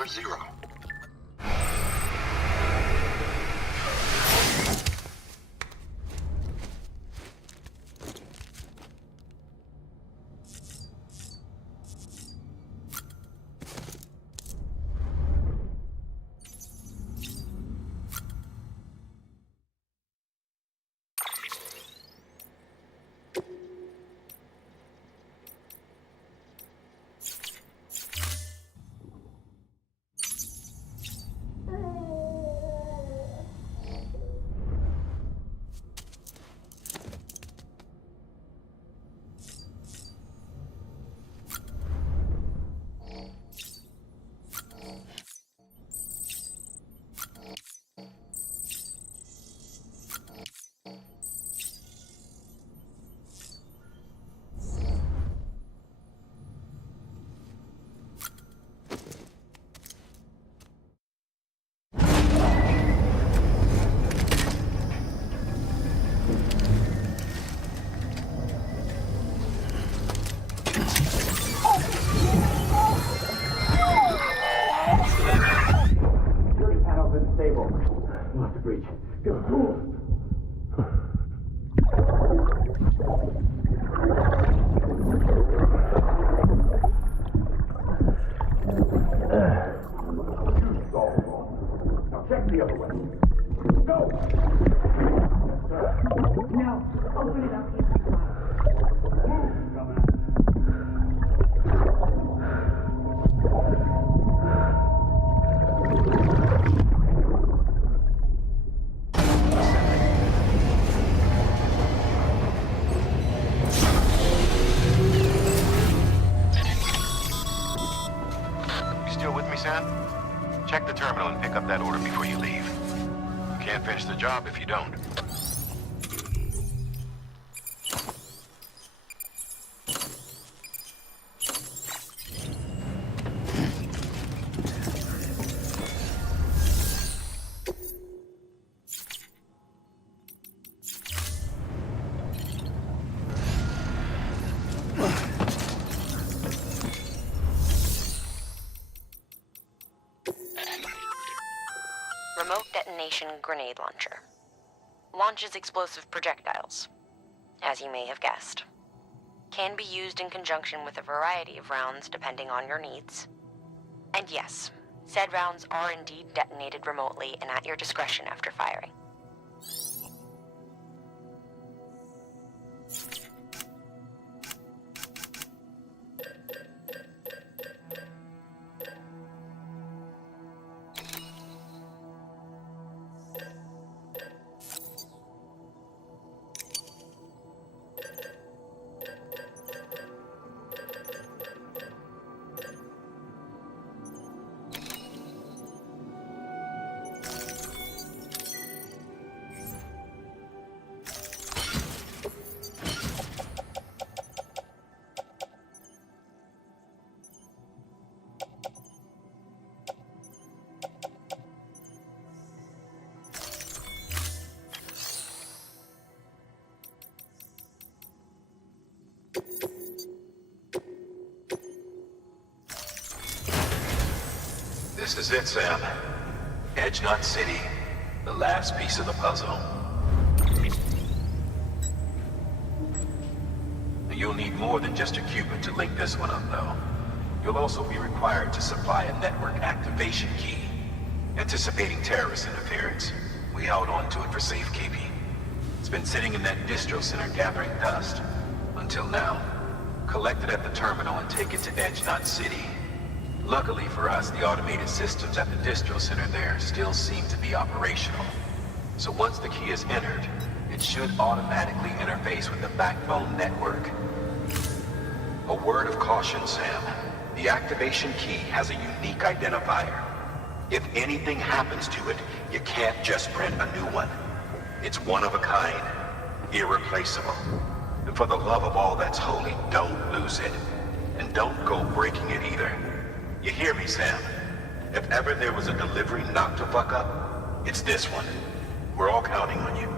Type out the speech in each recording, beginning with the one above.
for 0. Check the terminal and pick up that order before you leave. You can't finish the job if you don't. Remote detonation grenade launcher. Launches explosive projectiles, as you may have guessed. Can be used in conjunction with a variety of rounds depending on your needs. And yes, said rounds are indeed detonated remotely and at your discretion after firing. This is it, Sam. Edge Knot City, the last piece of the puzzle. You'll need more than just a qubit to link this one up, though. You'll also be required to supply a network activation key. Anticipating terrorist interference, we held on to it for safekeeping. It's been sitting in that distro center gathering dust. Until now. Collect it at the terminal and take it to Edge Knot City. Luckily for us, the automated systems at the distro center there still seem to be operational. So once the key is entered, it should automatically interface with the backbone network. A word of caution, Sam. The activation key has a unique identifier. If anything happens to it, you can't just print a new one. It's one of a kind, irreplaceable. And for the love of all that's holy, don't lose it. And don't go breaking it either. You hear me, Sam? If ever there was a delivery not to fuck up, it's this one. We're all counting on you.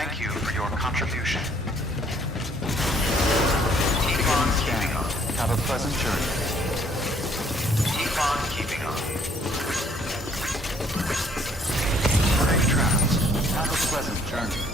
Thank you for your contribution. Keep on keeping on. Have a pleasant journey. Keep on keeping on. Safe travels. Have a pleasant journey.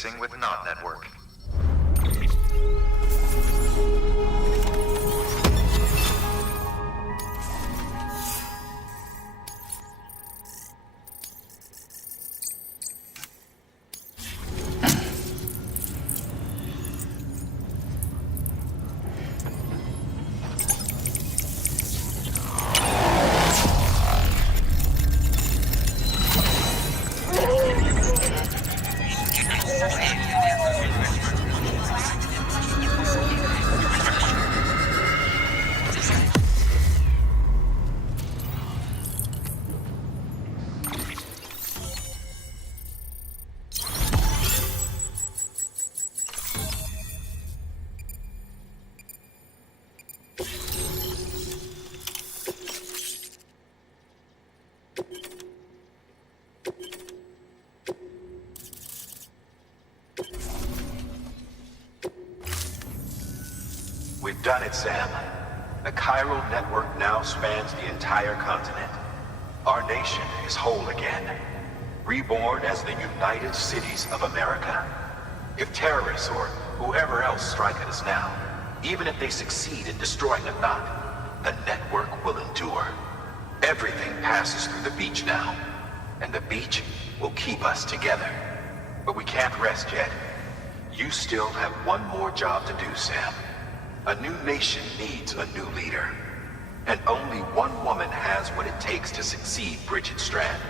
interfacing with NOT network. We've done it, Sam. The chiral network now spans the entire continent. Our nation is whole again, reborn as the United Cities of America. If terrorists or whoever else strike at us now, even if they succeed in destroying the knot, the network will endure. Everything passes through the beach now, and the beach will keep us together. But we can't rest yet. You still have one more job to do, Sam. A new nation needs a new leader. And only one woman has what it takes to succeed Bridget Strand.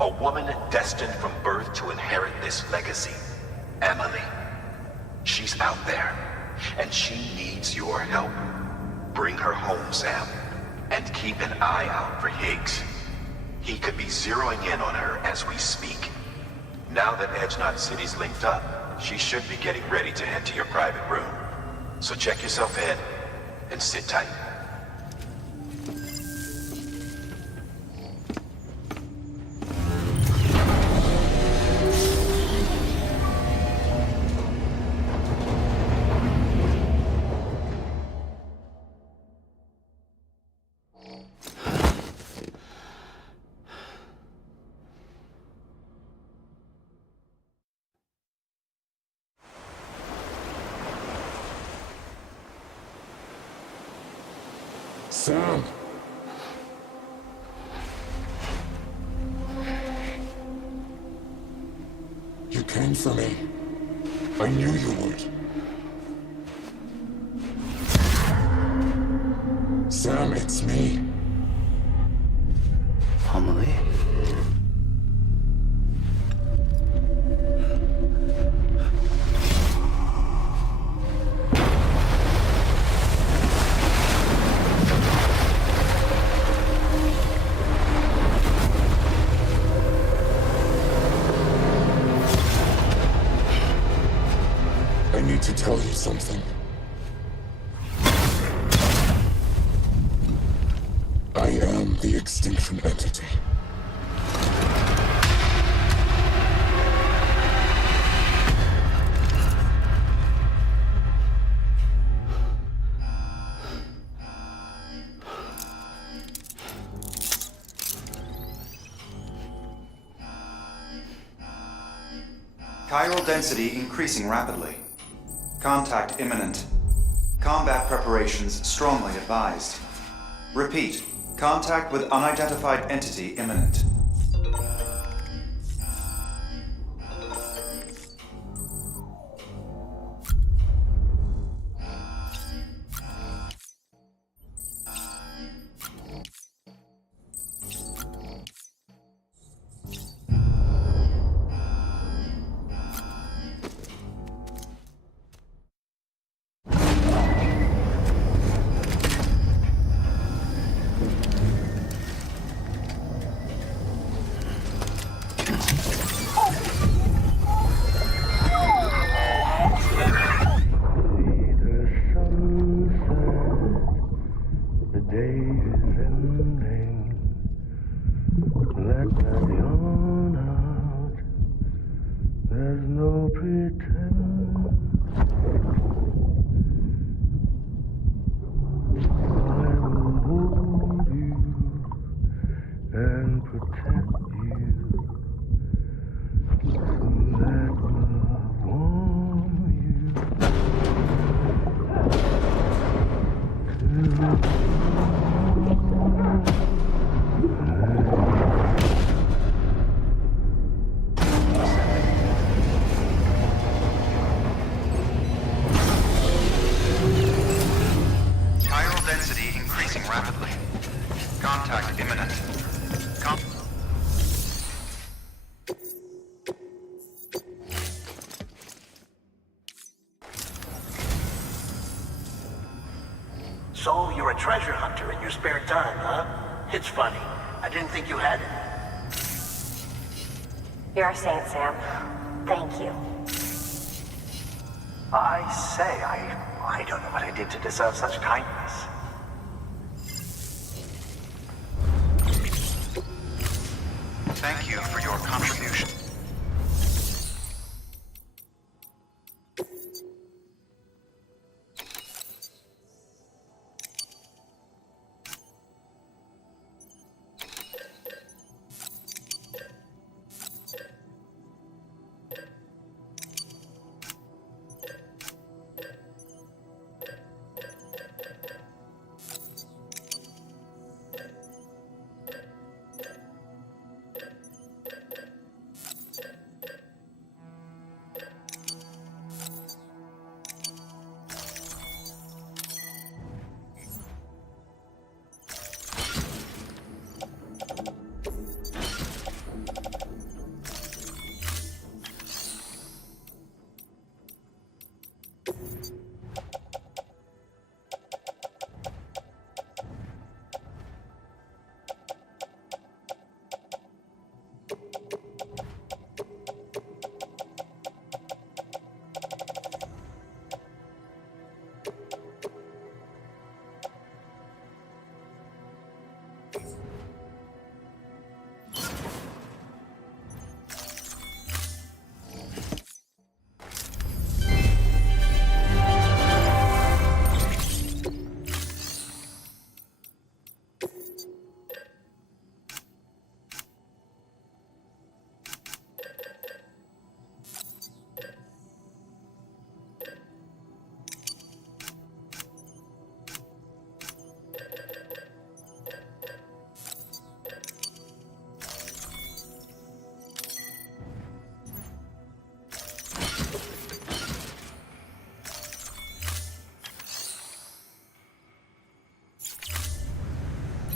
A woman destined from birth to inherit this legacy. Emily. She's out there, and she needs your help. Bring her home, Sam. And keep an eye out for Higgs. He could be zeroing in on her as we speak. Now that Edge Knot City's linked up, she should be getting ready to head to your private room. So check yourself in, and sit tight. Sam! You came for me. I knew you would. Sam, it's me. Emily? I need to tell you something. I am the extinction entity. Chiral density increasing rapidly. Contact imminent. Combat preparations strongly advised. Repeat, contact with unidentified entity imminent. Protect you from that love So you're a treasure hunter in your spare time, huh? It's funny. I didn't think you had it. You're a saint, Sam. Thank you. I say, I don't know what I did to deserve such kindness. Thank you for your contribution.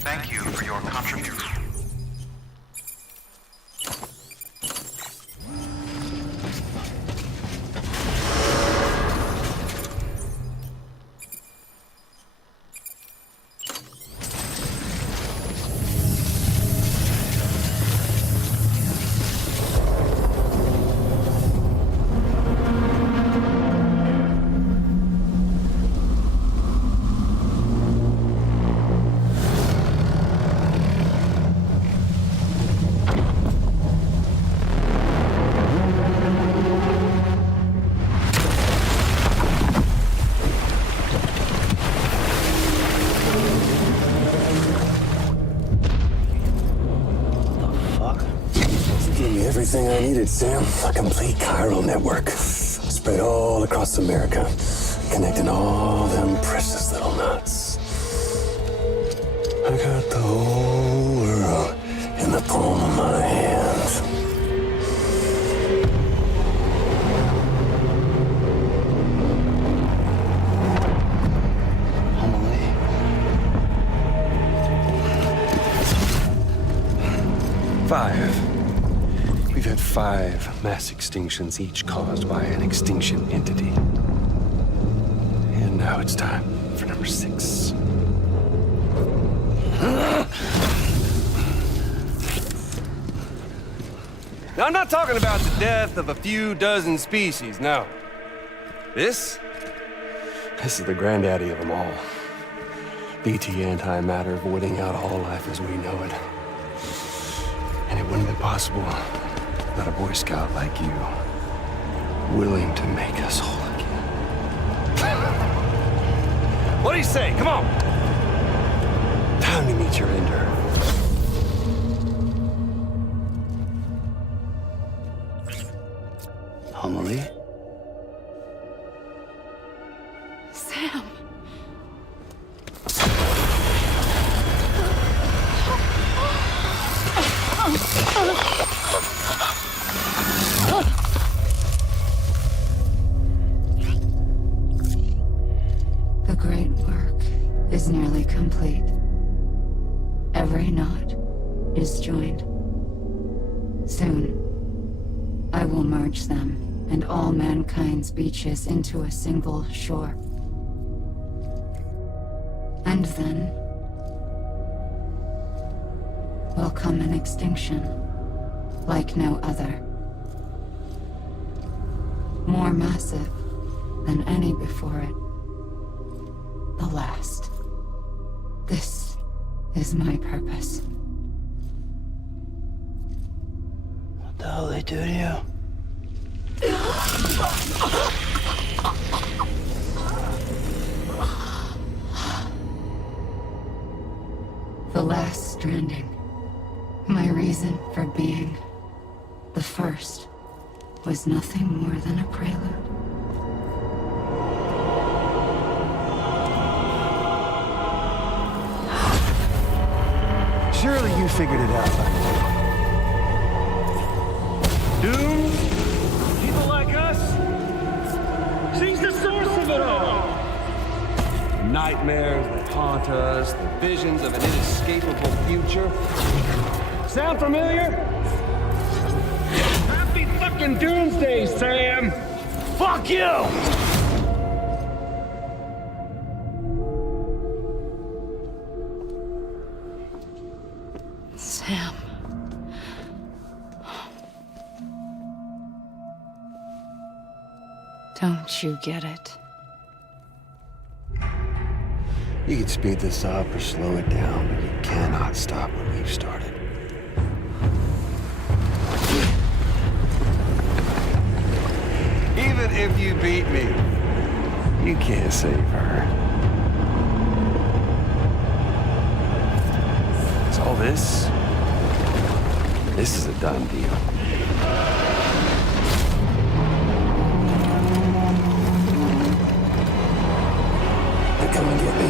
Thank you for your contribution. Everything I needed, Sam. A complete chiral network. Spread all across America. Connecting all them precious little knots. I got the whole world in the palm of my hand. We've had 5 mass extinctions, each caused by an extinction entity. And now it's time for number 6. Now, I'm not talking about the death of a few dozen species, no. This is the granddaddy of them all. BT antimatter voiding out all life as we know it. And it wouldn't have been possible without a Boy Scout like you, willing to make us whole again. What do you say? Come on! Time to meet your ender. Homily? Sam. The great work is nearly complete. Every knot is joined. Soon, I will merge them and all mankind's beaches into a single shore. And then will come an extinction like no other. More massive than any before it. The last. This is my purpose. What the hell they do to you? The last stranding. My reason for being. The first was nothing more than a prelude. Surely you figured it out by now. Doom? People like us? She's the source of it all! Nightmares that haunt us, the visions of an inescapable future. Sound familiar? Happy fucking doomsday, Sam! Fuck you! Sam. Don't you get it? You can speed this up or slow it down, but you cannot stop what we've started. Even if you beat me, you can't save her. So all this is a done deal. They're coming to get me.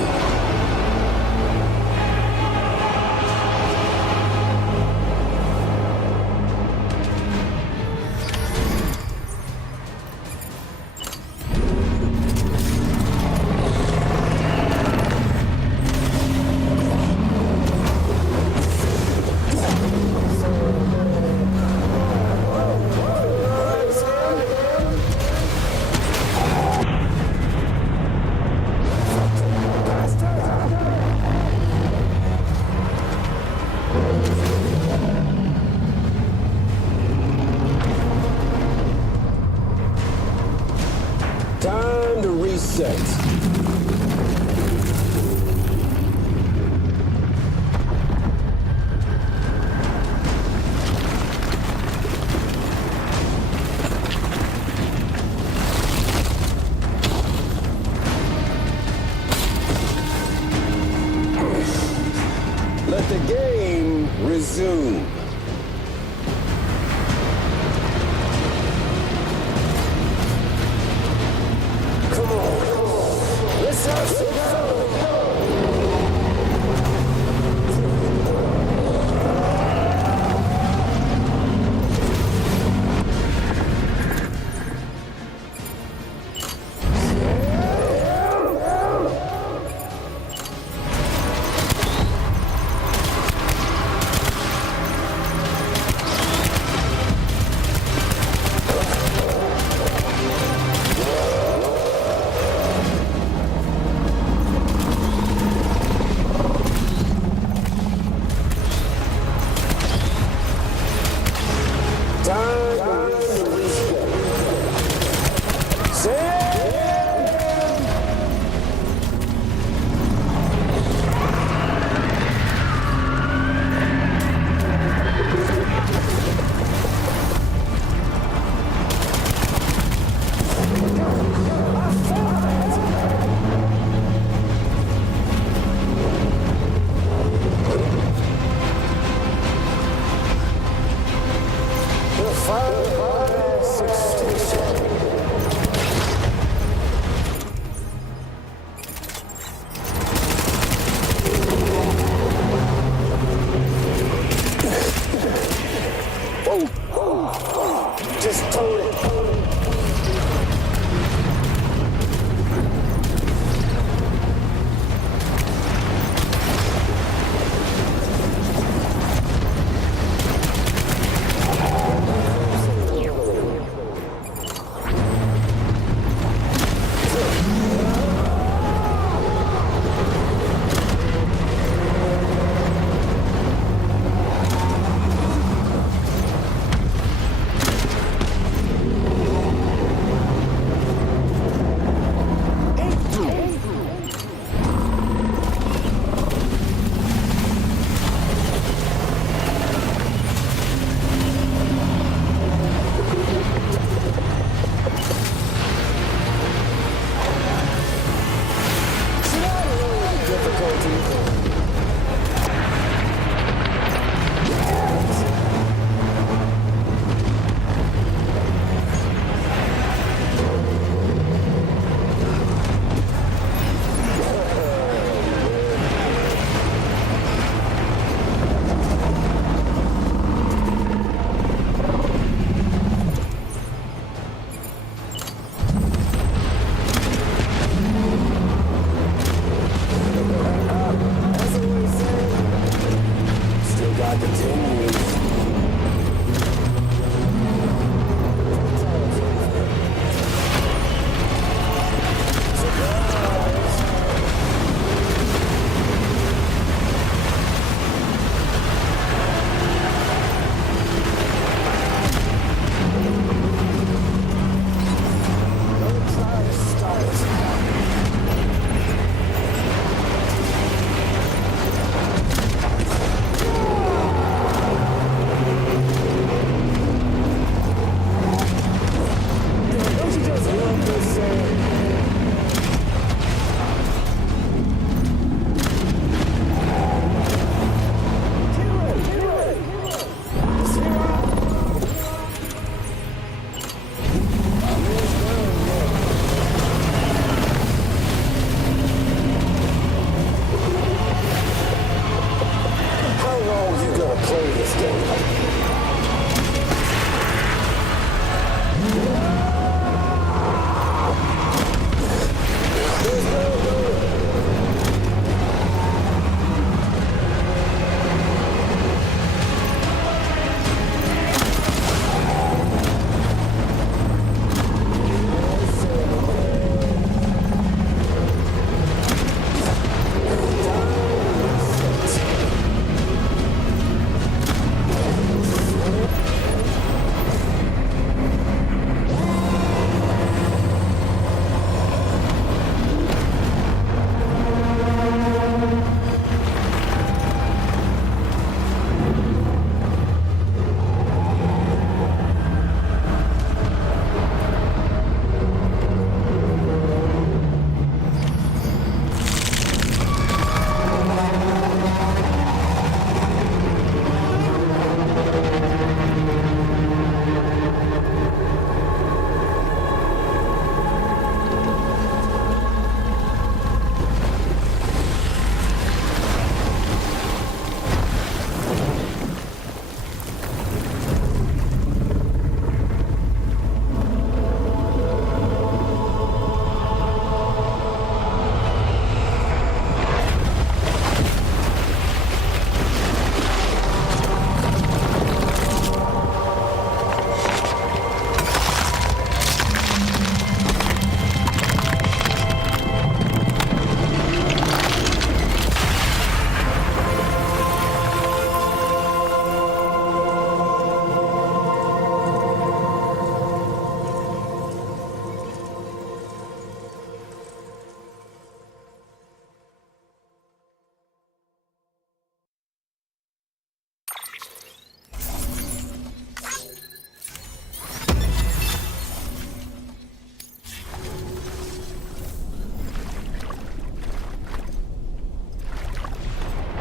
Time to reset. Let the game resume. Come on. Let's have some fun.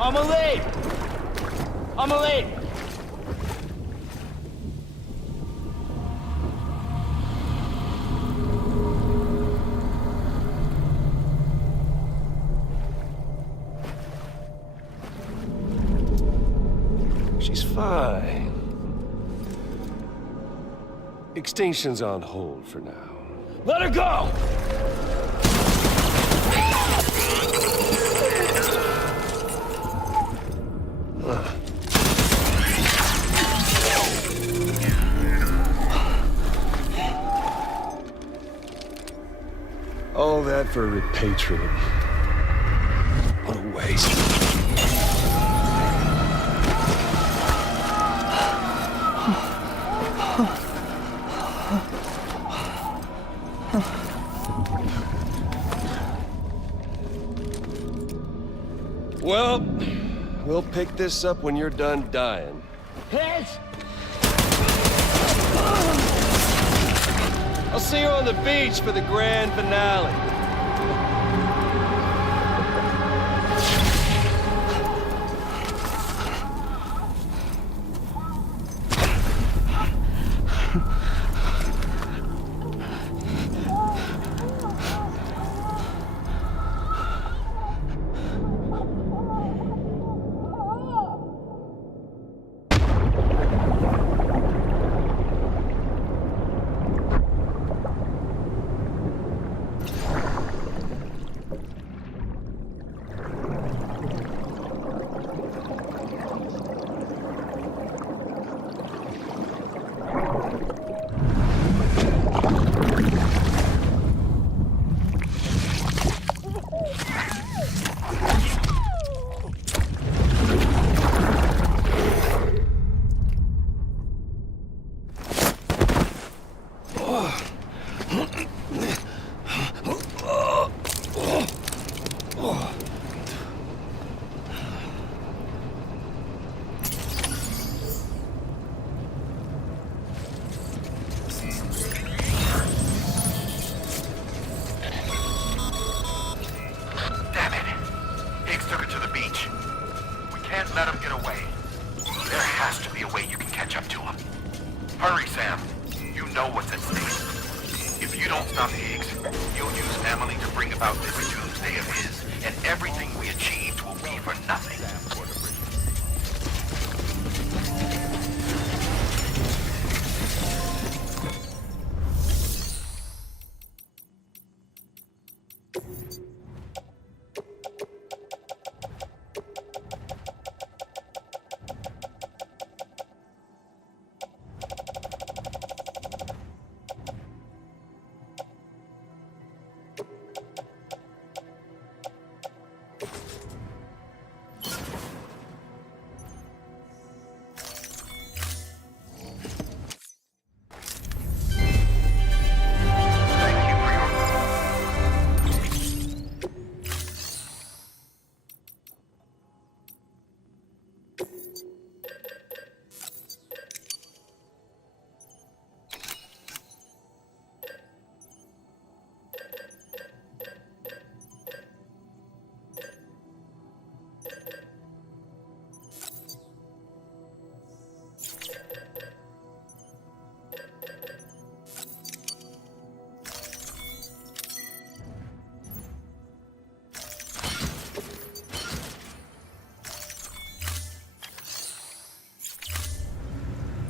I'm a lead! I'm a lead! She's fine. Extinction's on hold for now. Let her go! All that for repatriate. What a waste. Well, we'll pick this up when you're done dying. Heads! I'll see you on the beach for the grand finale.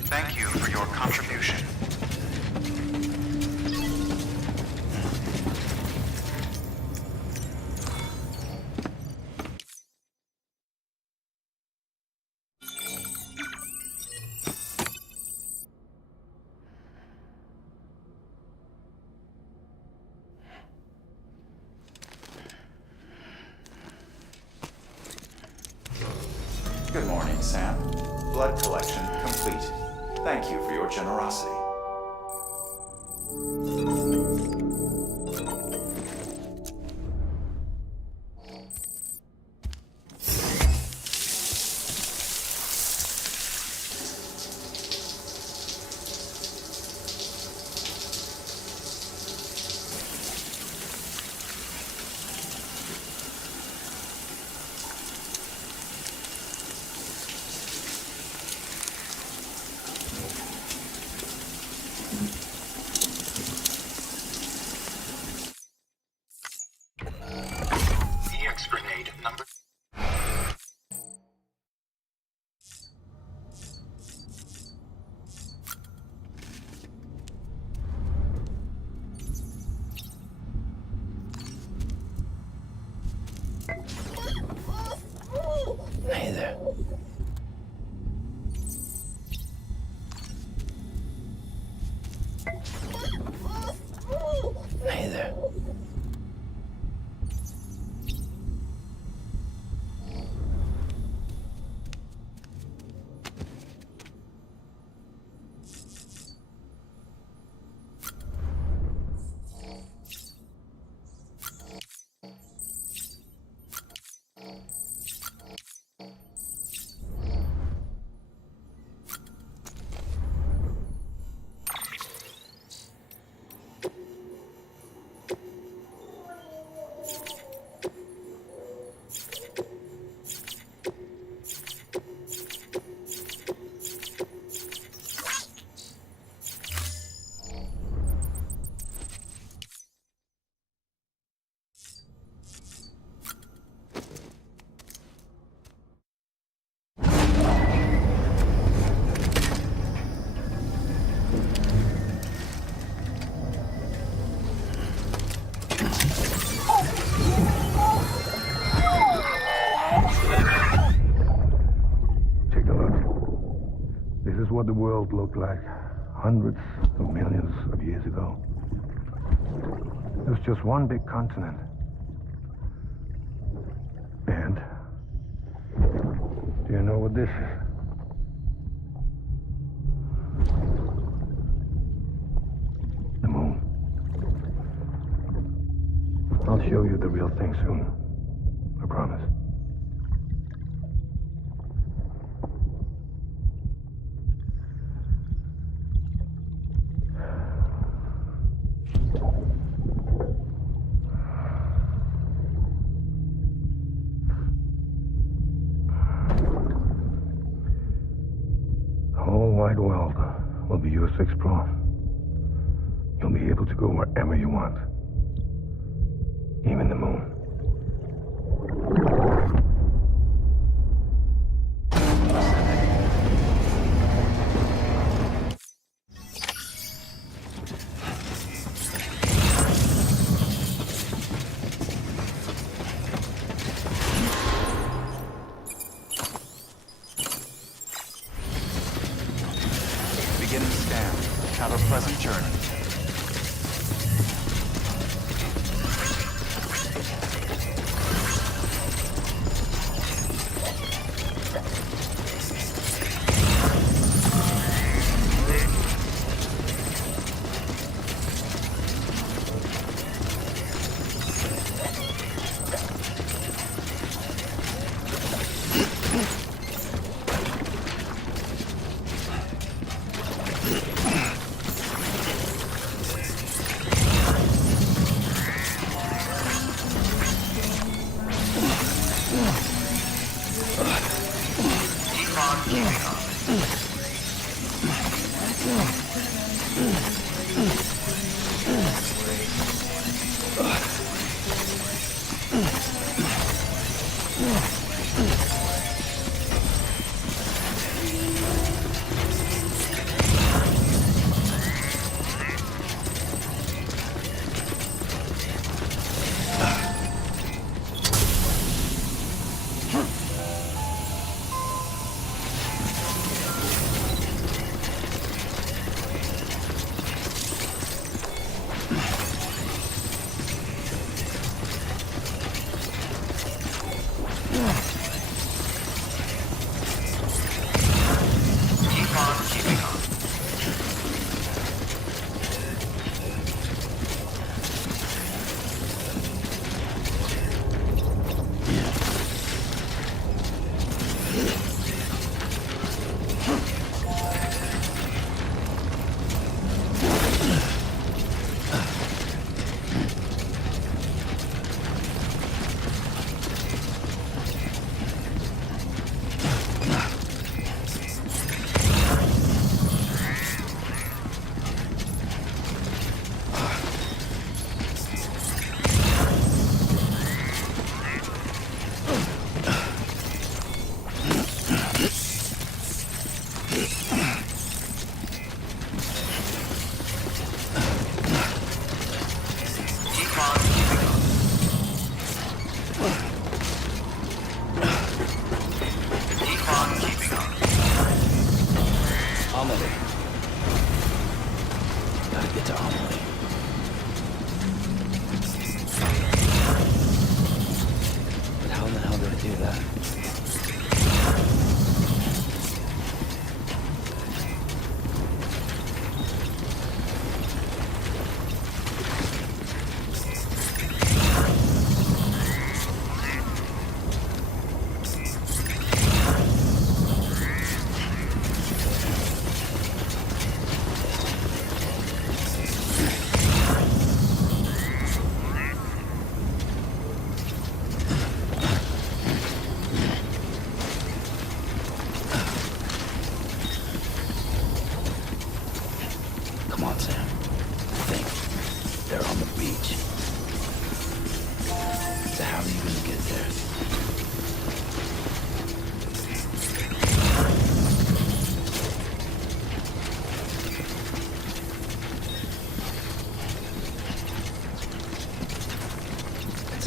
Thank you for your contribution. Good morning, Sam. Blood collection complete. Thank you for your generosity. Number... Hey there. Hey there. What the world looked like hundreds of millions of years ago. It was just one big continent. And do you know what this is? The moon. I'll show you the real thing soon. I promise. Wide world will be yours to explore. You'll be able to go wherever you want. Even the moon. Beginning scan. Have a pleasant journey.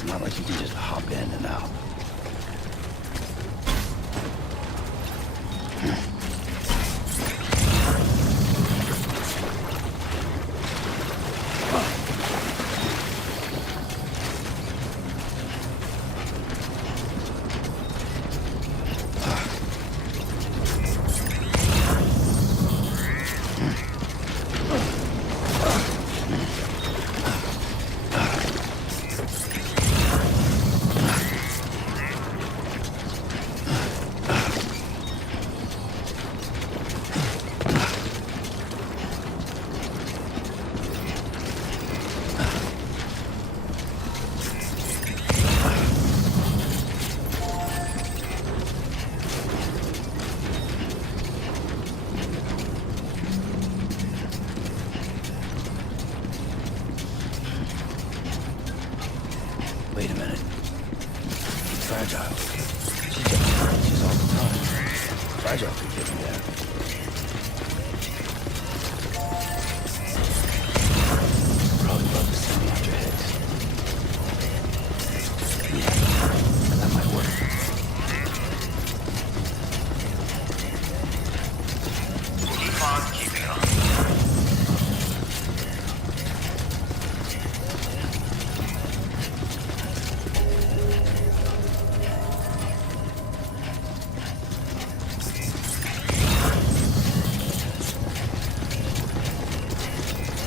It's not like you can just hop in and out. Wait a minute. Fragile. She jumps branches all the time. Fragile could get me there. Probably love to send me after hits. Yeah, that might work. Keep on keeping on.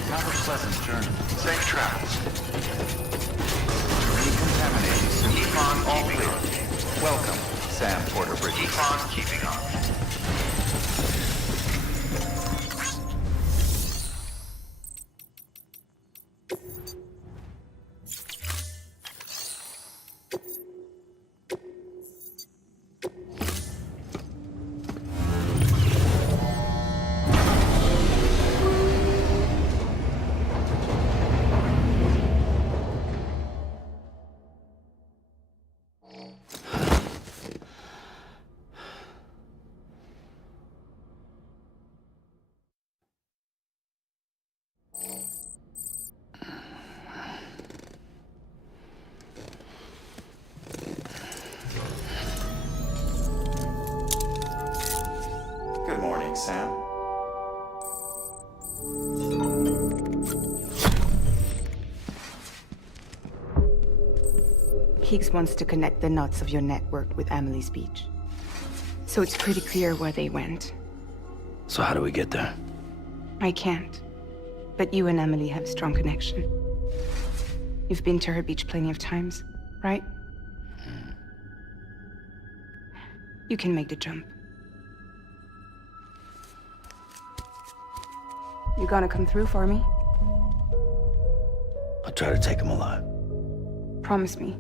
Have a pleasant journey. Safe travels. Decontaminating soon. Keep on All keeping clear. on. Welcome, Sam Porter Bridges. Keep on keeping on. Good morning, Sam. Higgs wants to connect the knots of your network with Amelie's beach. So it's pretty clear where they went. So how do we get there? I can't. But you and Emily have a strong connection. You've been to her beach plenty of times, right? You can make the jump. You gonna come through for me? I'll try to take him alive. Promise me.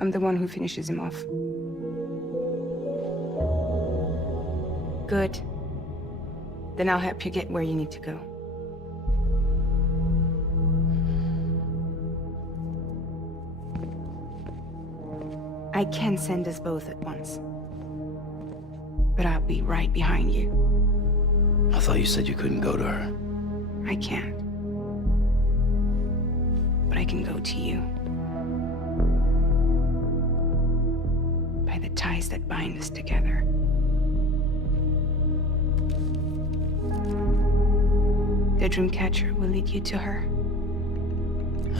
I'm the one who finishes him off. Good. Then I'll help you get where you need to go. I can send us both at once. But I'll be right behind you. I thought you said you couldn't go to her. I can't. But I can go to you. By the ties that bind us together. The Dreamcatcher will lead you to her.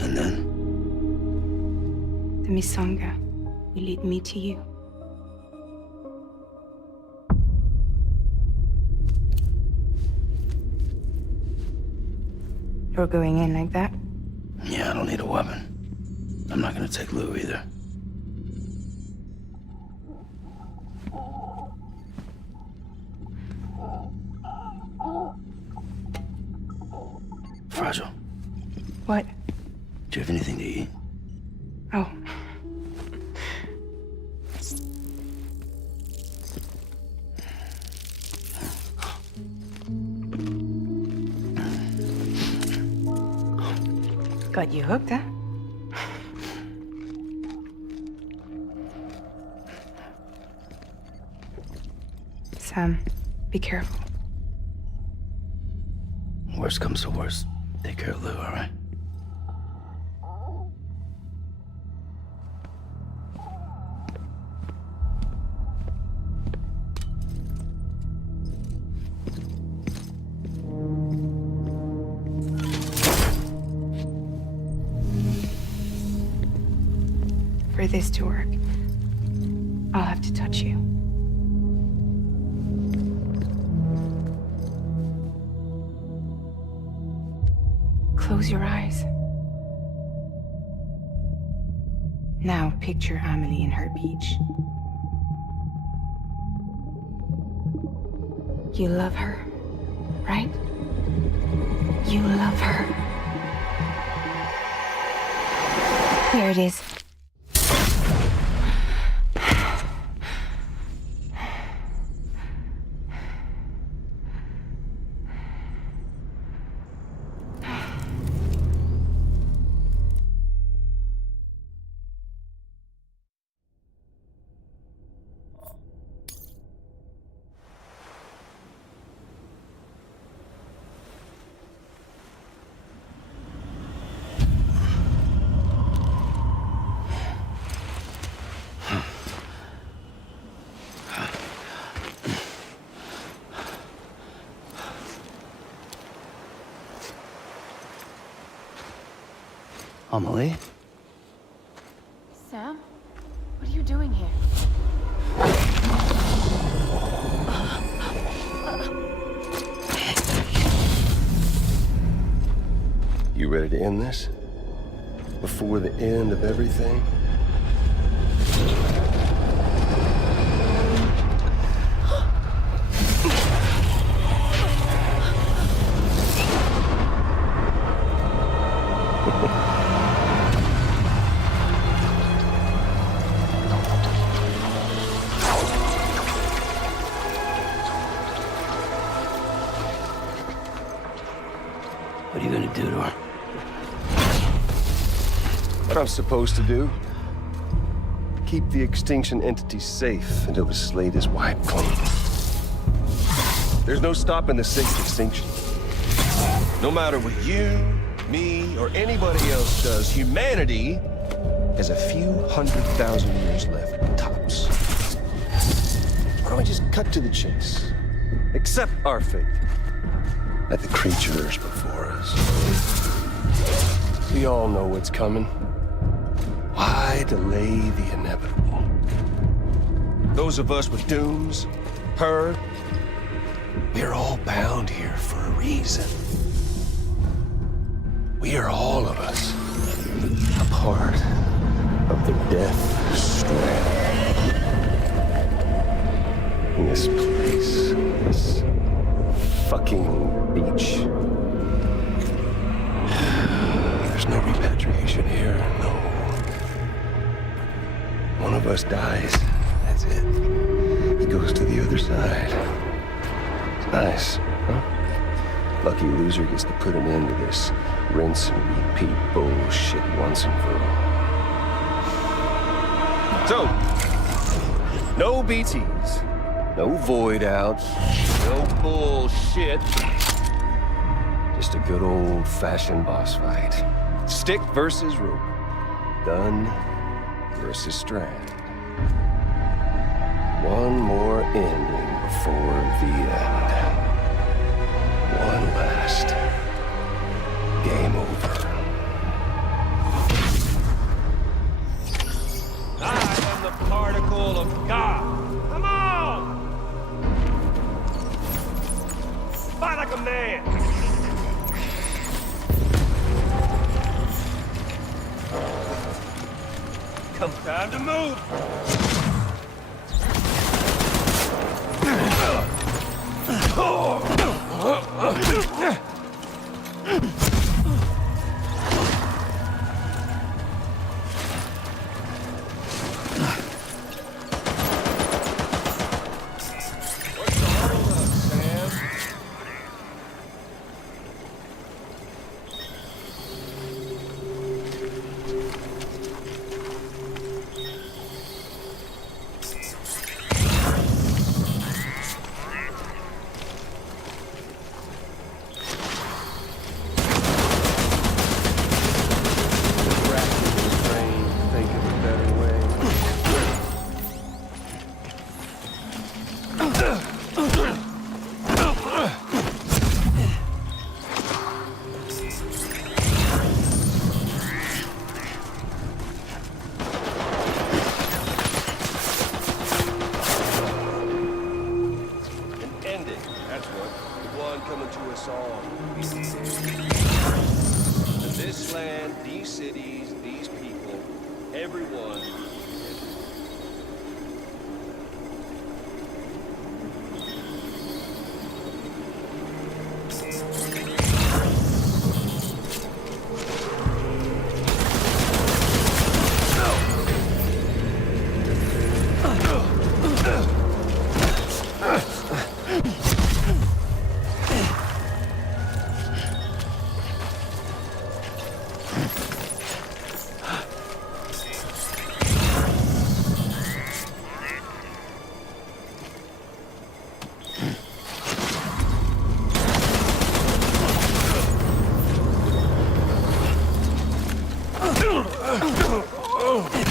And then? The Misanga will lead me to you. You're going in like that? Yeah, I don't need a weapon. I'm not gonna take Lou either. Fragile. What? Do you have anything to eat? Oh. Got you hooked, huh? Sam, be careful. Worst comes to worst. Take care of Lou, all right? For this to work, I'll have to touch you. Close your eyes. Now picture Amelie in her beach. You love her, right? You love her. Here it is. Amelie? Sam? What are you doing here? You ready to end this? Before the end of everything? What are you gonna do to her? What I'm supposed to do? Keep the extinction entity safe until the slate is wiped clean. There's no stopping the safe extinction. No matter what you, me, or anybody else does, humanity has a few 100,000 years left, tops. Why don't we just cut to the chase? Accept our fate, like the creatures before us. We all know what's coming. Why delay the inevitable? Those of us with dooms, her, we're all bound here for a reason. We are all of us a part of the Death Stranding. In this place, this fucking beach. There's no repatriation here, no. One of us dies, that's it. He goes to the other side. It's nice, huh? Lucky loser gets to put an end to this rinse and repeat bullshit once and for all. So, no BTs, no void outs, no bullshit. Just a good old-fashioned boss fight. Stick versus rope. Gun versus strand. One more ending before the end. One last game over. I am the particle of God. Come on! Fight like a man! Come time to move!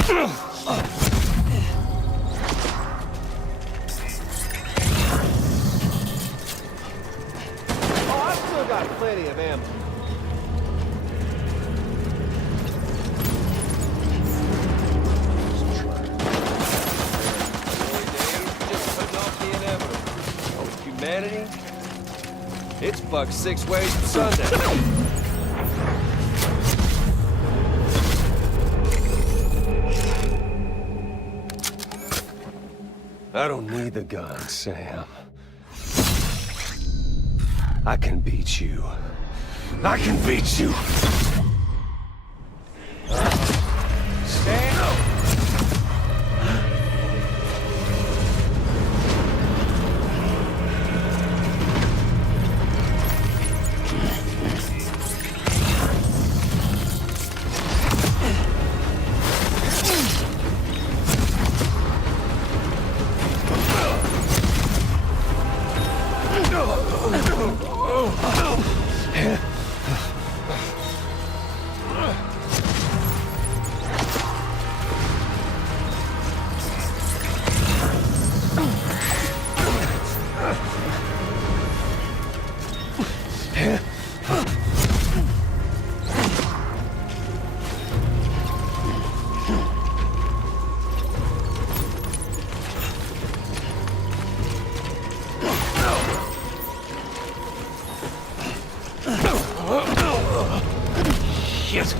I've still got plenty of ammo. Just putting off the inevitable. Oh, humanity? It's fucked 6 ways to Sunday. I don't need the gun, Sam. I can beat you. I can beat you! Sam! Shit!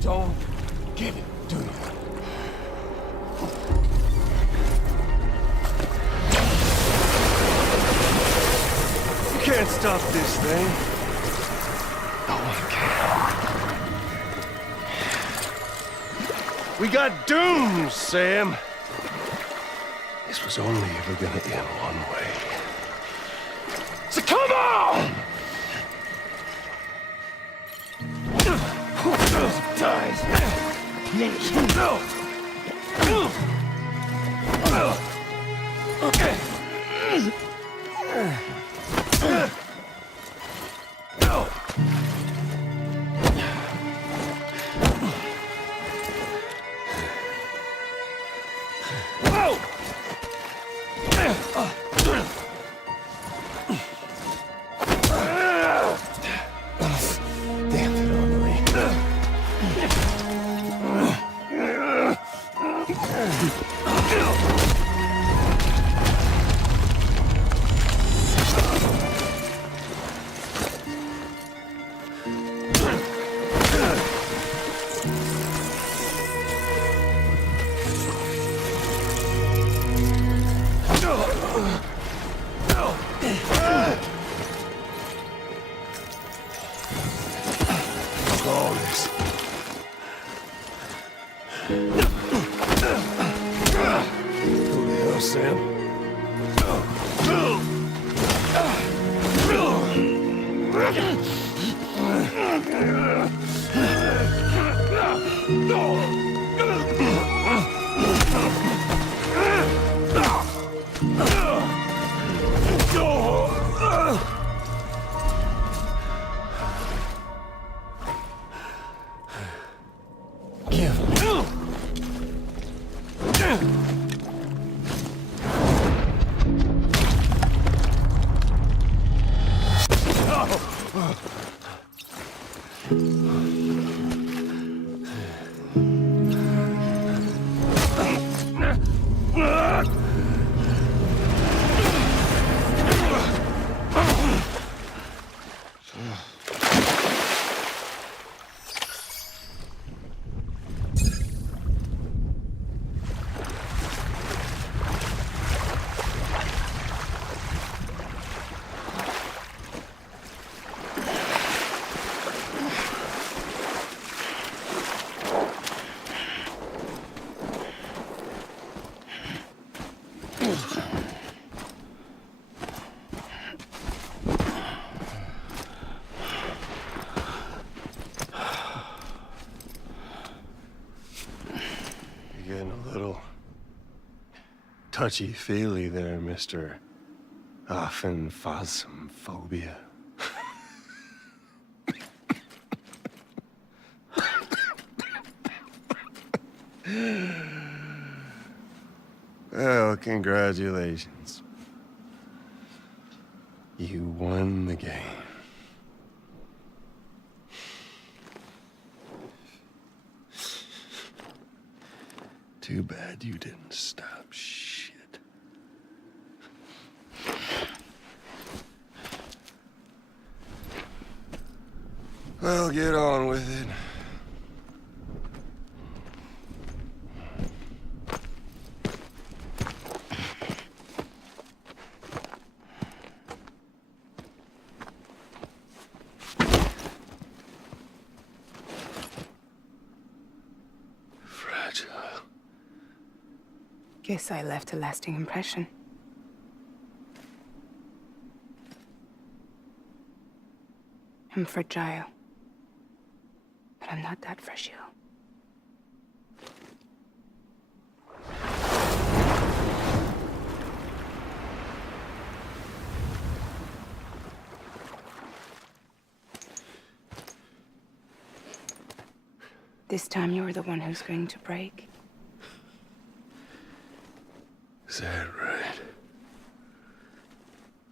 Don't get it, do you? You can't stop this thing. No one can. We got doomed, Sam. This was only ever gonna end one way. So come on! Dies. No. Okay. No. Whoa. Damn it, Emily. Sam? Touchy-feely there, Mr. Phasmophobia. Well, congratulations. You won the game. Too bad you didn't stop shit. Well, get on with it. Fragile. Guess I left a lasting impression. I'm fragile. But I'm not that fragile. This time you're the one who's going to break. Is that right?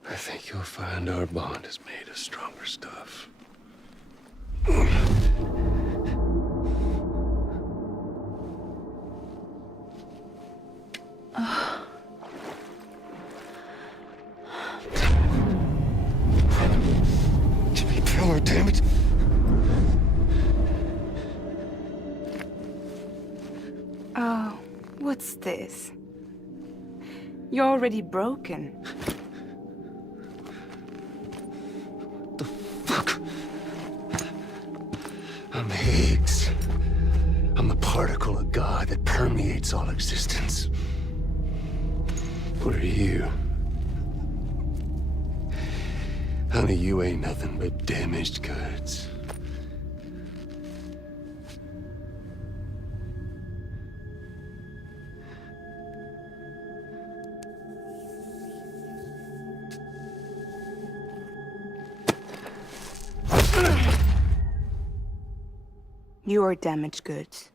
I think you'll find our bond is made of stronger stuff. Jimmy Pillar, damn it! Oh, what's this? You're already broken. The fuck? I'm Higgs. I'm the particle of God that permeates all existence. What are you? Honey, you ain't nothing but damaged goods. You are damaged goods.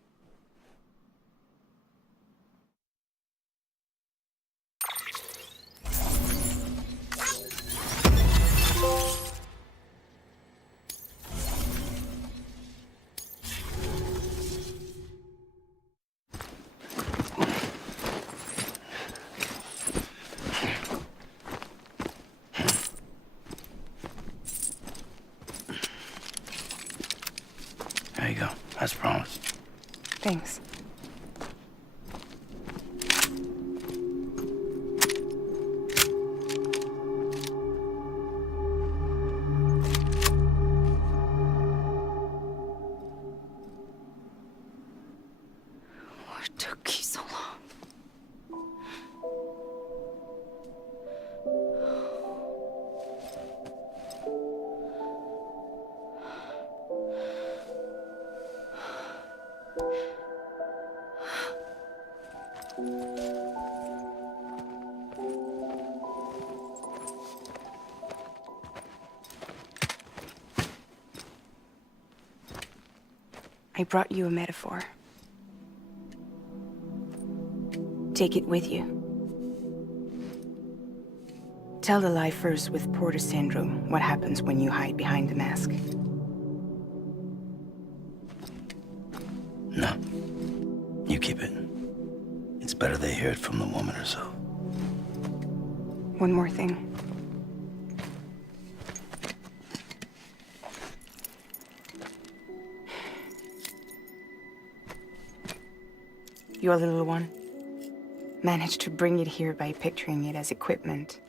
There you go. As promised. Thanks. What took you so long? I brought you a metaphor. Take it with you. Tell the lifers with Porter syndrome what happens when you hide behind the mask. No. You keep it. It's better they hear it from the woman herself. One more thing. Your little one managed to bring it here by picturing it as equipment.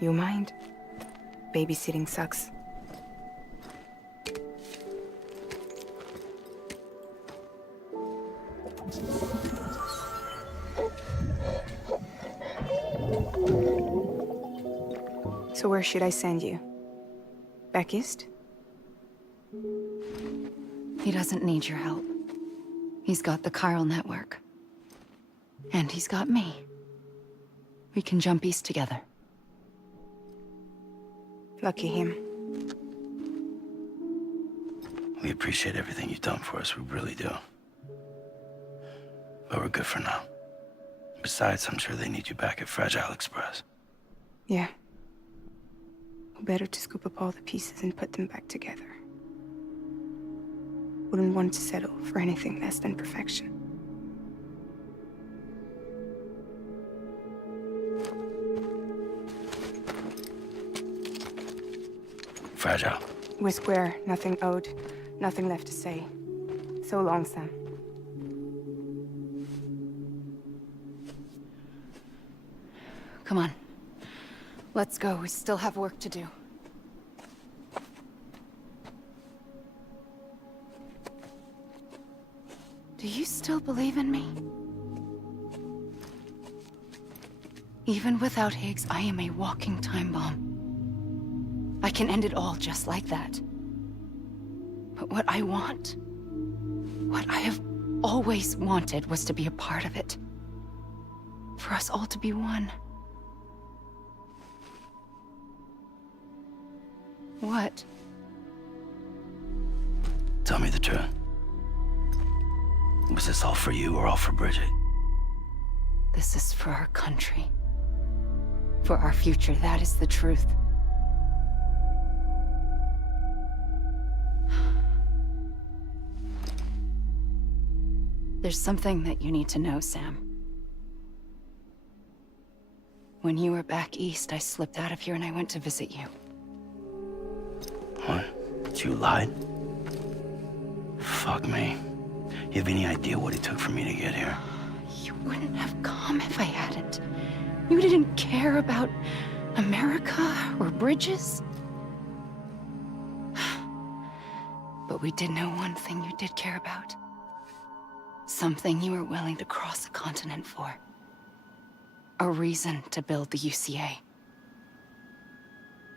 You mind? Babysitting sucks. So where should I send you? Back east? He doesn't need your help. He's got the chiral network. And he's got me. We can jump east together. Lucky him. We appreciate everything you've done for us, we really do. But we're good for now. Besides, I'm sure they need you back at Fragile Express. Yeah. Better to scoop up all the pieces and put them back together. Wouldn't want to settle for anything less than perfection. Fragile. We're square, nothing owed, nothing left to say. So long, Sam. Come on. Let's go. We still have work to do. Do you still believe in me? Even without Higgs, I am a walking time bomb. I can end it all just like that. But what I want, what I have always wanted, was to be a part of it. For us all to be one. What? Tell me the truth. Was this all for you or all for Bridget? This is for our country. For our future, that is the truth. There's something that you need to know, Sam. When you were back east, I slipped out of here and I went to visit you. What? You lied? Fuck me. You have any idea what it took for me to get here? You wouldn't have come if I hadn't. You didn't care about America or bridges. But we did know one thing you did care about. Something you were willing to cross a continent for. A reason to build the UCA.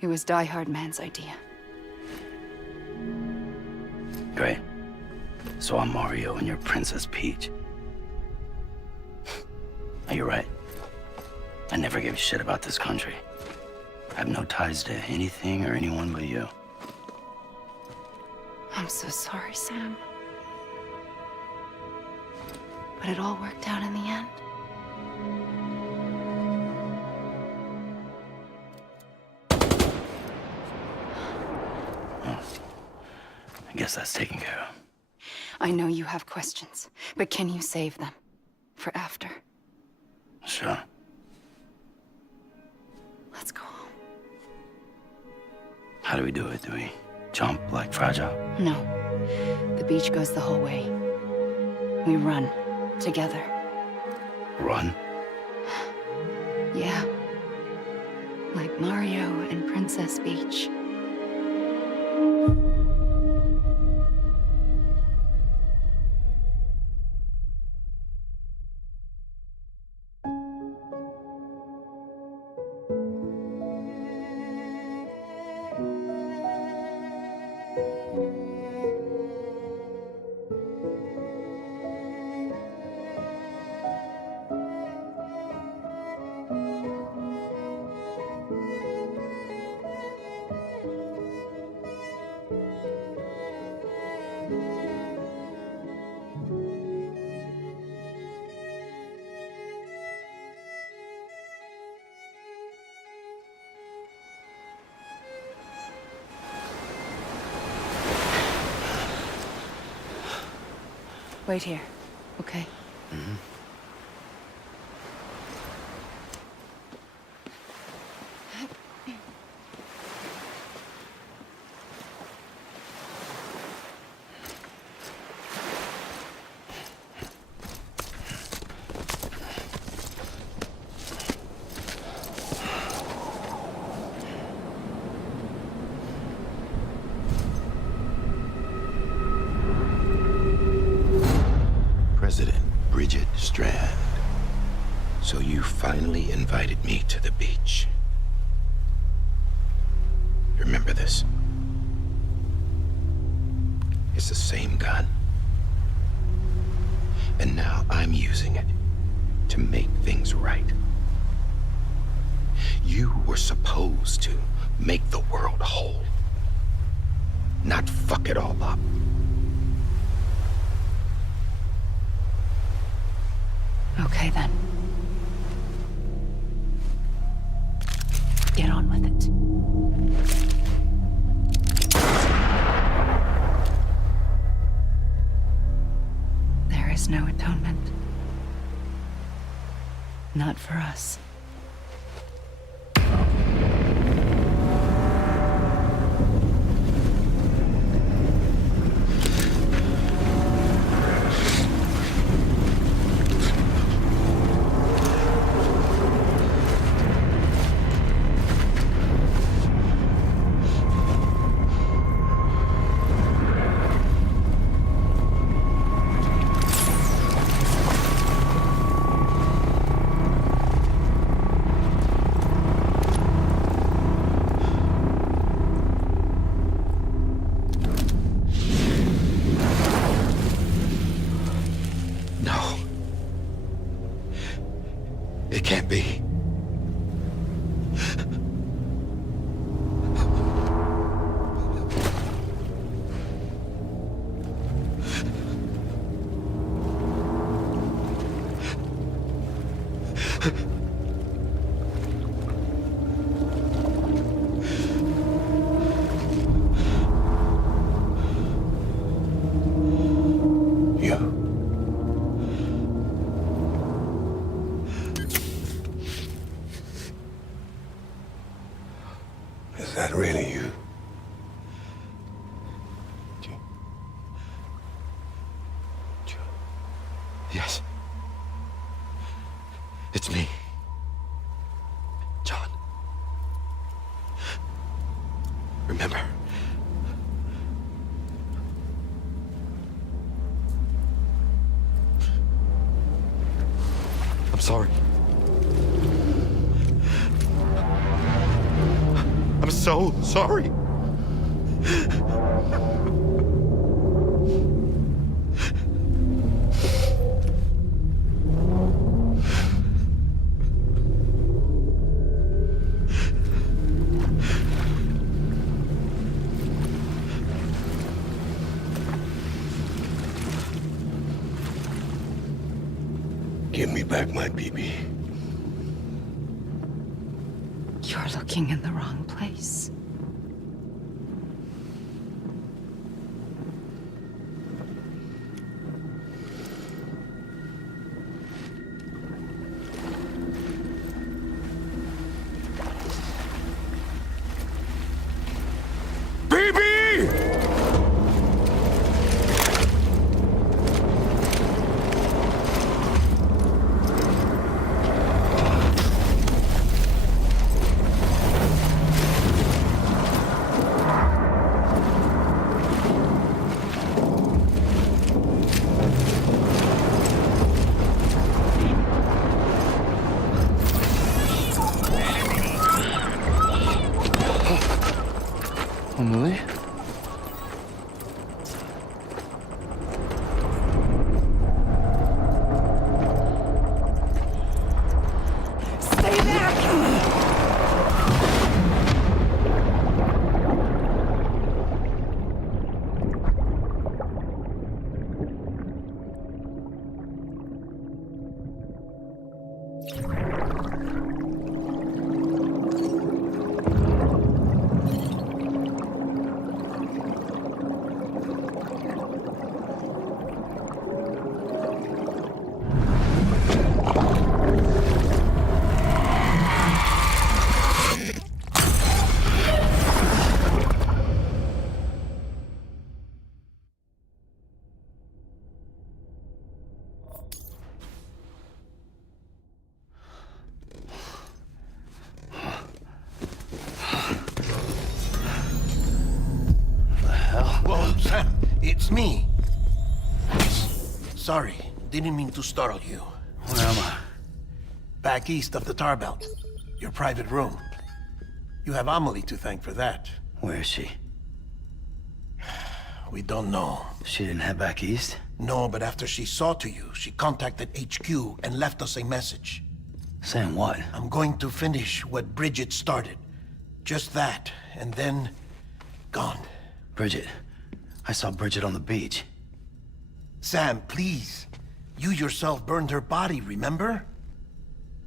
It was Die Hard Man's idea. Great. So I'm Mario and you're Princess Peach. You're right. I never gave a shit about this country. I have no ties to anything or anyone but you. I'm so sorry, Sam. But it all worked out in the end. Well, I guess that's taken care of. I know you have questions, but can you save them for after? Sure. Let's go home. How do we do it? Do we jump like Fragile? No. The beach goes the whole way. We run together. Run? Yeah. Like Mario and Princess Peach. Wait here, okay? Mm-hmm. Bridget Strand. So you finally invited me to the beach. Remember this? It's the same gun. And now I'm using it to make things right. You were supposed to make the world whole, not fuck it all up. Okay, then. Get on with it. There is no atonement. Not for us. It can't be. Is that really you? Yes. It's me. John. Remember? I'm sorry. I'm so sorry. Give me back my BB. You're looking in the wrong place. It's me. Sorry, didn't mean to startle you. Where am I? Back east of the tar belt. Your private room. You have Amelie to thank for that. Where is she? We don't know. She didn't head back east? No, but after she saw to you, she contacted HQ and left us a message. Saying what? I'm going to finish what Bridget started. Just that, and then... gone. Bridget. I saw Bridget on the beach. Sam, please. You yourself burned her body, remember?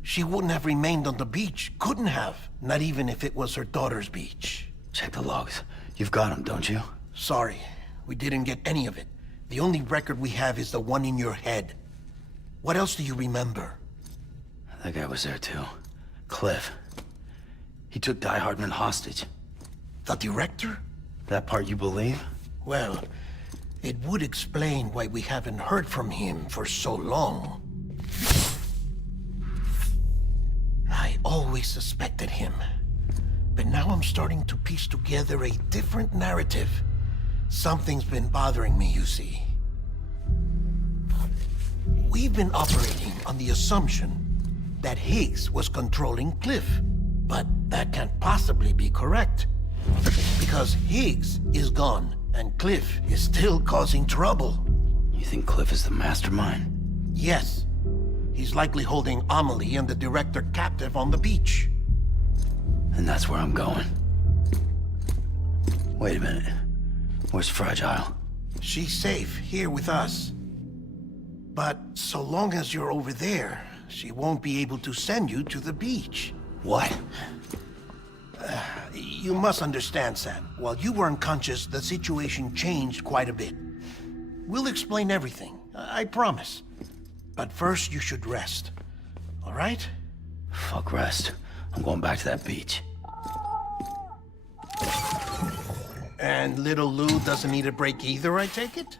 She wouldn't have remained on the beach. Couldn't have. Not even if it was her daughter's beach. Check the logs. You've got them, don't you? Sorry. We didn't get any of it. The only record we have is the one in your head. What else do you remember? That guy was there too. Cliff. He took Die Hardman hostage. The director? That part you believe? Well, it would explain why we haven't heard from him for so long. I always suspected him. But now I'm starting to piece together a different narrative. Something's been bothering me, you see. We've been operating on the assumption that Higgs was controlling Cliff. But that can't possibly be correct. Because Higgs is gone, and Cliff is still causing trouble. You think Cliff is the mastermind? Yes. He's likely holding Amelie and the director captive on the beach. And that's where I'm going. Wait a minute. Where's Fragile? She's safe here with us. But so long as you're over there, she won't be able to send you to the beach. What? You must understand, Sam. While you were unconscious, the situation changed quite a bit. We'll explain everything, I promise. But first, you should rest. All right? Fuck rest. I'm going back to that beach. And little Lou doesn't need a break either, I take it?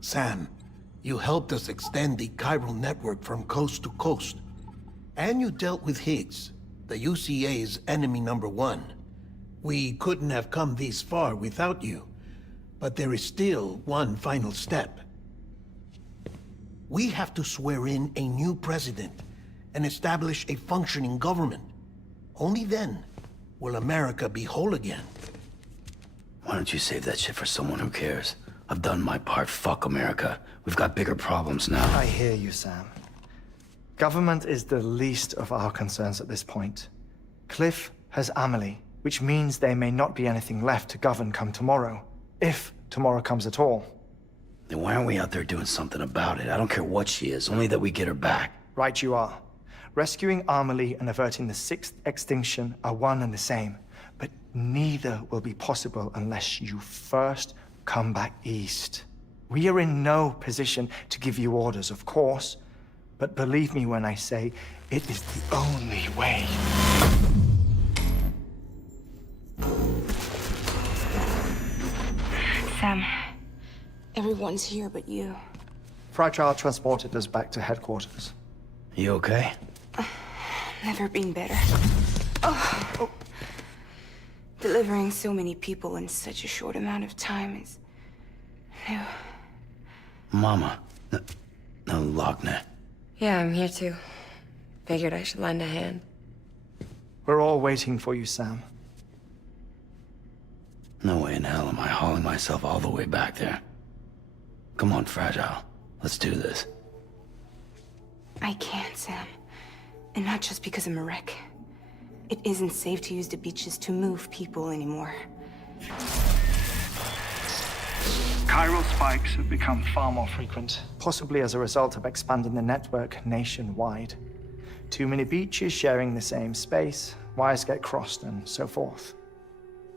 Sam, you helped us extend the chiral network from coast to coast. And you dealt with Higgs, the UCA's enemy #1. We couldn't have come this far without you. But there is still one final step. We have to swear in a new president and establish a functioning government. Only then will America be whole again. Why don't you save that shit for someone who cares? I've done my part. Fuck America. We've got bigger problems now. I hear you, Sam. Government is the least of our concerns at this point. Cliff has Amelie, which means there may not be anything left to govern come tomorrow. If tomorrow comes at all. Then why aren't we out there doing something about it? I don't care what she is, only that we get her back. Right you are. Rescuing Amelie and averting the 6th extinction are one and the same. But neither will be possible unless you first come back east. We are in no position to give you orders, of course. But believe me when I say, it is the only way. Sam, everyone's here but you. Fragile transported us back to headquarters. You okay? Never been better. Oh. Delivering so many people in such a short amount of time is new. Mama. No, Lochner. Yeah, I'm here too. Figured I should lend a hand. We're all waiting for you, Sam. No way in hell am I hauling myself all the way back there. Come on, Fragile. Let's do this. I can't, Sam. And not just because I'm a wreck. It isn't safe to use the beaches to move people anymore. Chiral spikes have become far more frequent, possibly as a result of expanding the network nationwide. Too many beaches sharing the same space, wires get crossed, and so forth.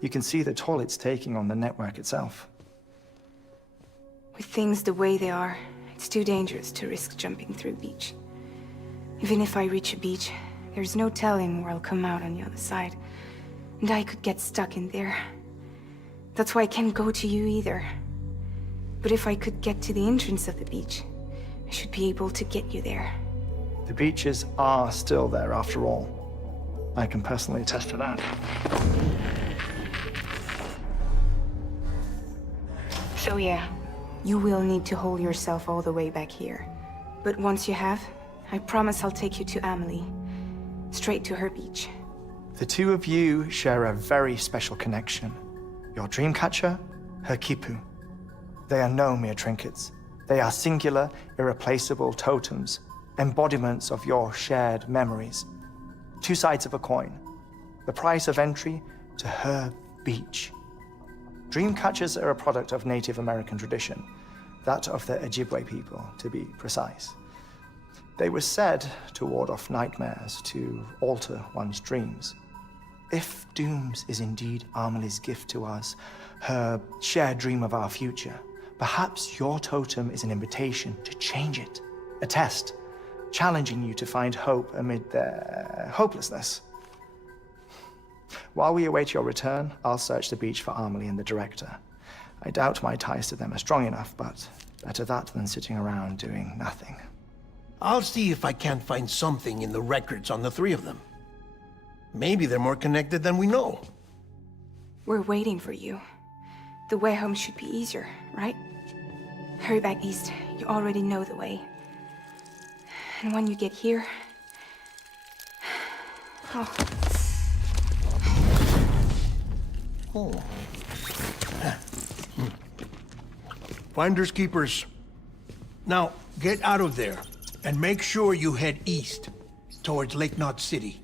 You can see the toll it's taking on the network itself. With things the way they are, it's too dangerous to risk jumping through a beach. Even if I reach a beach, There's no telling where I'll come out on the other side. And I could get stuck in there. That's why I can't go to you either. But if I could get to the entrance of the beach, I should be able to get you there. The beaches are still there after all. I can personally attest to that. So yeah, you will need to hold yourself all the way back here. But once you have, I promise I'll take you to Amelie. Straight to her beach. The two of you share a very special connection. Your dreamcatcher, her quipu. They are no mere trinkets. They are singular, irreplaceable totems, embodiments of your shared memories. Two sides of a coin. The price of entry to her beach. Dreamcatchers are a product of Native American tradition, that of the Ojibwe people, to be precise. They were said to ward off nightmares, to alter one's dreams. If Dooms is indeed Amelie's gift to us, her shared dream of our future, perhaps your totem is an invitation to change it. A test, challenging you to find hope amid their hopelessness. While we await your return, I'll search the beach for Amelie and the director. I doubt my ties to them are strong enough, but better that than sitting around doing nothing. I'll see if I can't find something in the records on the three of them. Maybe they're more connected than we know. We're waiting for you. The way home should be easier, right? Hurry back east. You already know the way. And when you get here... Oh. Oh. Finders keepers. Now, get out of there, and make sure you head east, towards Lake Knot City.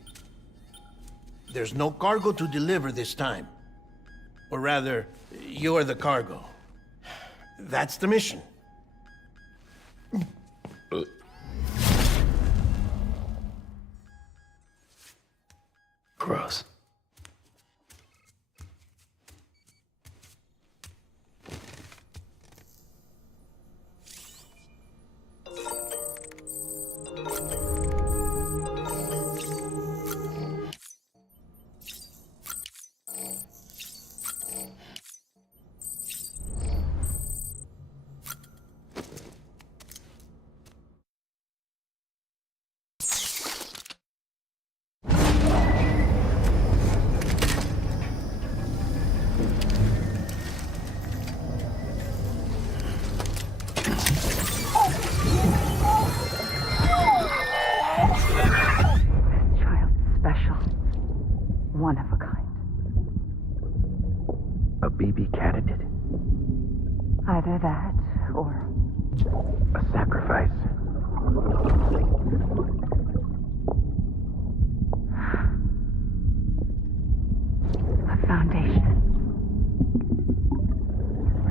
There's no cargo to deliver this time. Or rather, you're the cargo. That's the mission. Gross. One of a kind. A baby candidate? Either that, or... a sacrifice. A foundation.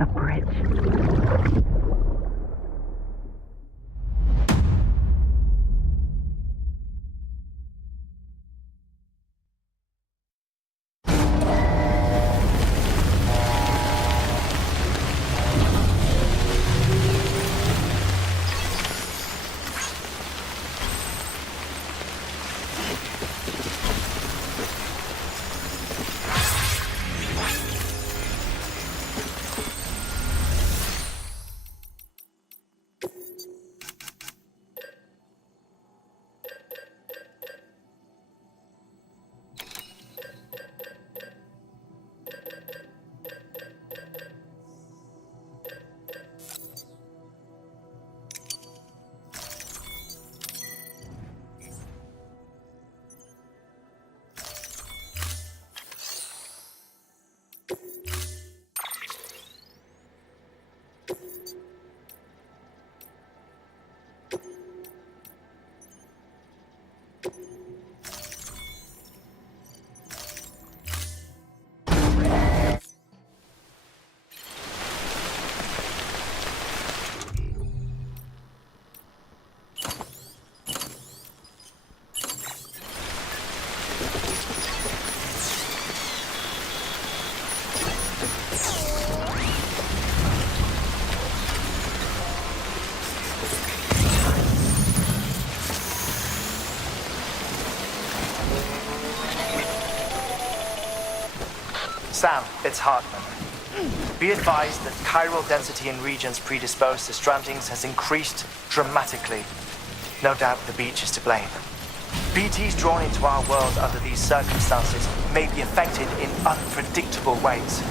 A bridge. Sam, it's Hartman. Be advised that chiral density in regions predisposed to strandings has increased dramatically. No doubt the beach is to blame. BTs drawn into our world under these circumstances may be affected in unpredictable ways.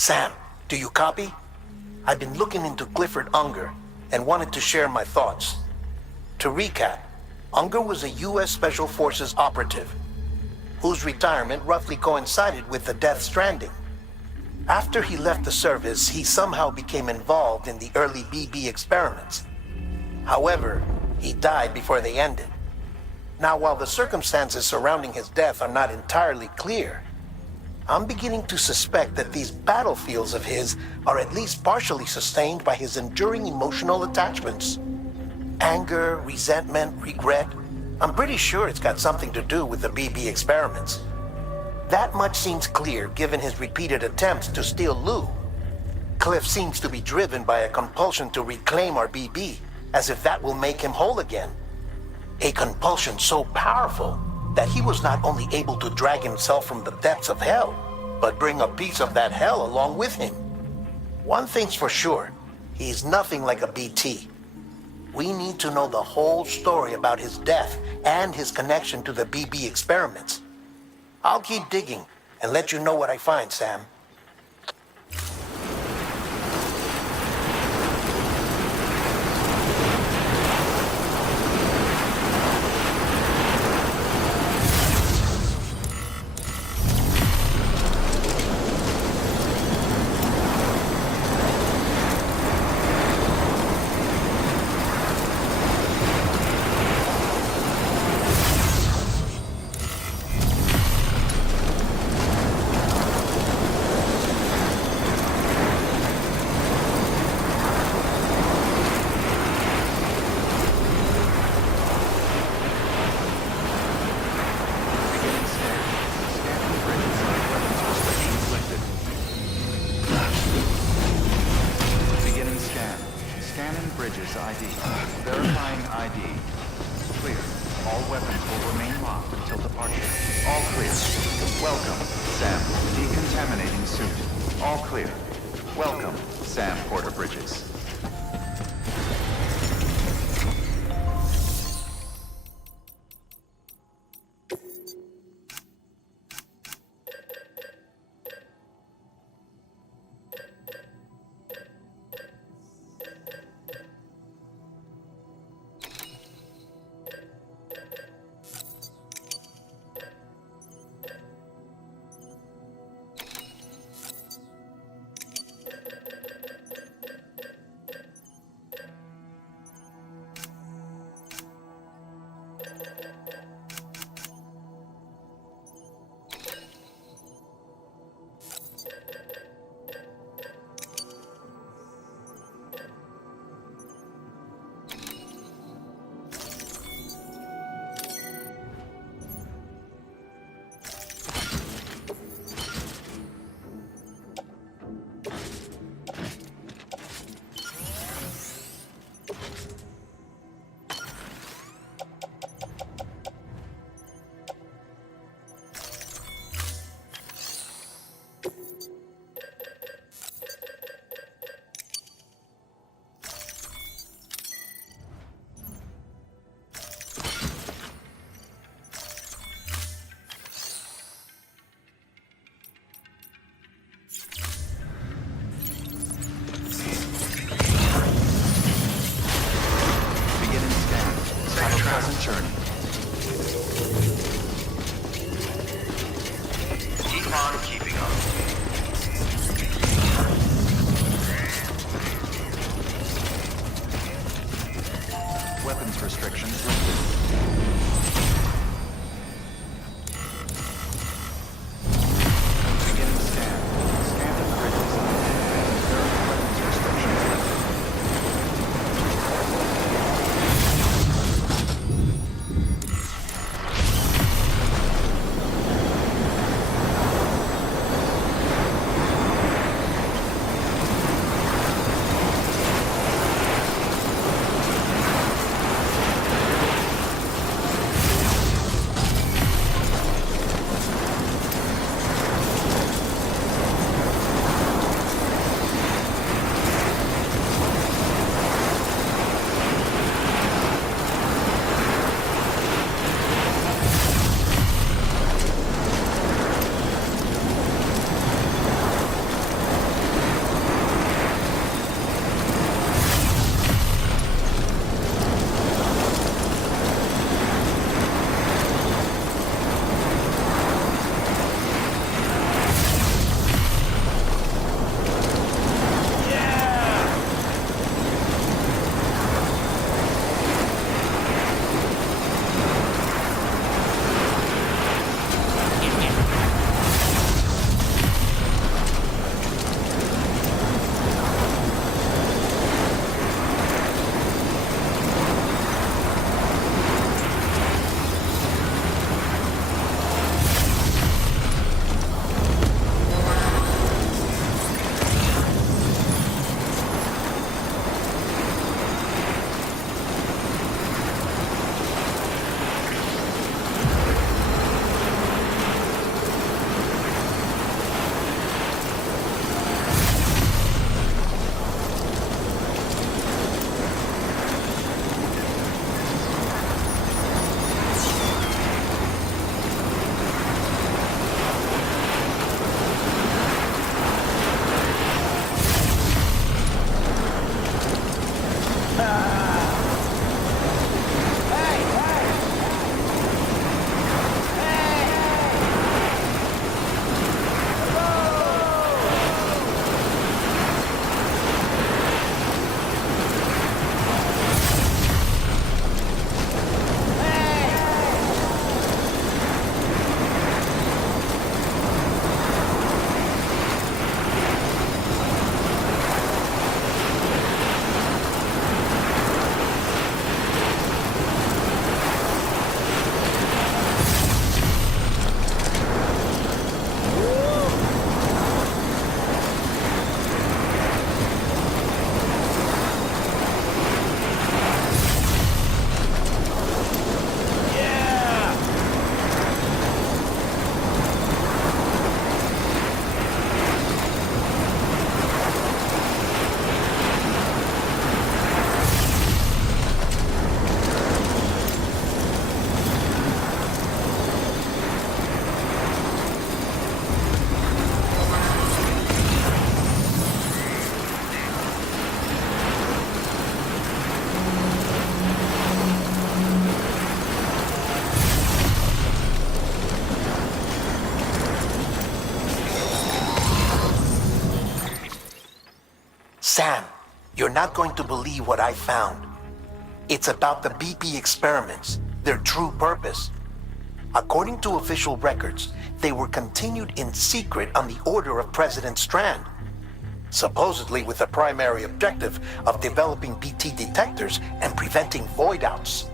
Sam, do you copy? I've been looking into Clifford Unger and wanted to share my thoughts. To recap, Unger was a U.S. Special Forces operative whose retirement roughly coincided with the Death Stranding. After he left the service, he somehow became involved in the early BB experiments. However, he died before they ended. Now, while the circumstances surrounding his death are not entirely clear, I'm beginning to suspect that these battlefields of his are at least partially sustained by his enduring emotional attachments. Anger, resentment, regret. I'm pretty sure it's got something to do with the BB experiments. That much seems clear given his repeated attempts to steal Lou. Cliff seems to be driven by a compulsion to reclaim our BB, as if that will make him whole again. A compulsion so powerful that he was not only able to drag himself from the depths of hell, but bring a piece of that hell along with him. One thing's for sure, he's nothing like a BT. We need to know the whole story about his death and his connection to the BB experiments. I'll keep digging and let you know what I find, Sam. Sam, you're not going to believe what I found. It's about the BP experiments, their true purpose. According to official records, they were continued in secret on the order of President Strand, supposedly with the primary objective of developing BT detectors and preventing void-outs.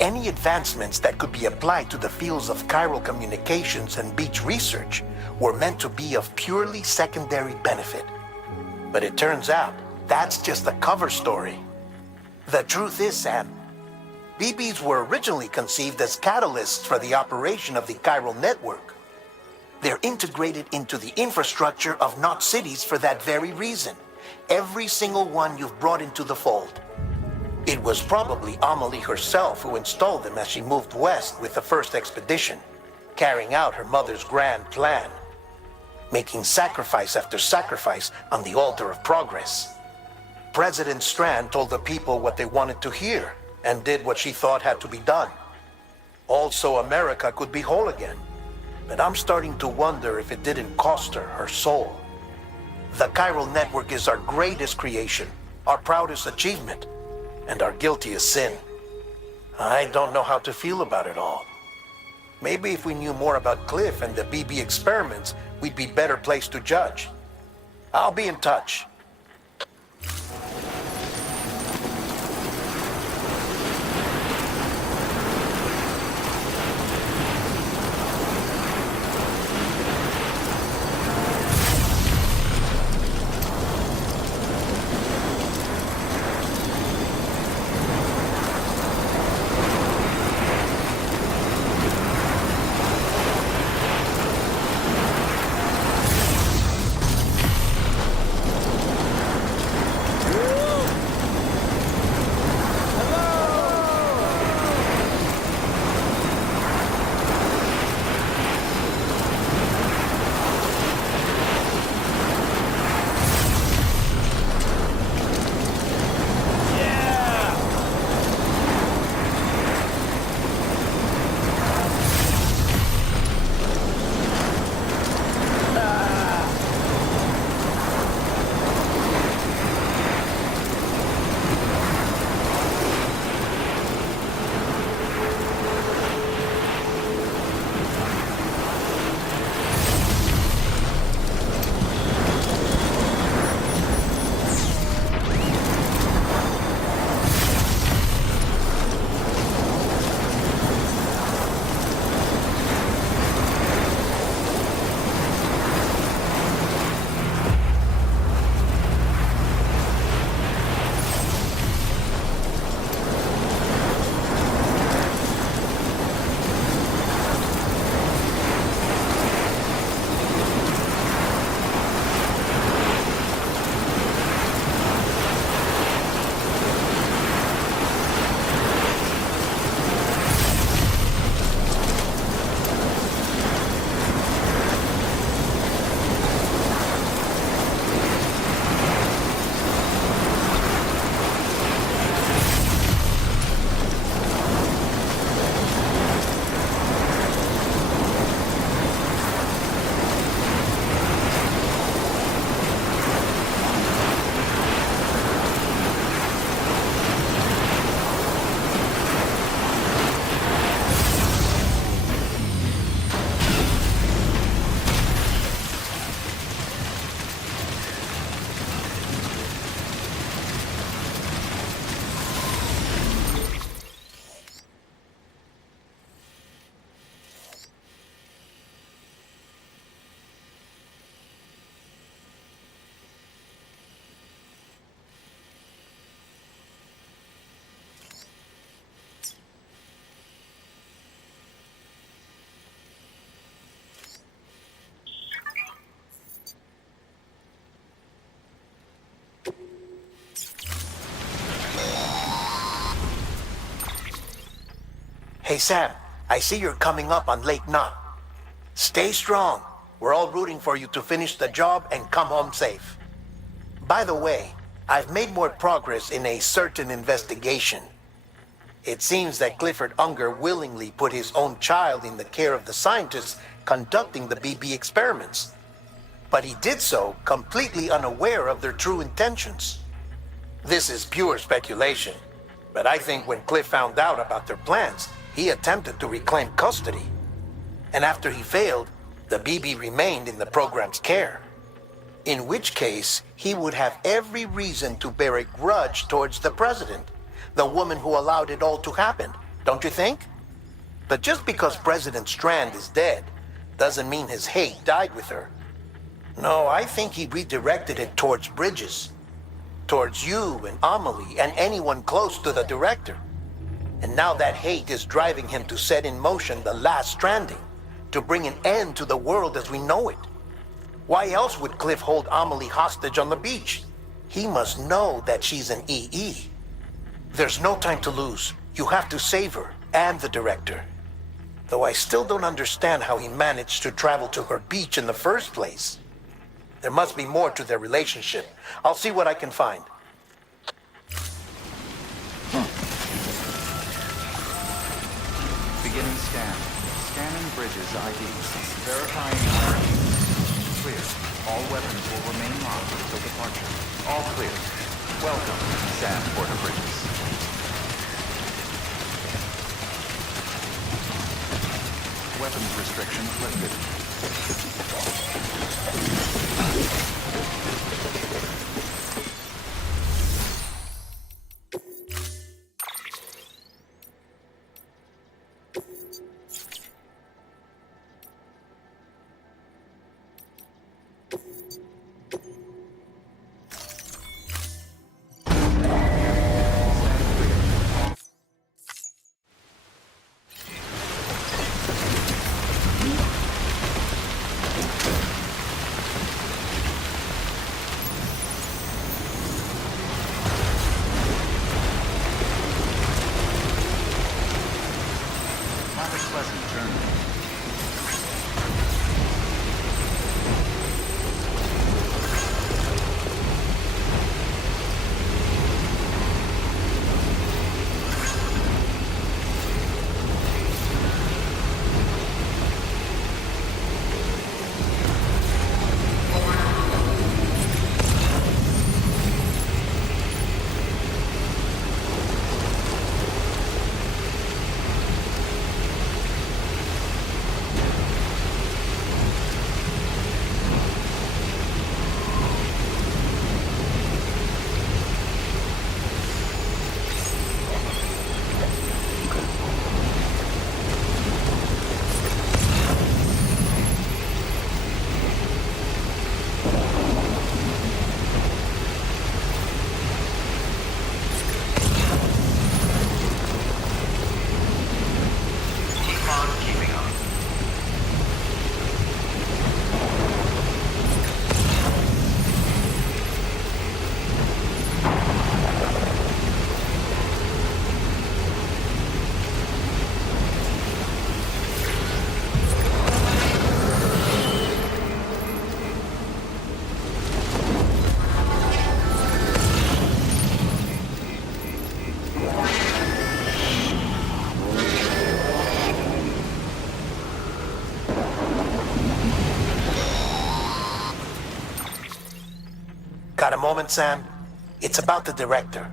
Any advancements that could be applied to the fields of chiral communications and beach research were meant to be of purely secondary benefit. But it turns out, that's just a cover story. The truth is, Sam, BBs were originally conceived as catalysts for the operation of the chiral network. They're integrated into the infrastructure of Knot cities for that very reason. Every single one you've brought into the fold. It was probably Amelie herself who installed them as she moved west with the first expedition, carrying out her mother's grand plan, making sacrifice after sacrifice on the altar of progress. President Strand told the people what they wanted to hear, and did what she thought had to be done. Also, America could be whole again. But I'm starting to wonder if it didn't cost her her soul. The chiral network is our greatest creation, our proudest achievement, and our guiltiest sin. I don't know how to feel about it all. Maybe if we knew more about Cliff and the BB experiments, we'd be better placed to judge. I'll be in touch. Hey Sam, I see you're coming up on Lake Knot. Stay strong. We're all rooting for you to finish the job and come home safe. By the way, I've made more progress in a certain investigation. It seems that Clifford Unger willingly put his own child in the care of the scientists conducting the BB experiments. But he did so completely unaware of their true intentions. This is pure speculation, but I think when Cliff found out about their plans, he attempted to reclaim custody. And after he failed, the BB remained in the program's care. In which case, he would have every reason to bear a grudge towards the president, the woman who allowed it all to happen, don't you think? But just because President Strand is dead, doesn't mean his hate died with her. No, I think he redirected it towards Bridges. Towards you and Amelie and anyone close to the director. And now that hate is driving him to set in motion the last stranding, to bring an end to the world as we know it. Why else would Cliff hold Amelie hostage on the beach? He must know that she's an EE. There's no time to lose. You have to save her and the director. Though I still don't understand how he managed to travel to her beach in the first place. There must be more to their relationship. I'll see what I can find. Beginning scan. Scanning Bridges ID. Verifying RD. Clear. All weapons will remain locked until departure. All clear. Welcome, Sam Porter Bridges. Weapons restrictions lifted. Got a moment, Sam? It's about the director.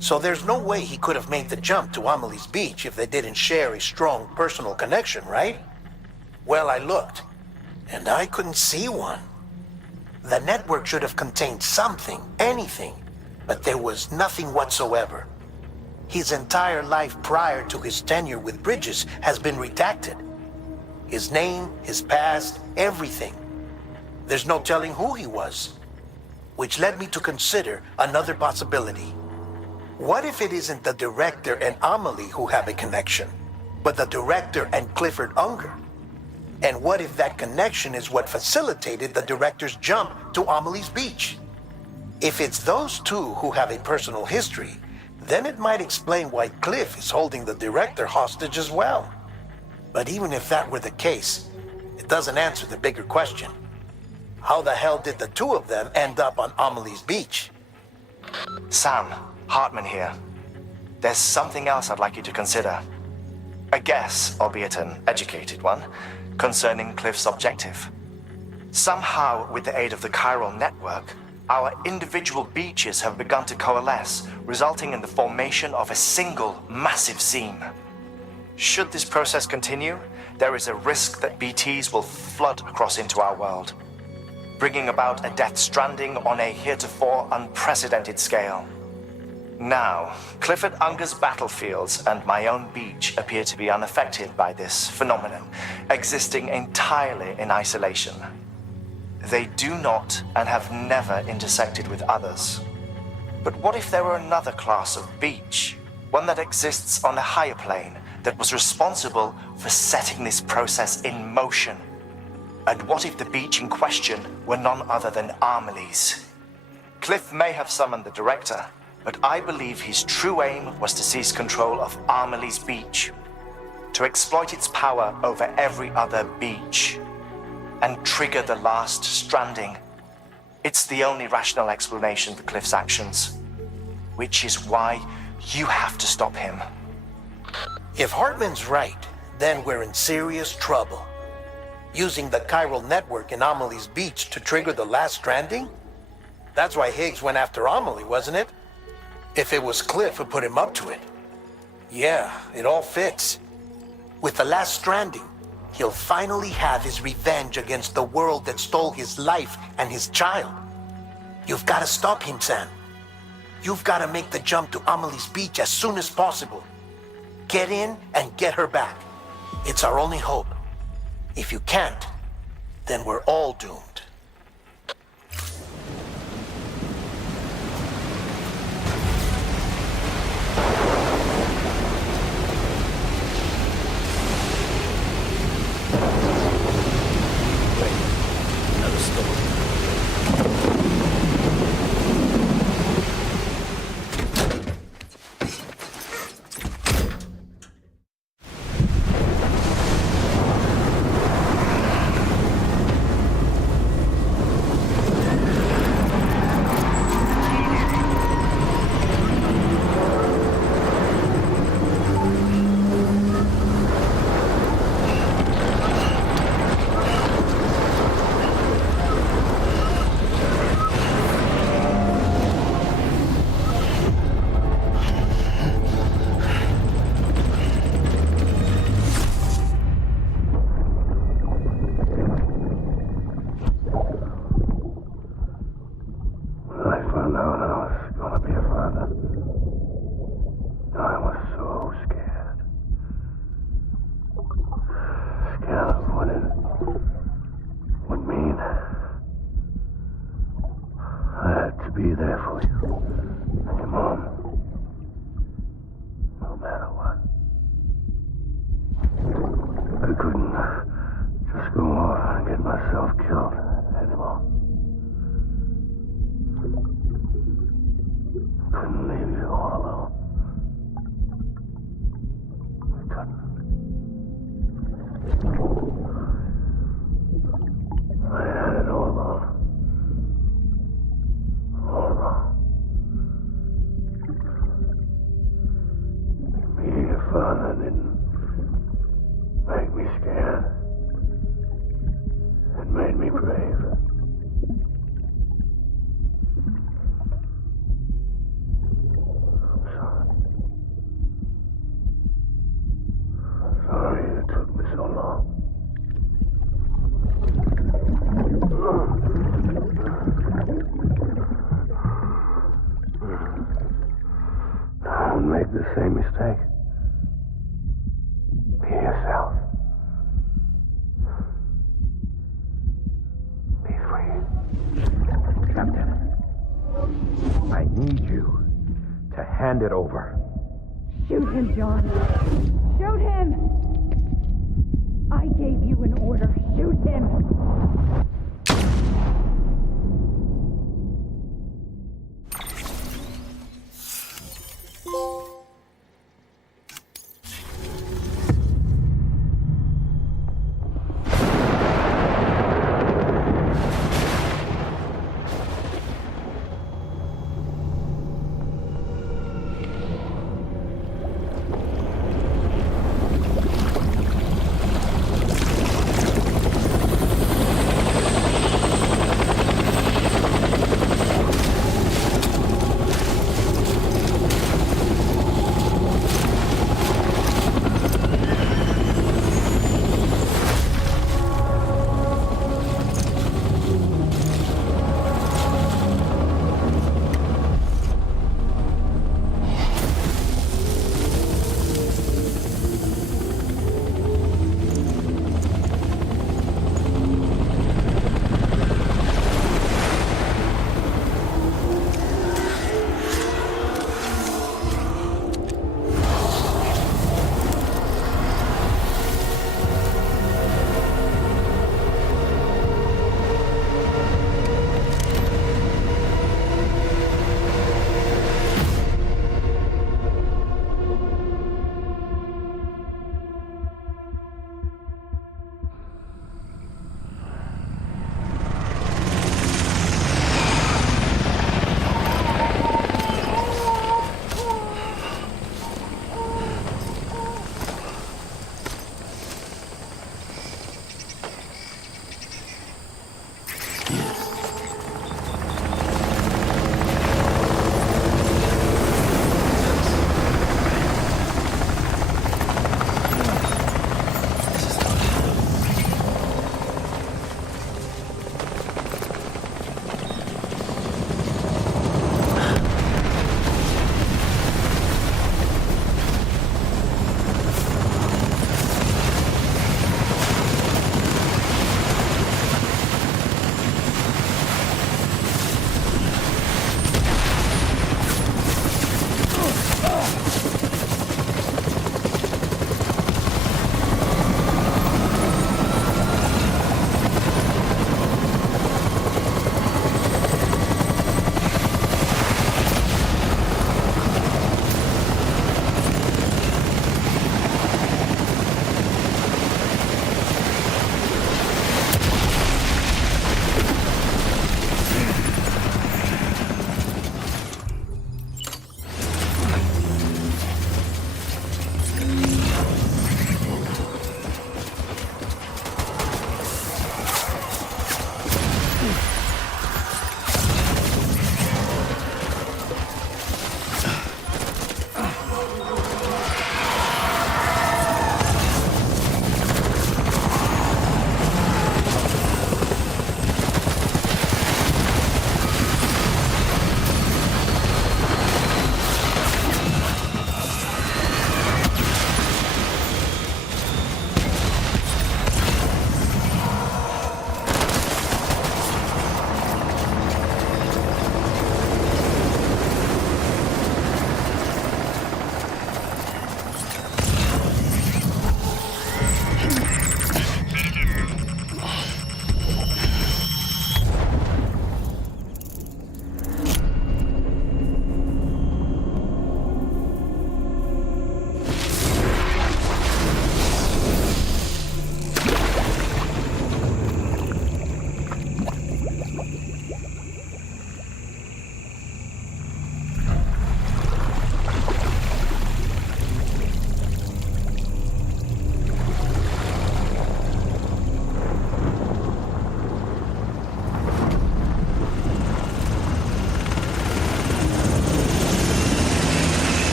So there's no way he could have made the jump to Amelie's beach if they didn't share a strong personal connection, right? Well, I looked, and I couldn't see one. The network should have contained something, anything, but there was nothing whatsoever. His entire life prior to his tenure with Bridges has been redacted. His name, his past, everything. There's no telling who he was. Which led me to consider another possibility. What if it isn't the director and Amelie who have a connection, but the director and Clifford Unger? And what if that connection is what facilitated the director's jump to Amelie's beach? If it's those two who have a personal history, then it might explain why Cliff is holding the director hostage as well. But even if that were the case, it doesn't answer the bigger question. How the hell did the two of them end up on Amelie's beach? Sam, Hartman here. There's something else I'd like you to consider. A guess, albeit an educated one, concerning Cliff's objective. Somehow, with the aid of the chiral network, our individual beaches have begun to coalesce, resulting in the formation of a single massive seam. Should this process continue, there is a risk that BTs will flood across into our world, bringing about a Death Stranding on a heretofore unprecedented scale. Now, Clifford Unger's battlefields and my own beach appear to be unaffected by this phenomenon, existing entirely in isolation. They do not and have never intersected with others. But what if there were another class of beach, one that exists on a higher plane, that was responsible for setting this process in motion? And what if the beach in question were none other than Amelie's? Cliff may have summoned the director, but I believe his true aim was to seize control of Amelie's beach, to exploit its power over every other beach, and trigger the last stranding. It's the only rational explanation for Cliff's actions, which is why you have to stop him. If Hartman's right, then we're in serious trouble. Using the chiral network in Amelie's beach to trigger the last stranding? That's why Higgs went after Amelie, wasn't it? If it was Cliff who put him up to it. Yeah, it all fits. With the last stranding, he'll finally have his revenge against the world that stole his life and his child. You've got to stop him, Sam. You've got to make the jump to Amelie's beach as soon as possible. Get in and get her back. It's our only hope. If you can't, then we're all doomed. Be there for you, and your mom, no matter what. I couldn't just go off and get myself killed anymore. Couldn't leave you all alone. I couldn't. I had it all wrong. All wrong. Being a father didn't make me scared. It made me brave. I'm sorry. I'm sorry it took me so long. Don't make the same mistake. Be yourself. Be free. Captain, I need you to hand it over. Shoot him, John. Shoot him! I gave you an order. Shoot him!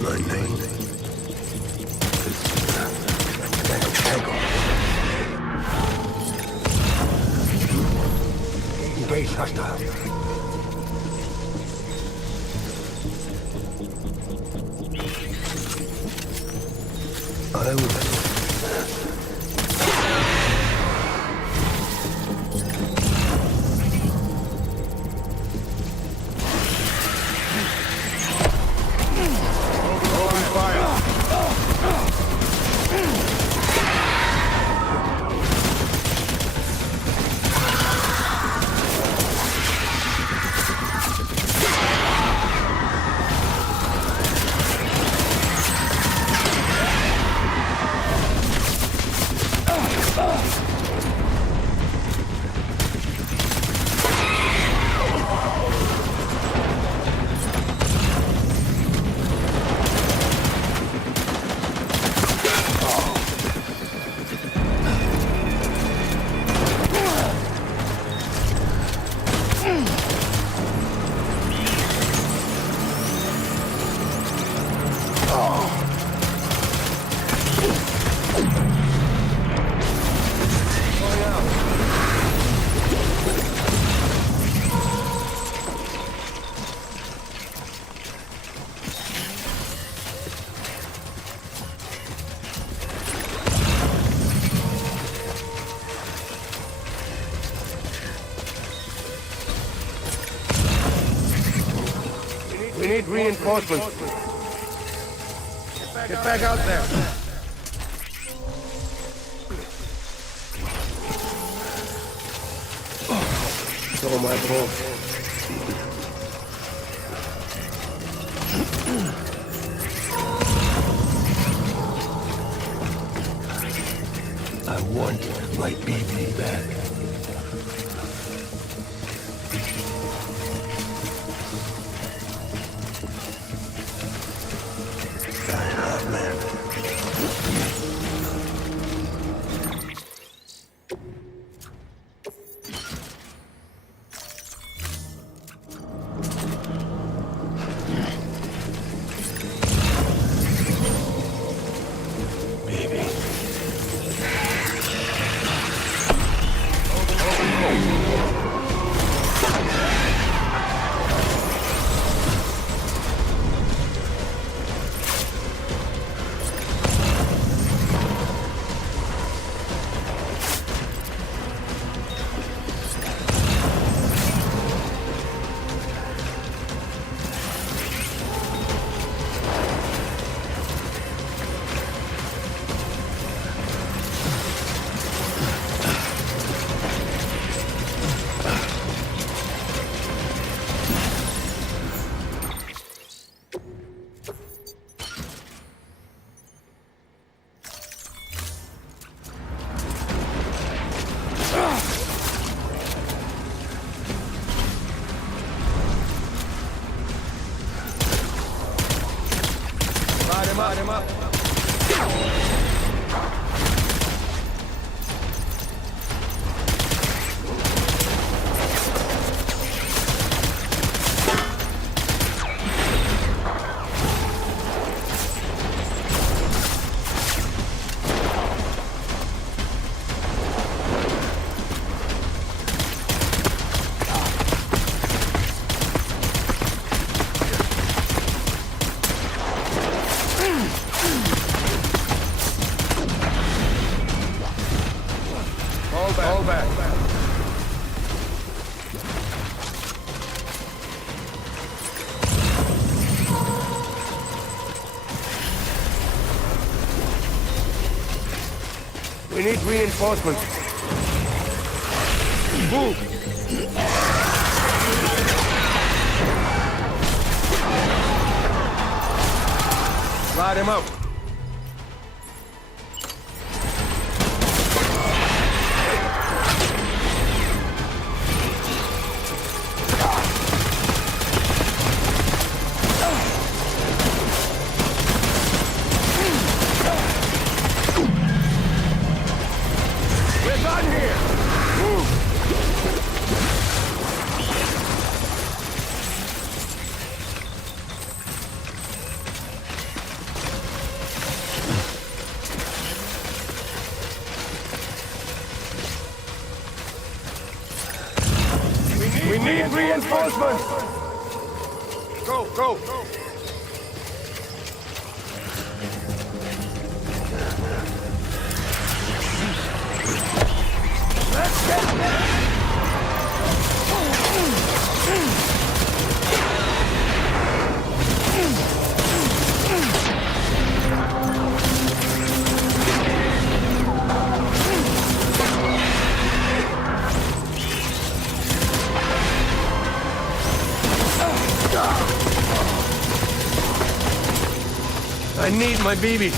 My name is Tango. Engage hostile. I will. We need reinforcements. Get back out there. It's all my fault. I want my baby back. Light him up. Hold back. We need reinforcements. Move! Light him up. Reinforcements! Go, go! Let's get I need my BB.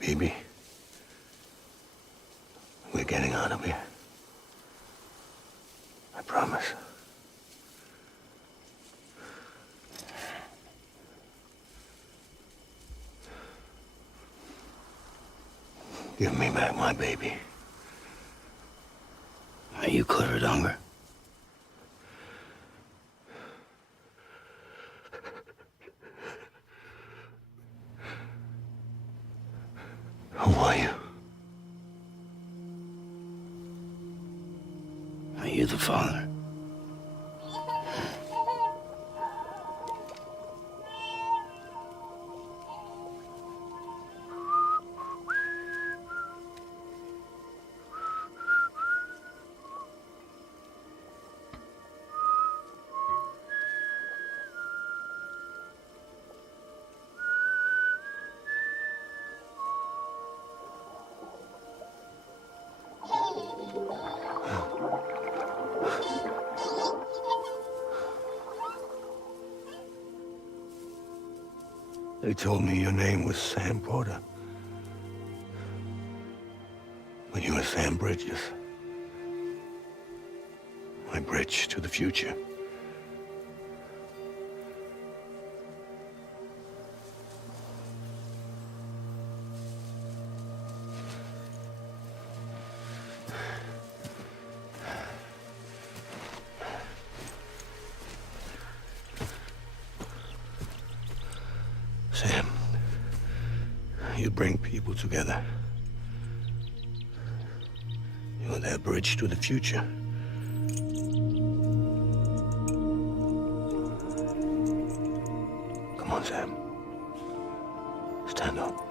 Baby, we're getting out of here. I promise. Give me back my baby. Are you clear of hunger? Who are you? Are you the father? They told me your name was Sam Porter. But you were Sam Bridges. My bridge to the future. Sam, you bring people together. You're their bridge to the future. Come on, Sam. Stand up.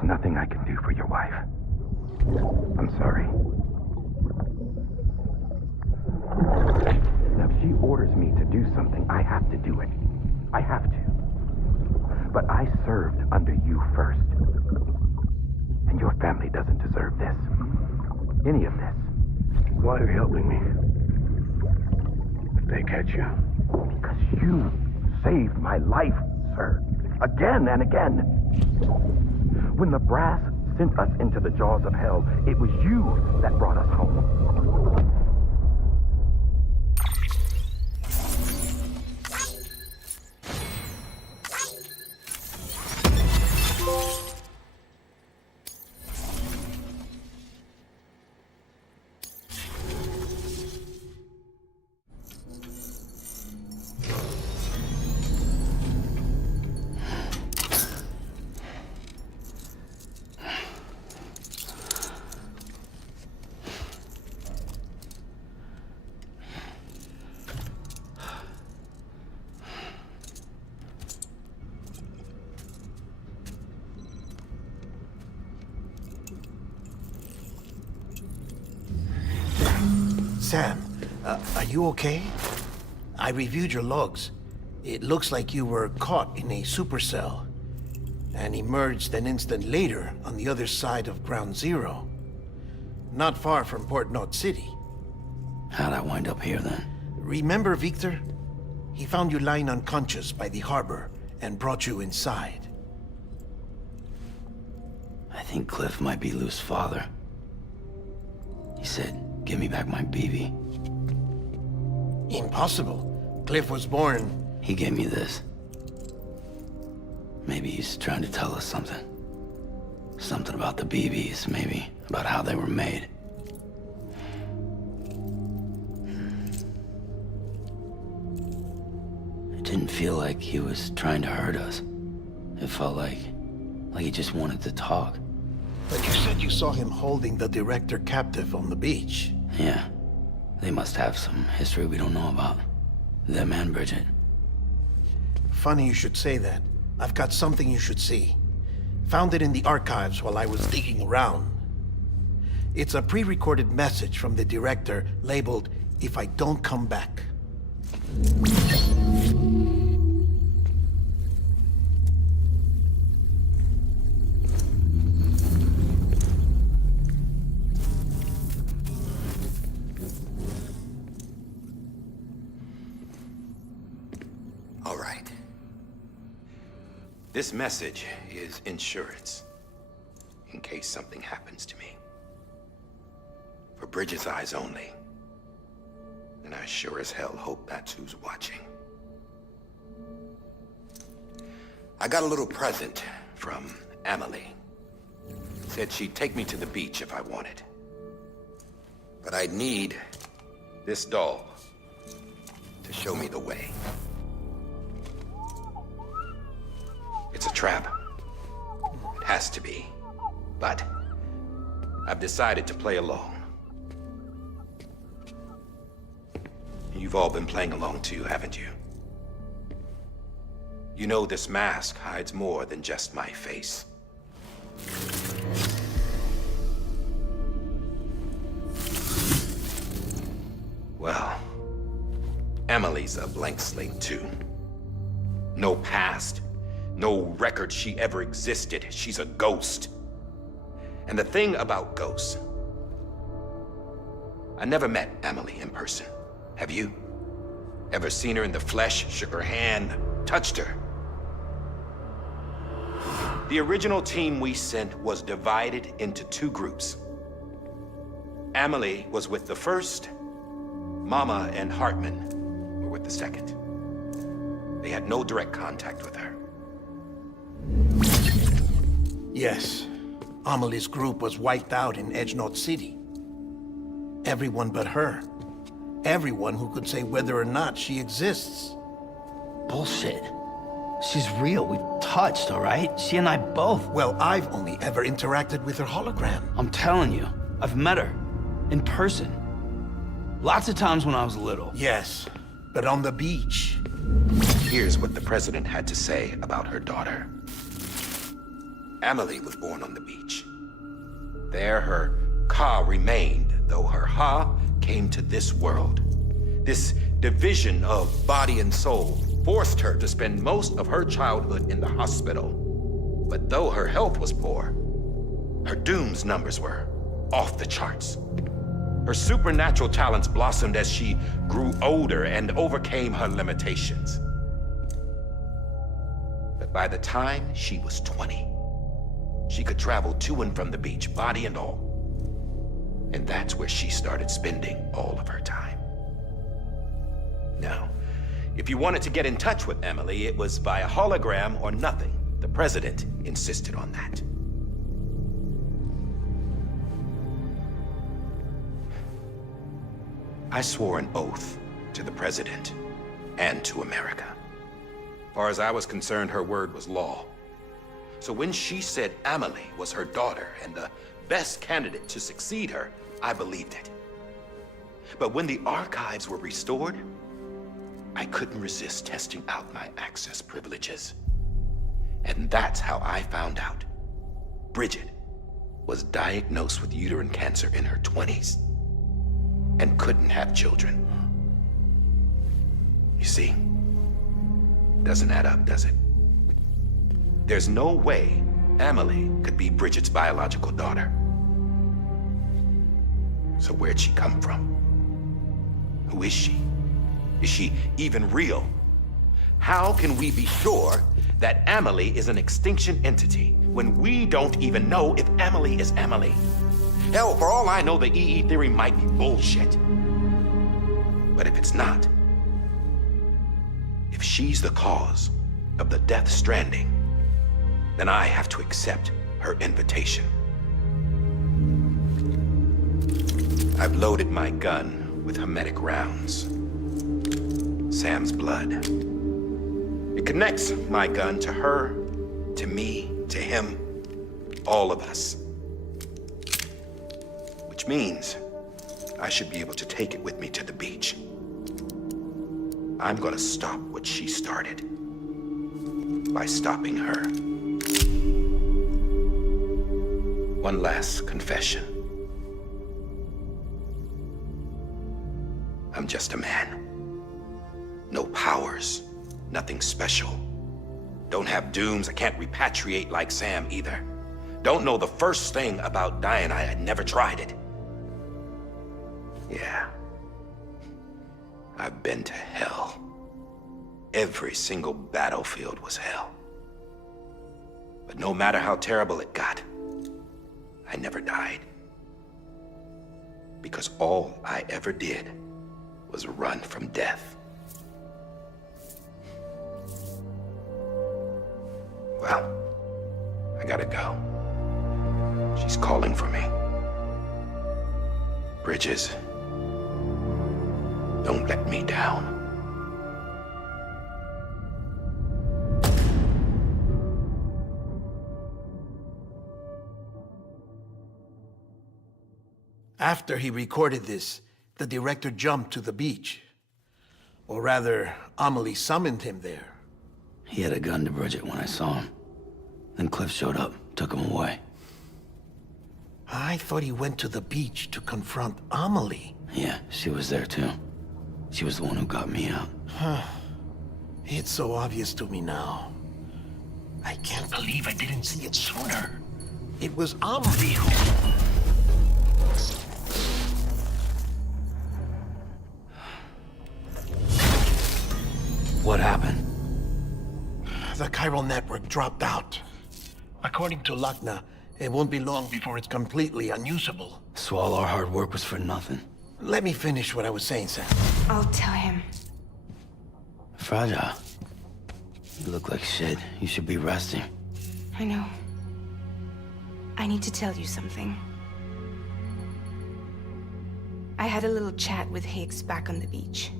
There's nothing I can do for your wife. I'm sorry. Now, if she orders me to do something, I have to do it. I have to. But I served under you first. And your family doesn't deserve this. Any of this. Why are you helping me? If they catch you. Because you saved my life, sir. Again and again. When the brass sent us into the jaws of hell, it was you that brought us home. Sam, are you okay? I reviewed your logs. It looks like you were caught in a supercell and emerged an instant later on the other side of Ground Zero. Not far from Port Knot City. How'd I wind up here then? Remember Victor? He found you lying unconscious by the harbor and brought you inside. I think Cliff might be Lou's father. He said, give me back my BB. Impossible. Cliff was born... He gave me this. Maybe he's trying to tell us something. Something about the BBs, maybe. About how they were made. It didn't feel like he was trying to hurt us. It felt like he just wanted to talk. But you said you saw him holding the director captive on the beach. Yeah. They must have some history we don't know about. Them and Bridget. Funny you should say that. I've got something you should see. Found it in the archives while I was digging around. It's a pre-recorded message from the director labeled, "If I don't come back." All right. This message is insurance, in case something happens to me. For Bridget's eyes only. And I sure as hell hope that's who's watching. I got a little present from Emily. Said she'd take me to the beach if I wanted. But I'd need this doll to show me the way. It's a trap. It has to be. But I've decided to play along. You've all been playing along too, haven't you? You know this mask hides more than just my face. Well, Emily's a blank slate too. No past. No record she ever existed. She's a ghost. And the thing about ghosts, I never met Emily in person. Have you? Ever seen her in the flesh, shook her hand, touched her? The original team we sent was divided into two groups. Emily was with the first. Mama and Hartman were with the second. They had no direct contact with her. Yes. Amelie's group was wiped out in Edge Knot City. Everyone but her. Everyone who could say whether or not she exists. Bullshit. She's real. We've touched, all right? She and I both. Well, I've only ever interacted with her hologram. I'm telling you, I've met her. In person. Lots of times when I was little. Yes, but on the beach. Here's what the president had to say about her daughter. Amelie was born on the beach. There her Ka remained, though her Ha came to this world. This division of body and soul forced her to spend most of her childhood in the hospital. But though her health was poor, her Doom's numbers were off the charts. Her supernatural talents blossomed as she grew older and overcame her limitations. But by the time she was 20, she could travel to and from the beach, body and all. And that's where she started spending all of her time. Now, if you wanted to get in touch with Emily, it was via hologram or nothing. The president insisted on that. I swore an oath to the president and to America. As far as I was concerned, her word was law. So when she said Amelie was her daughter and the best candidate to succeed her, I believed it. But when the archives were restored, I couldn't resist testing out my access privileges. And that's how I found out Bridget was diagnosed with uterine cancer in her 20s and couldn't have children. You see, doesn't add up, does it? There's no way Amelie could be Bridget's biological daughter. So where'd she come from? Who is she? Is she even real? How can we be sure that Amelie is an extinction entity when we don't even know if Amelie is Amelie? Hell, for all I know, the EE theory might be bullshit. But if it's not, if she's the cause of the Death Stranding, then I have to accept her invitation. I've loaded my gun with hermetic rounds. Sam's blood. It connects my gun to her, to me, to him, all of us. Which means I should be able to take it with me to the beach. I'm gonna stop what she started by stopping her. One last confession. I'm just a man. No powers, nothing special. Don't have dooms, I can't repatriate like Sam either. Don't know the first thing about dying, I had never tried it. Yeah. I've been to hell. Every single battlefield was hell. But no matter how terrible it got, I never died. Because all I ever did was run from death. Well, I gotta go. She's calling for me. Bridges, don't let me down. After he recorded this, the director jumped to the beach. Or rather, Amelie summoned him there. He had a gun to Bridget when I saw him. Then Cliff showed up, took him away. I thought he went to the beach to confront Amelie. Yeah, she was there too. She was the one who got me out. It's so obvious to me now. I can't believe I didn't see it sooner. It was Amelie who... What happened? The chiral network dropped out. According to Lakna, it won't be long before it's completely unusable. So all our hard work was for nothing. Let me finish what I was saying, Sam. I'll tell him. Fragile. You look like shit. You should be resting. I know. I need to tell you something. I had a little chat with Higgs back on the beach.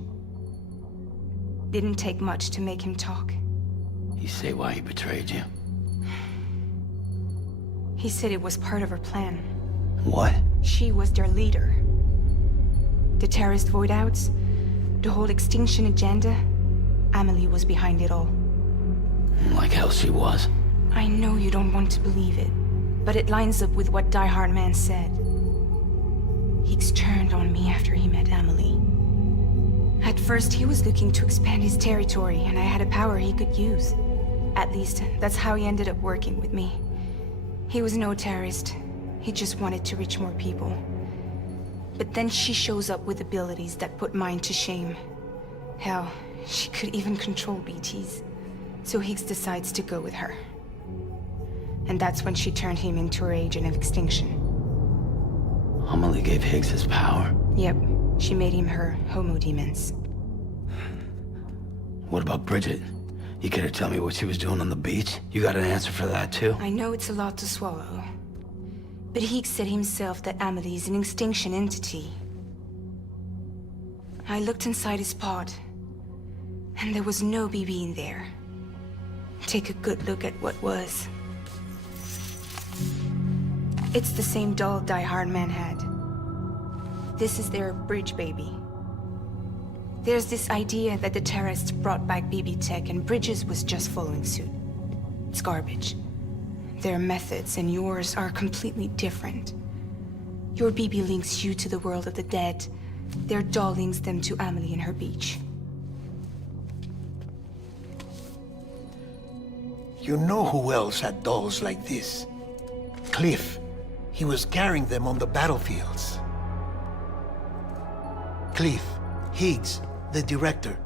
Didn't take much to make him talk. You say why he betrayed you? He said it was part of her plan. What? She was their leader. The terrorist void-outs, the whole extinction agenda, Amelie was behind it all. Like hell she was. I know you don't want to believe it, but it lines up with what Die Hard Man said. Higgs turned on me after he met Emily. At first, he was looking to expand his territory, and I had a power he could use. At least, that's how he ended up working with me. He was no terrorist. He just wanted to reach more people. But then she shows up with abilities that put mine to shame. Hell, she could even control BTs. So Higgs decides to go with her. And that's when she turned him into her agent of extinction. Amelie gave Higgs his power? Yep, she made him her homo demons. What about Bridget? You care to tell me what she was doing on the beach? You got an answer for that too? I know it's a lot to swallow. But Higgs said himself that Amelie is an extinction entity. I looked inside his pod, and there was no BB in there. Take a good look at what was. It's the same doll Die Hard Man had. This is their bridge baby. There's this idea that the terrorists brought back BB tech and Bridges was just following suit. It's garbage. Their methods and yours are completely different. Your BB links you to the world of the dead. Their doll links them to Amelie and her beach. You know who else had dolls like this? Cliff. He was carrying them on the battlefields. Cliff, Higgs, the director.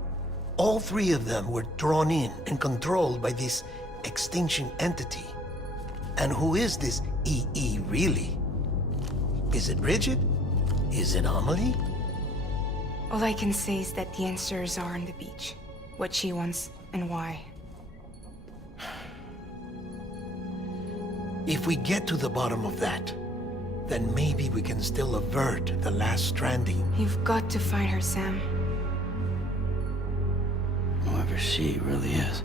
All three of them were drawn in and controlled by this extinction entity. And who is this EE really? Is it Bridget? Is it Amelie? All I can say is that the answers are on the beach. What she wants and why. If we get to the bottom of that, then maybe we can still avert the last stranding. You've got to find her, Sam. Whoever she really is.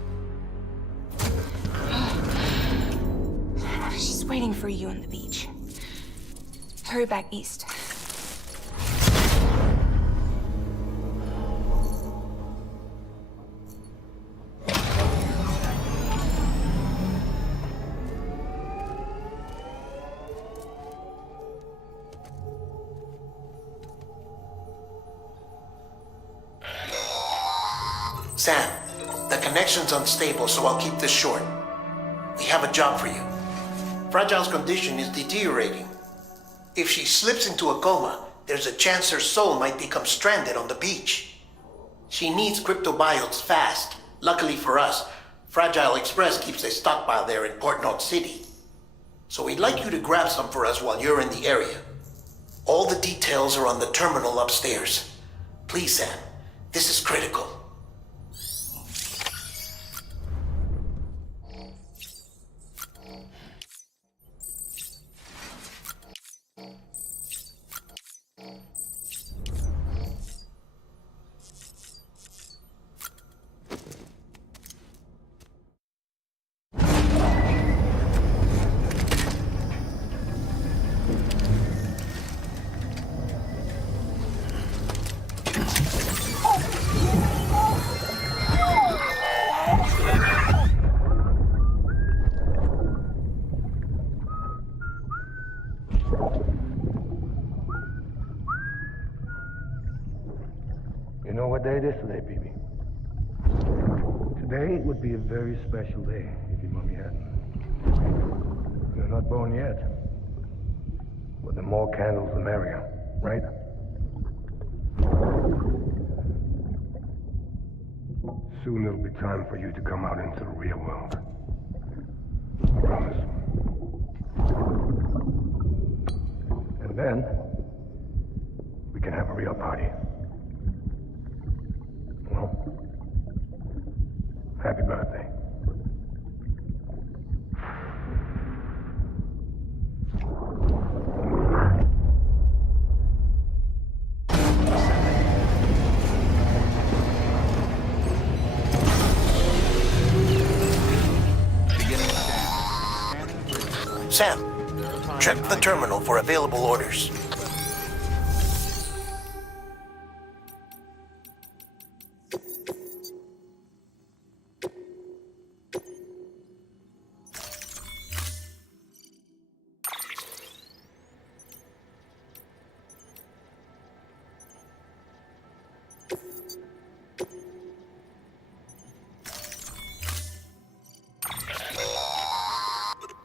She's waiting for you on the beach. Hurry back east. Sam, the connection's unstable, so I'll keep this short. We have a job for you. Fragile's condition is deteriorating. If she slips into a coma, there's a chance her soul might become stranded on the beach. She needs cryptobiotes fast. Luckily for us, Fragile Express keeps a stockpile there in Port Knot City. So we'd like you to grab some for us while you're in the area. All the details are on the terminal upstairs. Please, Sam, this is critical. You know what day it is today, BB? Today would be a very special day if your mommy hadn't. You're not born yet. But the more candles, the merrier, right? Soon it'll be time for you to come out into the real world. I promise. And then, we can have a real party. Well, happy birthday. Sam, check the terminal for available orders.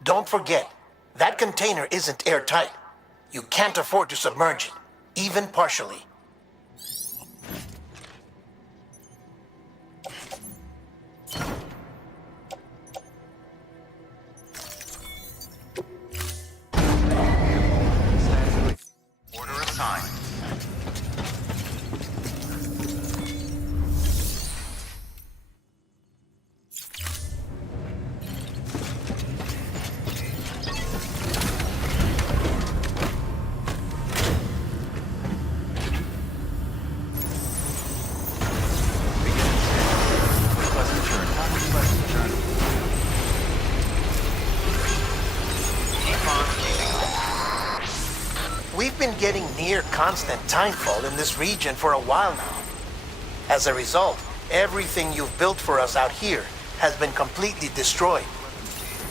Don't forget, that container isn't airtight. You can't afford to submerge it, even partially. Order assigned. We've been getting near constant timefall in this region for a while now. As a result, everything you've built for us out here has been completely destroyed.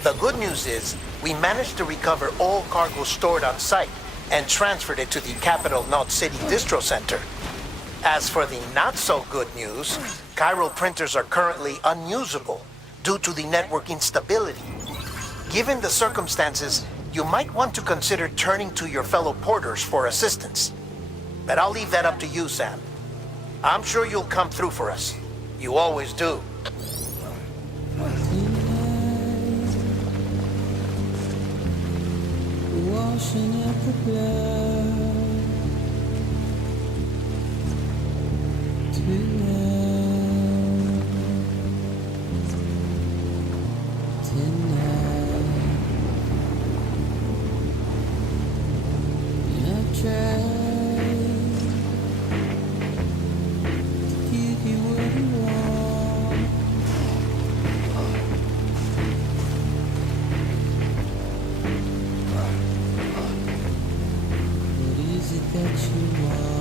The good news is, we managed to recover all cargo stored on site and transferred it to the Capital Knot City Distro Center. As for the not-so-good news, chiral printers are currently unusable due to the network instability. Given the circumstances, you might want to consider turning to your fellow porters for assistance. But I'll leave that up to you, Sam. I'm sure you'll come through for us. You always do. Washing up the blood tonight, I've tried to give you what you want. What is it that you want?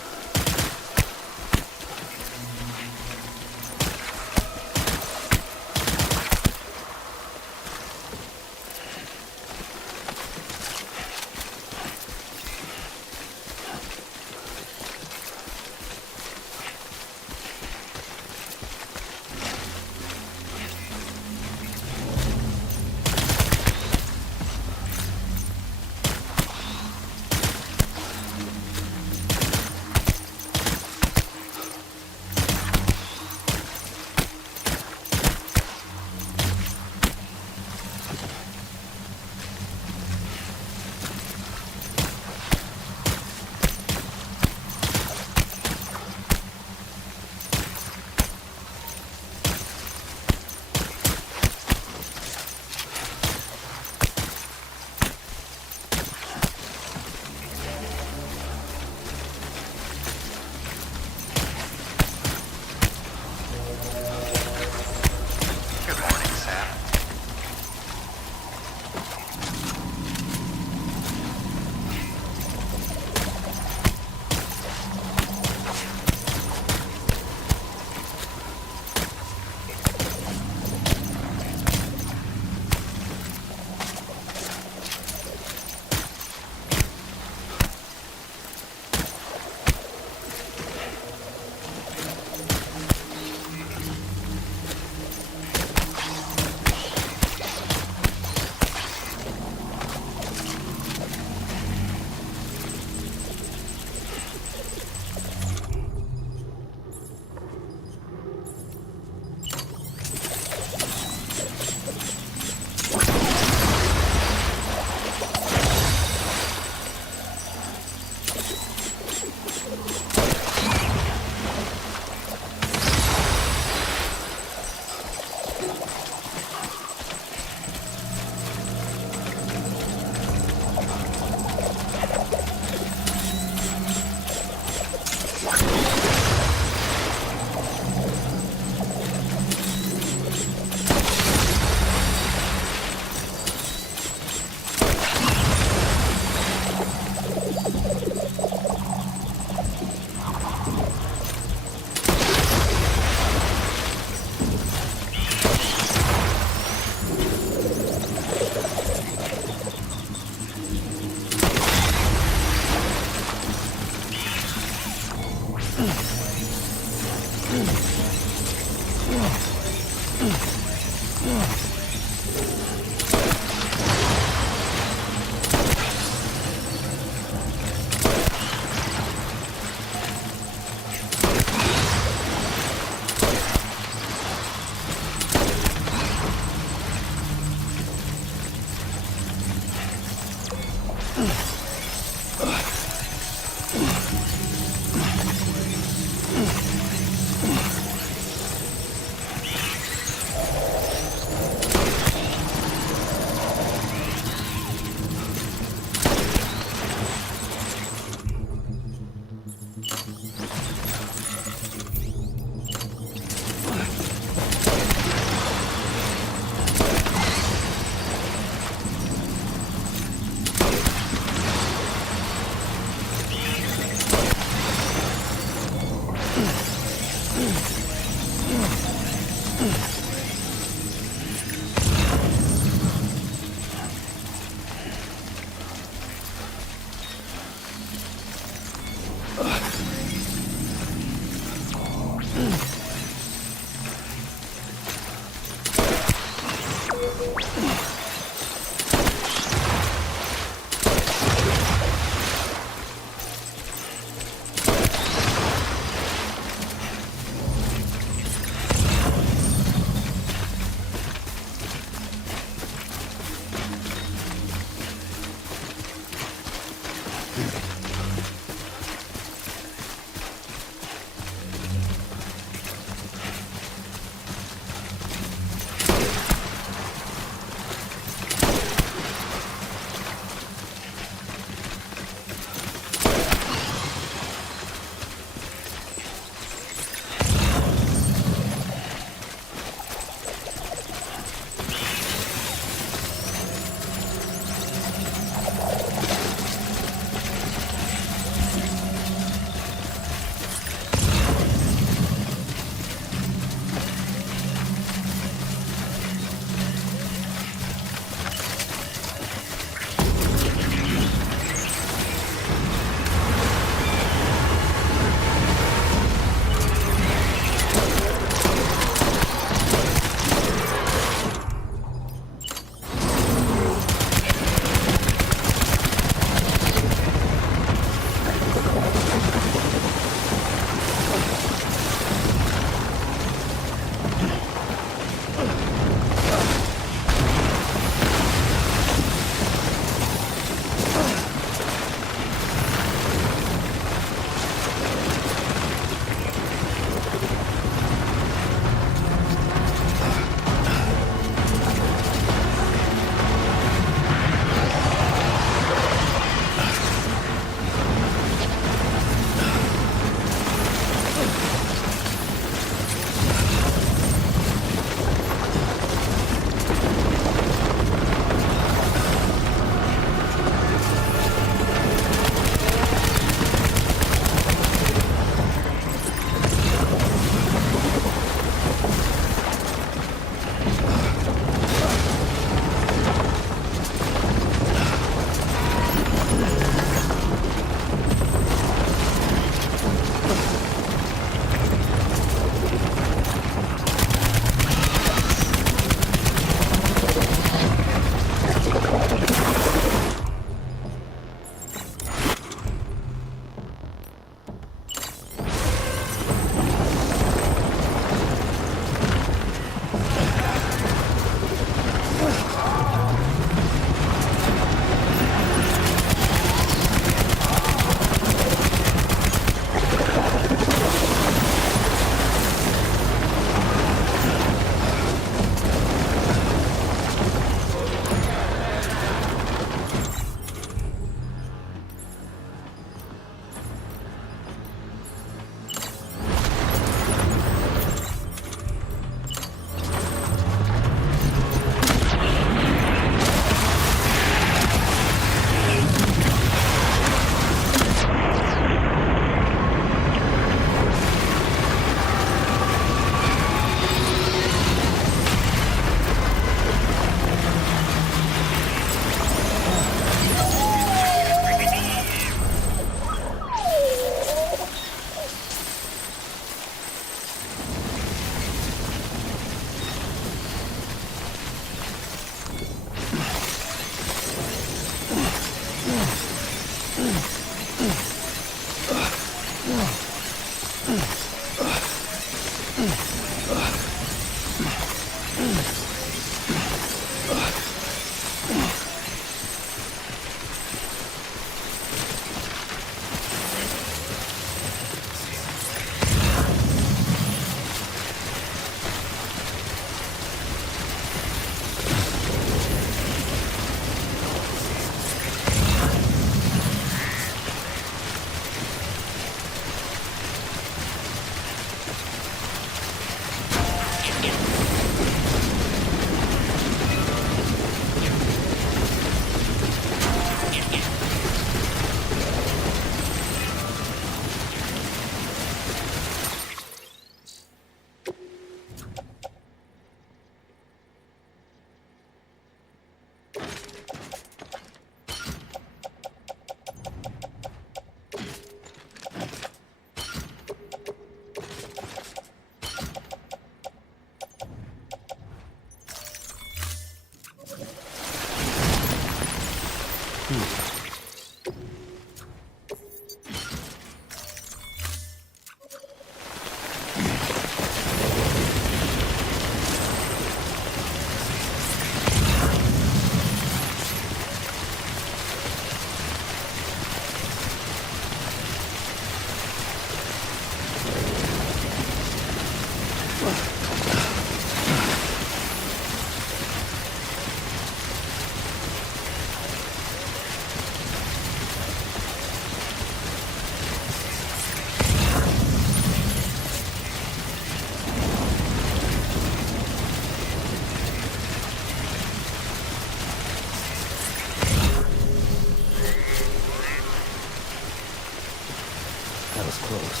was close.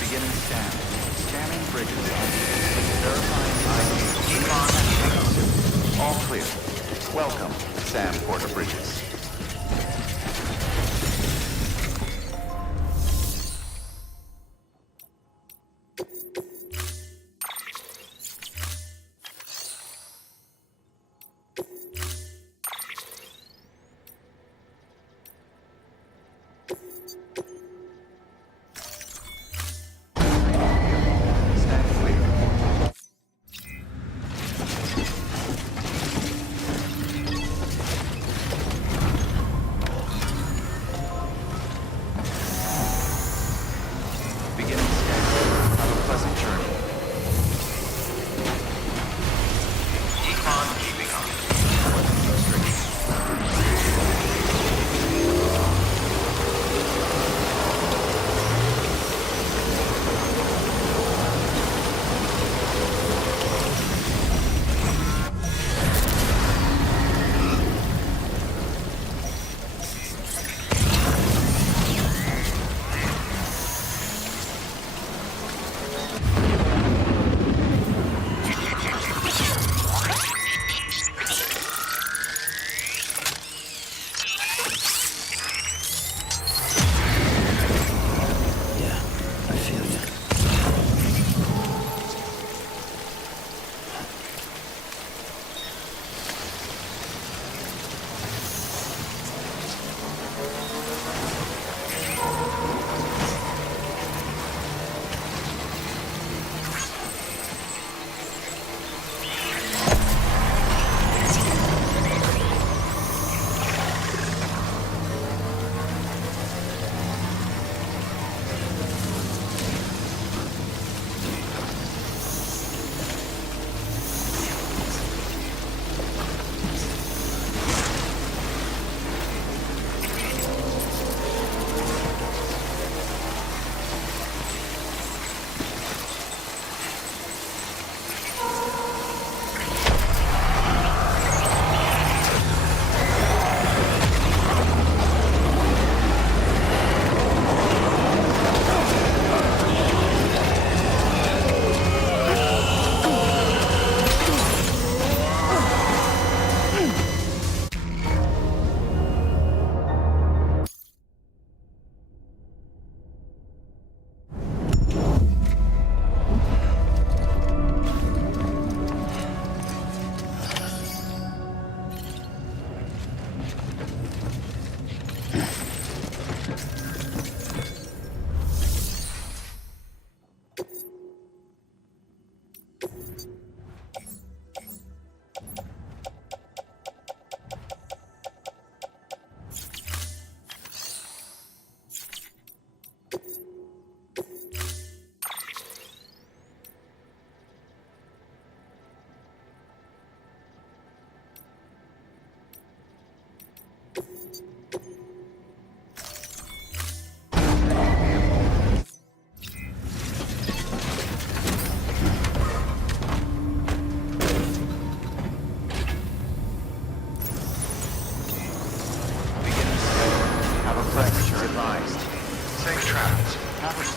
Beginning scan. Scanning bridges. Verifying ID. All clear. Welcome, Sam Porter Bridges.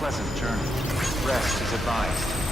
pleasant journey. Rest is advised.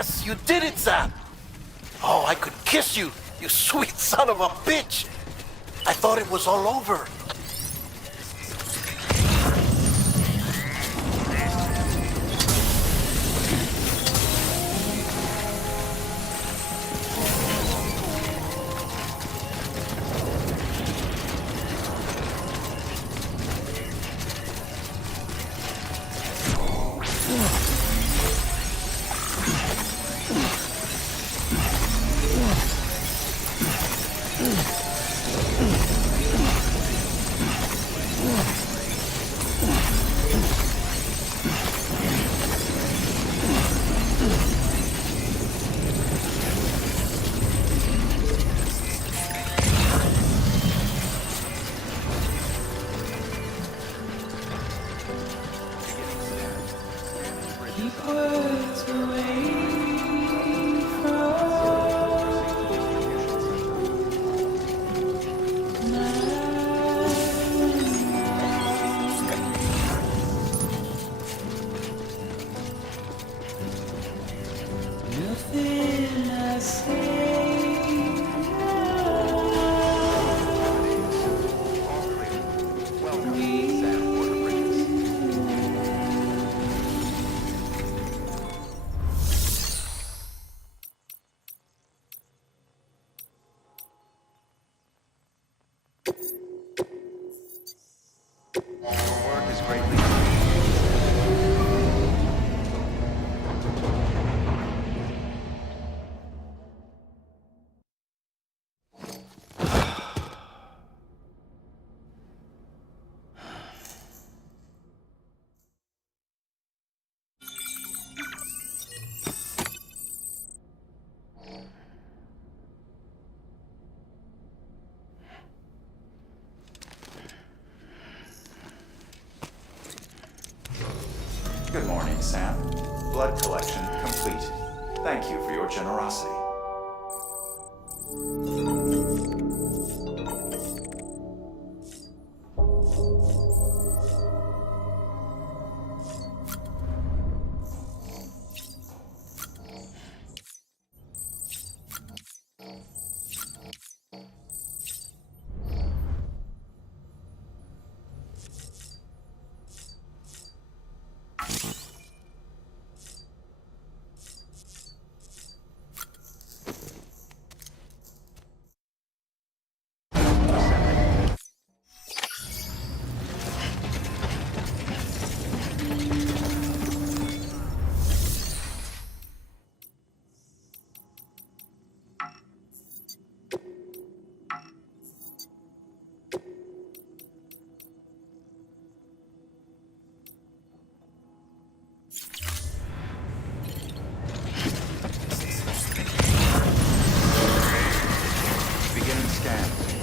Yes, you did it, Sam! Oh, I could kiss you, you sweet son of a bitch! I thought it was all over. Good morning, Sam. Blood collection complete. Thank you for your generosity.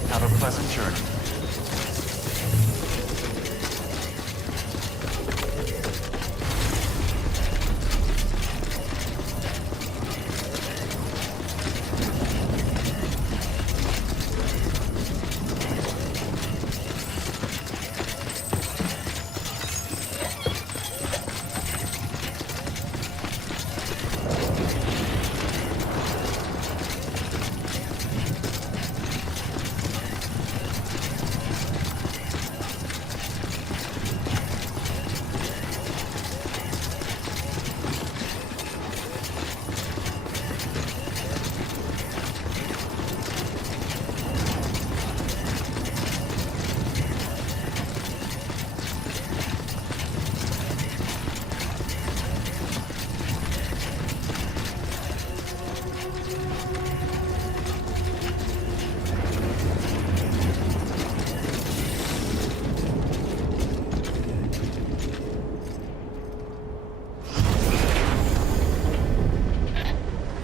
Have a pleasant journey.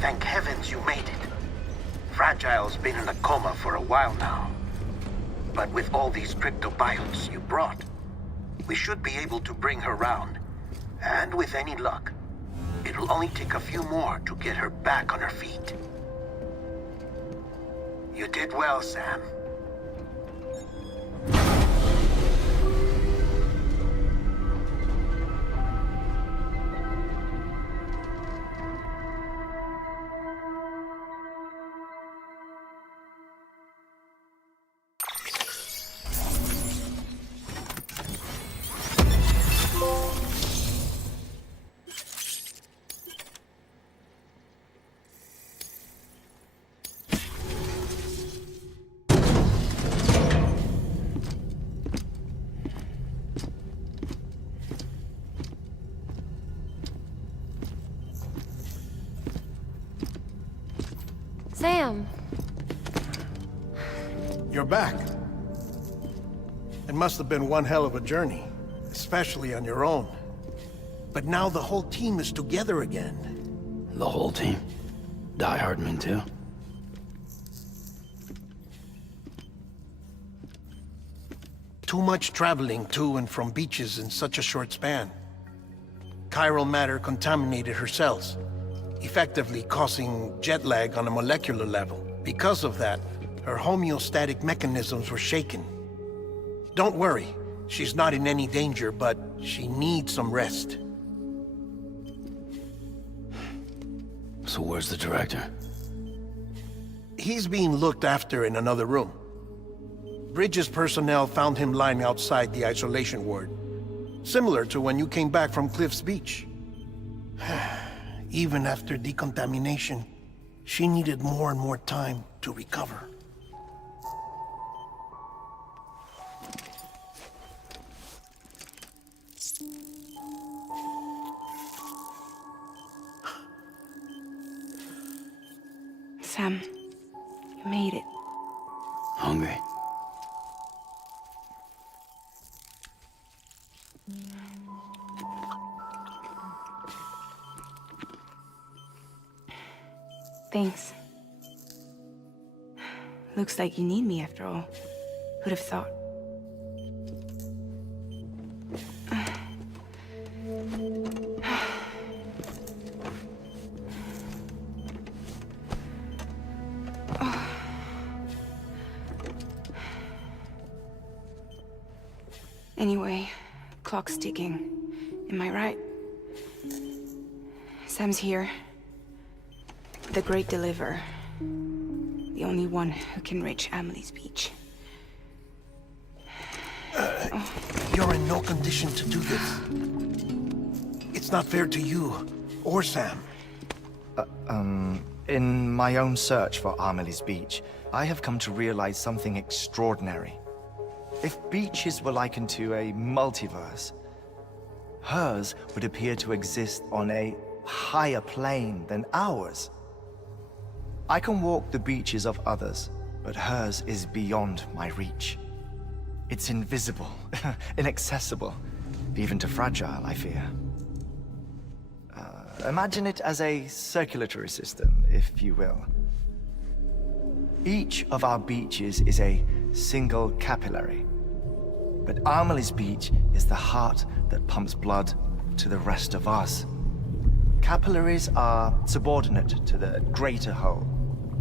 Thank heavens you made it. Fragile's been in a coma for a while now. But with all these cryptobiotes you brought, we should be able to bring her round. And with any luck, it'll only take a few more to get her back on her feet. You did well, Sam. back. It must have been one hell of a journey, especially on your own. But now the whole team is together again. The whole team? Die Hardman too? Too much traveling to and from beaches in such a short span. Chiral matter contaminated her cells, effectively causing jet lag on a molecular level. Because of that, her homeostatic mechanisms were shaken. Don't worry, she's not in any danger, but she needs some rest. So where's the director? He's being looked after in another room. Bridges personnel found him lying outside the isolation ward. Similar to when you came back from Cliff's Beach. Even after decontamination, she needed more and more time to recover. Sam, you made it. Hungry? Thanks. Looks like you need me after all. Who'd have thought? Anyway, clock's ticking. Am I right? Sam's here. The Great Deliverer. The only one who can reach Amelie's Beach. You're in no condition to do this. It's not fair to you, or Sam. In my own search for Amelie's Beach, I have come to realize something extraordinary. If beaches were likened to a multiverse, hers would appear to exist on a higher plane than ours. I can walk the beaches of others, but hers is beyond my reach. It's invisible, inaccessible, even to fragile, I fear. Imagine it as a circulatory system, if you will. Each of our beaches is a single capillary, but Amelie's Beach is the heart that pumps blood to the rest of us. Capillaries are subordinate to the greater whole,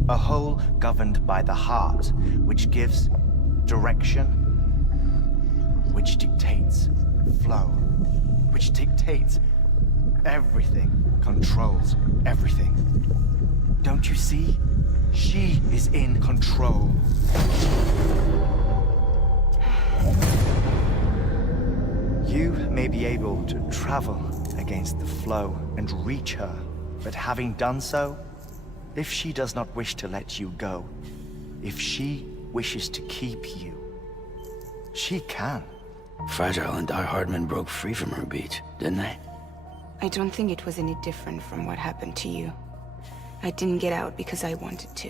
a whole governed by the heart, which gives direction, which dictates flow, which dictates everything, controls everything. Don't you see? She is in control. You may be able to travel against the flow and reach her, but having done so, if she does not wish to let you go, if she wishes to keep you, she can. Fragile and Die Hardman broke free from her beach, didn't they? I don't think it was any different from what happened to you. I didn't get out because I wanted to.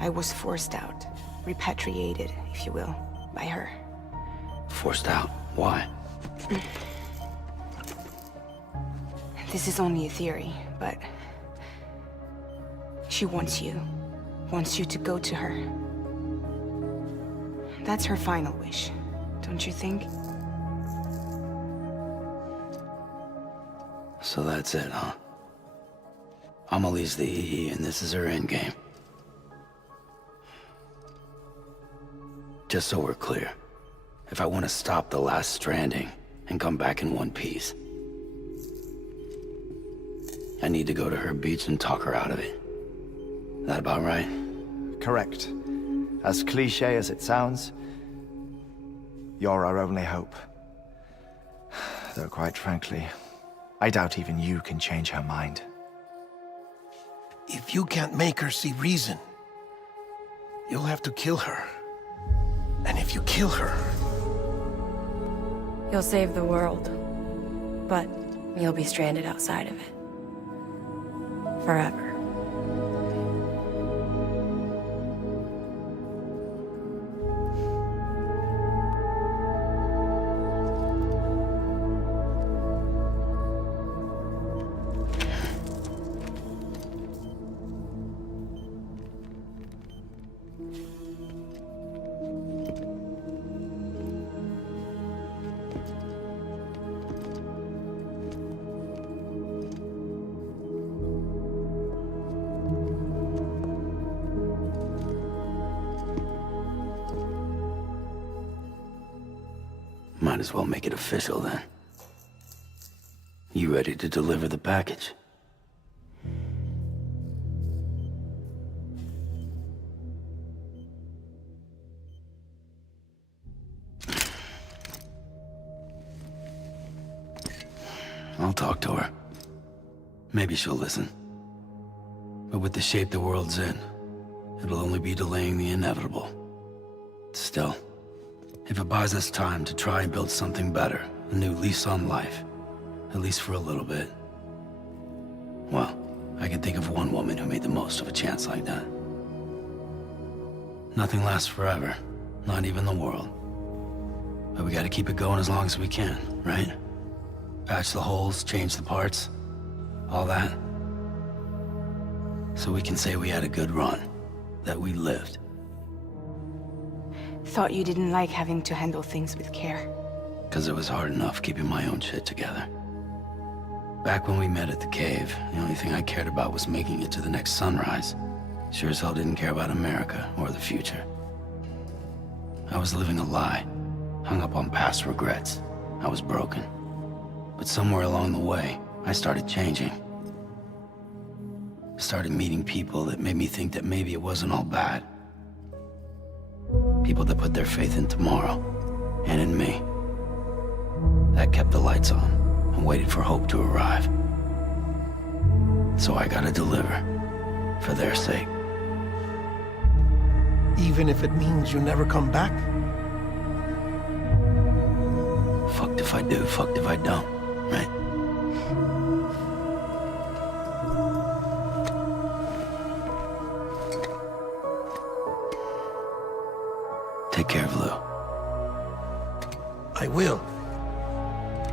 I was forced out, repatriated, if you will, by her. Forced out? Why? This is only a theory, but she wants you to go to her. That's her final wish, don't you think? So that's it, huh? Amelie's the EE, and this is her endgame. Just so we're clear, if I want to stop the last stranding and come back in one piece, I need to go to her beach and talk her out of it. That about right? Correct. As cliche as it sounds, you're our only hope. Though quite frankly, I doubt even you can change her mind. If you can't make her see reason, you'll have to kill her. And if you kill her... You'll save the world, but you'll be stranded outside of it. Forever. Might as well make it official then. You ready to deliver the package? I'll talk to her. Maybe she'll listen. But with the shape the world's in, it'll only be delaying the inevitable. Still, if it buys us time to try and build something better, a new lease on life, at least for a little bit, well, I can think of one woman who made the most of a chance like that. Nothing lasts forever, not even the world. But we gotta keep it going as long as we can, right? Patch the holes, change the parts, all that. So we can say we had a good run, that we lived. Thought you didn't like having to handle things with care. 'Cause it was hard enough keeping my own shit together. Back when we met at the cave, the only thing I cared about was making it to the next sunrise. Sure as hell didn't care about America or the future. I was living a lie, hung up on past regrets. I was broken. But somewhere along the way, I started changing. Started meeting people that made me think that maybe it wasn't all bad. People that put their faith in tomorrow, and in me. That kept the lights on, and waited for hope to arrive. So I gotta deliver, for their sake. Even if it means you never come back? Fucked if I do, fucked if I don't, right? Take care of Lou. I will.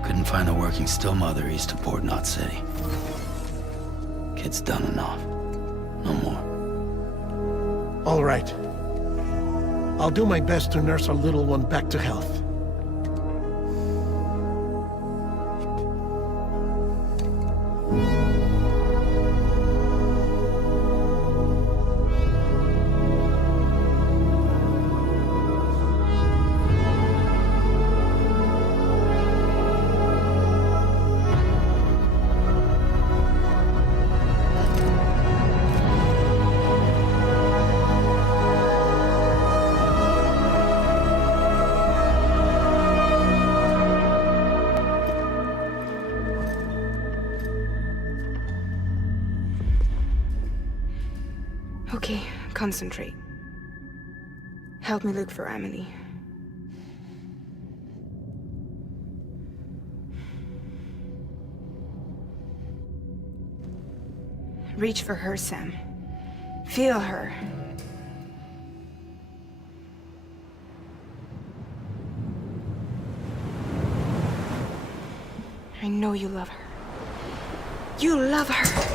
Couldn't find a working still mother east of Port Knot City. Kid's done enough. No more. All right. I'll do my best to nurse our little one back to health. Okay, concentrate. Help me look for Emily. Reach for her, Sam. Feel her. I know you love her. You love her!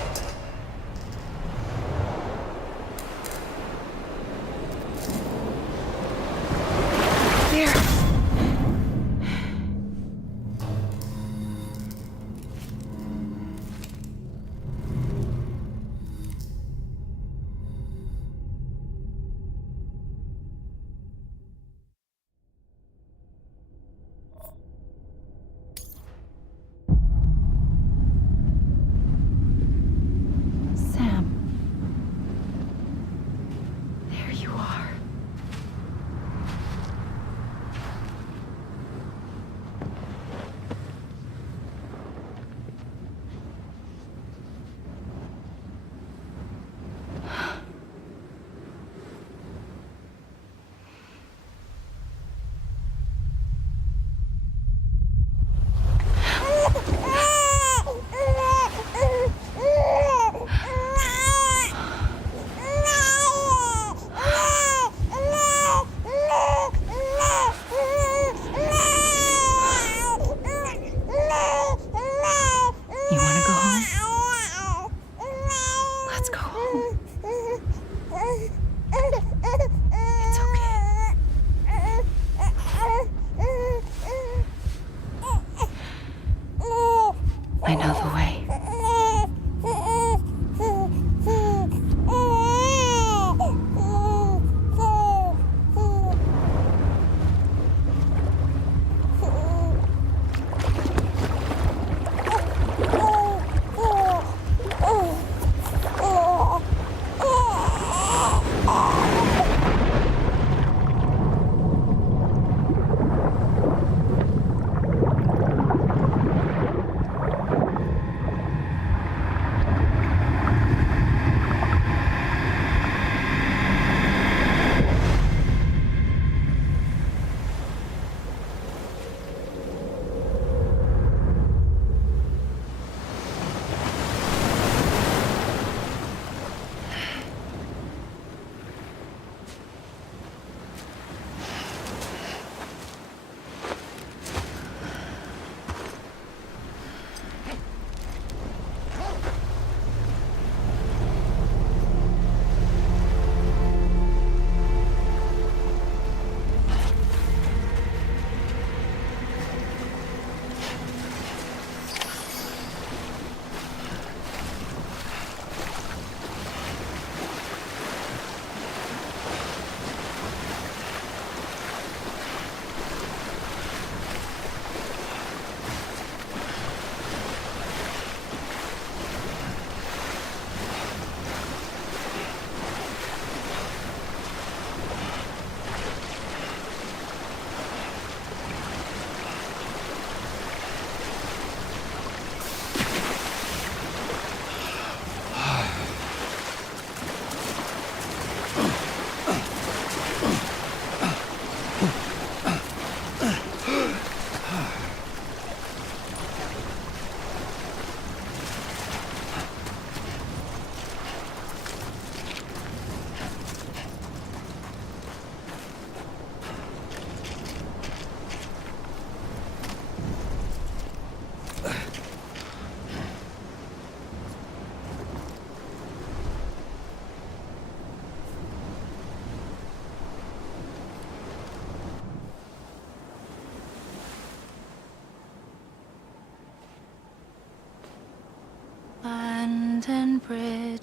I know the way.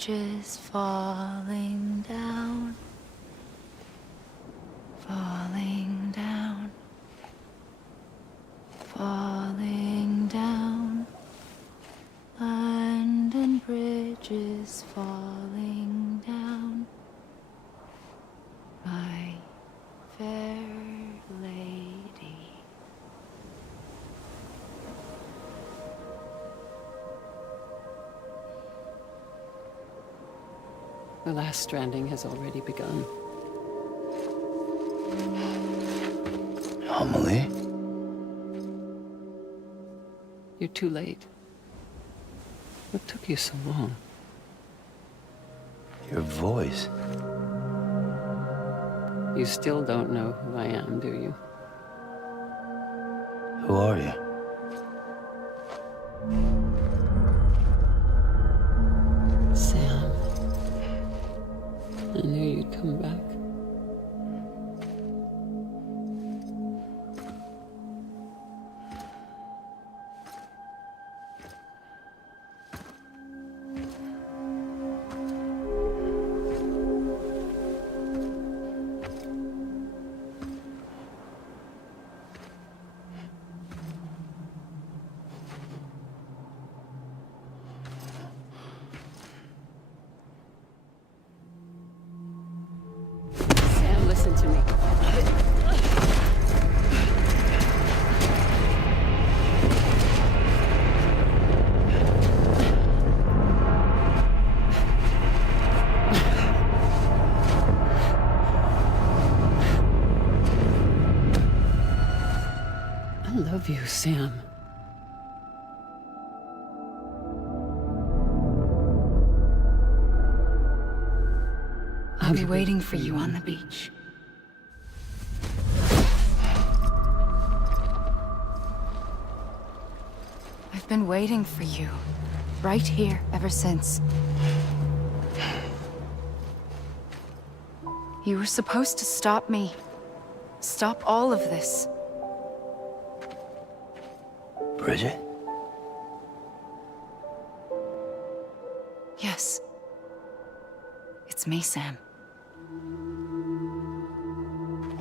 bridges falling down, falling down, falling down. London bridges falling down, my fair lady. The last stranding has already begun. Amelie? You're too late. What took you so long? Your voice. You still don't know who I am, do you? Who are you? Sam. I knew you'd come back. Sam, listen to me. I love you, Sam. I'll be waiting for you on the beach. I've been waiting for you, right here, ever since. You were supposed to stop me. Stop all of this. Bridget? Yes. It's me, Sam.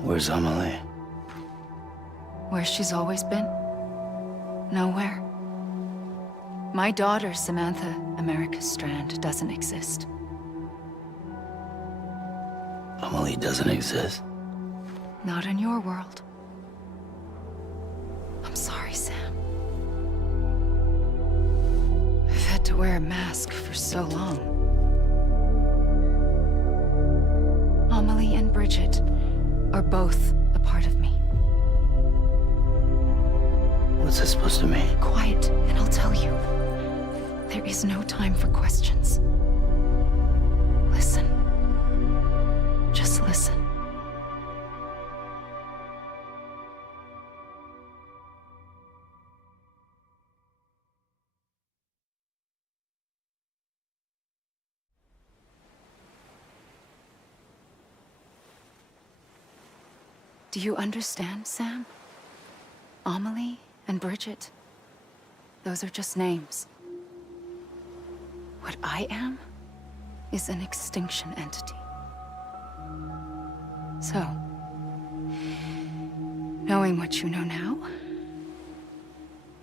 Where's Amelie? Where she's always been? Nowhere. My daughter, Samantha America Strand, doesn't exist. Amelie doesn't exist? Not in your world. I'm sorry, Sam. I've had to wear a mask for so long. Amelie and Bridget are both a part of me. What's that supposed to mean? Quiet, and I'll tell you. There is no time for questions. Listen. Just listen. Do you understand, Sam? Amelie and Bridget, those are just names. What I am is an extinction entity. So, knowing what you know now,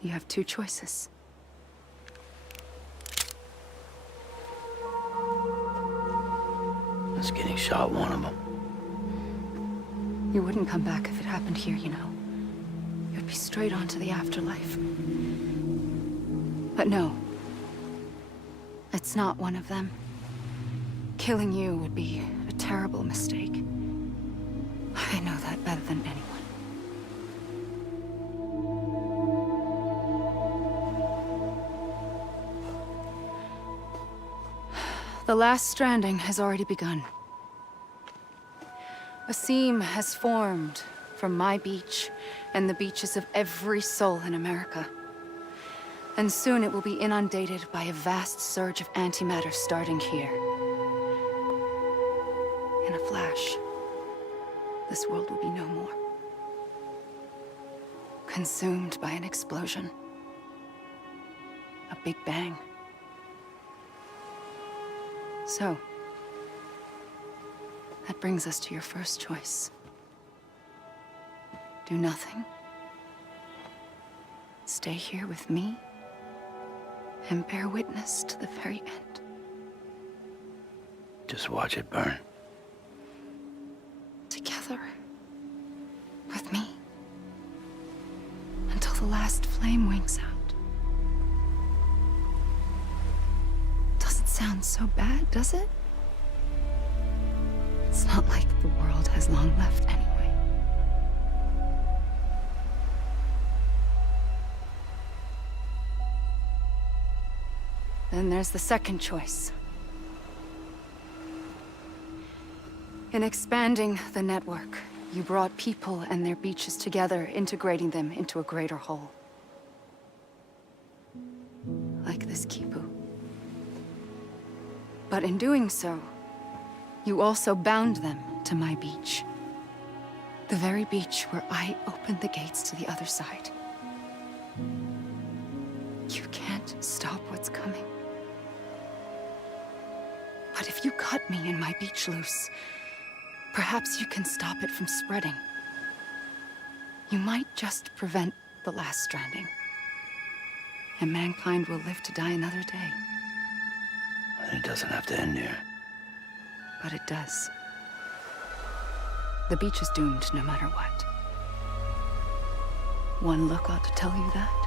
you have two choices. Is getting shot one of them? You wouldn't come back if it happened here, you know. You'd be straight on to the afterlife. But no. It's not one of them. Killing you would be a terrible mistake. I know that better than anyone. The last stranding has already begun. A seam has formed from my beach and the beaches of every soul in America. And soon it will be inundated by a vast surge of antimatter starting here. In a flash, this world will be no more. Consumed by an explosion. A big bang. So, that brings us to your first choice. Do nothing. Stay here with me and bear witness to the very end. Just watch it burn. Together. With me. Until the last flame winks out. Doesn't sound so bad, does it? It's not like the world has long left anyway. Then there's the second choice. In expanding the network, you brought people and their beaches together, integrating them into a greater whole. Like this Kipu. But in doing so, you also bound them to my beach. The very beach where I opened the gates to the other side. You can't stop what's coming. But if you cut me and my beach loose, perhaps you can stop it from spreading. You might just prevent the last stranding. And mankind will live to die another day. And it doesn't have to end here. But it does. The beach is doomed no matter what. One look ought to tell you that.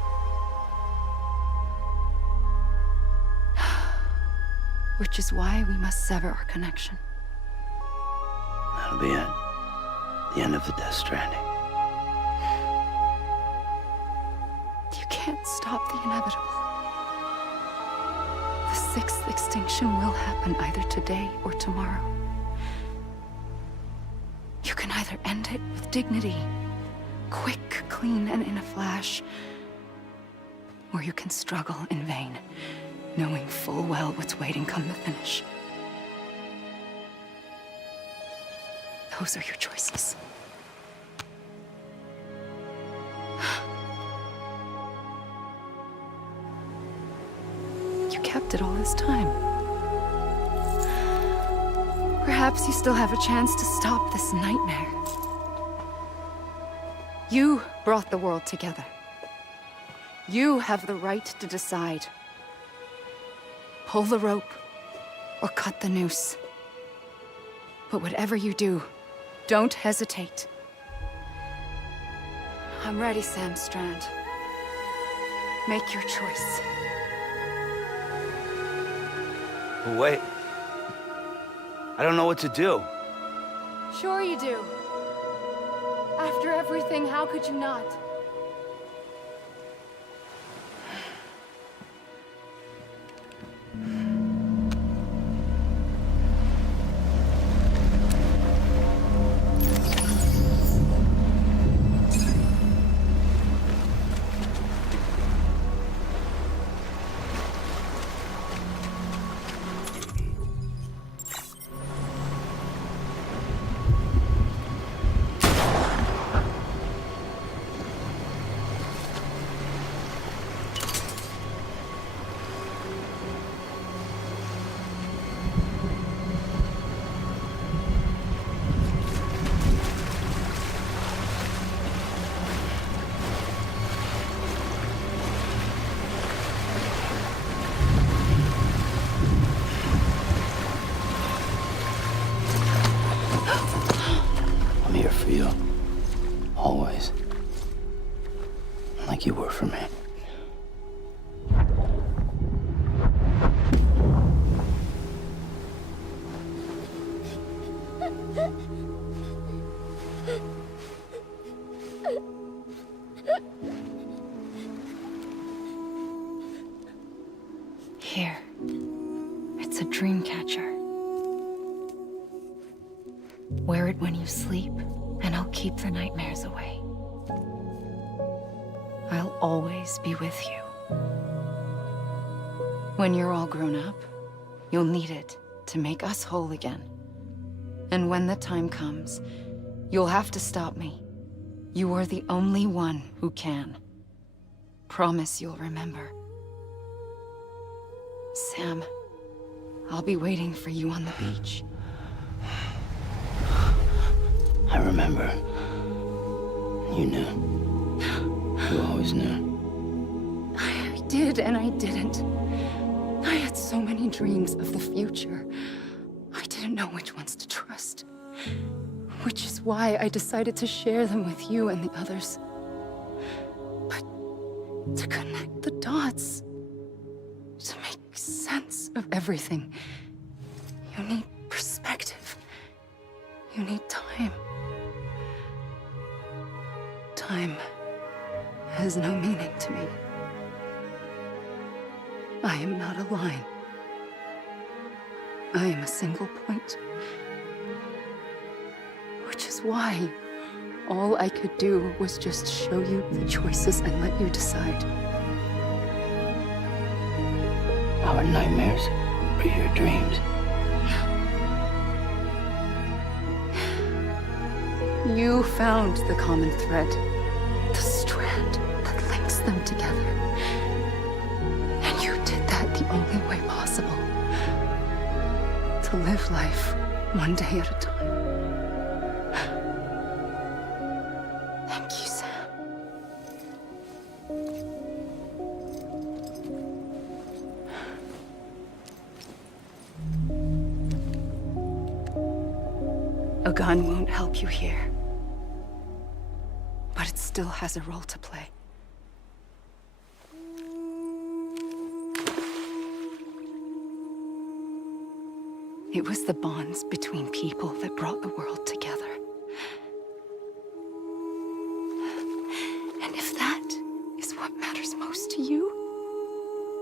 Which is why we must sever our connection. That'll be it. The end of the Death Stranding. You can't stop the inevitable. The sixth extinction will happen either today or tomorrow. You can either end it with dignity, quick, clean, and in a flash, or you can struggle in vain, knowing full well what's waiting come the finish. Those are your choices. You kept it all this time. Perhaps you still have a chance to stop this nightmare. You brought the world together. You have the right to decide. Pull the rope or cut the noose. But whatever you do, don't hesitate. I'm ready, Sam Strand. Make your choice. Wait. I don't know what to do. Sure you do. After everything, how could you not? I'm here for you. Always. Like you were for me. Here. It's a dream catcher. Wear it when you sleep, and I'll keep the nightmares away. I'll always be with you. When you're all grown up, you'll need it to make us whole again. And when the time comes, you'll have to stop me. You are the only one who can. Promise you'll remember. Sam, I'll be waiting for you on the beach. I remember. You knew. You always knew. I did and I didn't. I had so many dreams of the future. I didn't know which ones to trust. Which is why I decided to share them with you and the others. But to connect the dots, to make sense of everything, you need perspective. You need time. Time has no meaning to me. I am not a line. I am a single point. Which is why all I could do was just show you the choices and let you decide. Our nightmares or your dreams? You found the common thread, the strand that links them together. And you did that the only way possible. To live life one day at a time. Thank you, Sam. A gun won't help you here. But it still has a role to play. It was the bonds between people that brought the world together. And if that is what matters most to you,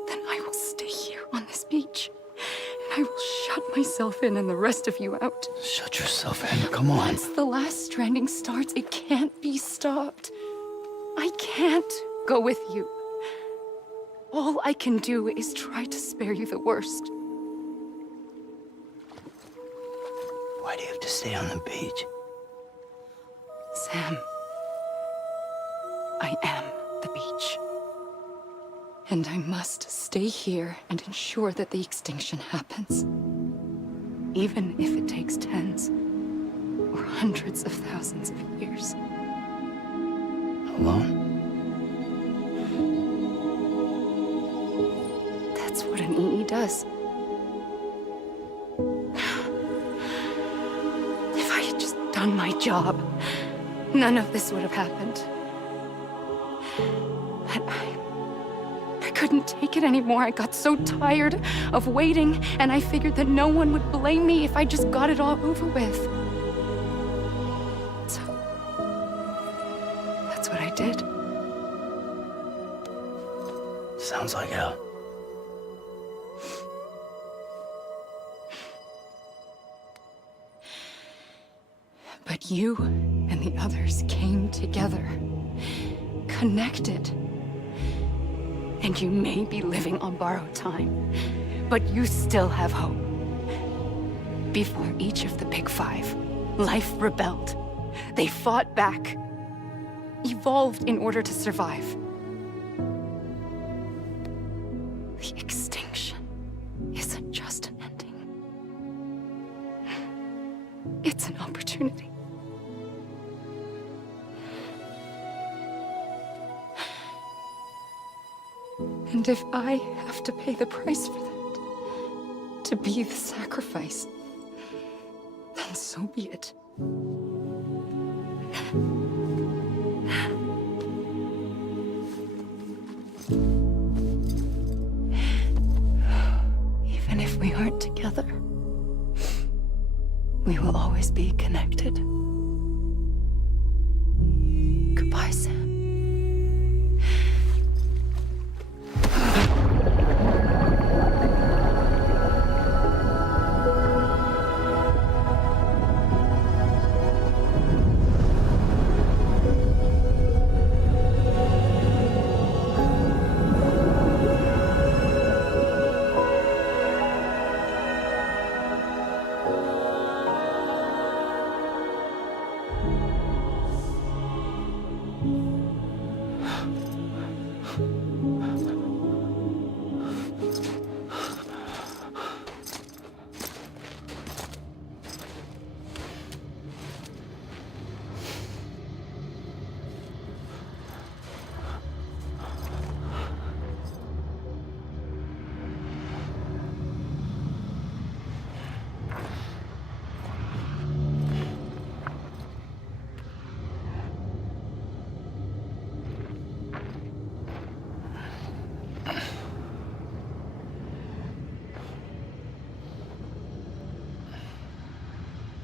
then I will stay here on this beach. And I will shut myself in and the rest of you out. Shut yourself in, come on. Once the last stranding starts, it can't be stopped. I can't go with you. All I can do is try to spare you the worst. Why do you have to stay on the beach? Sam, I am the beach. And I must stay here and ensure that the extinction happens. Even if it takes tens or hundreds of thousands of years. Alone? That's what an EE does. If I had just done my job, none of this would have happened. But I couldn't take it anymore. I got so tired of waiting, and I figured that no one would blame me if I just got it all over with. So, that's what I did. Sounds like hell. But you and the others came together, connected. And you may be living on borrowed time, but you still have hope. Before each of the Big Five, life rebelled. They fought back, evolved in order to survive. The extinction isn't just an ending. It's an opportunity. And if I have to pay the price for that, to be the sacrifice, then so be it. Even if we aren't together, we will always be connected. Goodbye, Sam.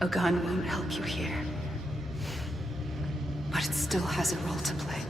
A gun won't help you here. But it still has a role to play.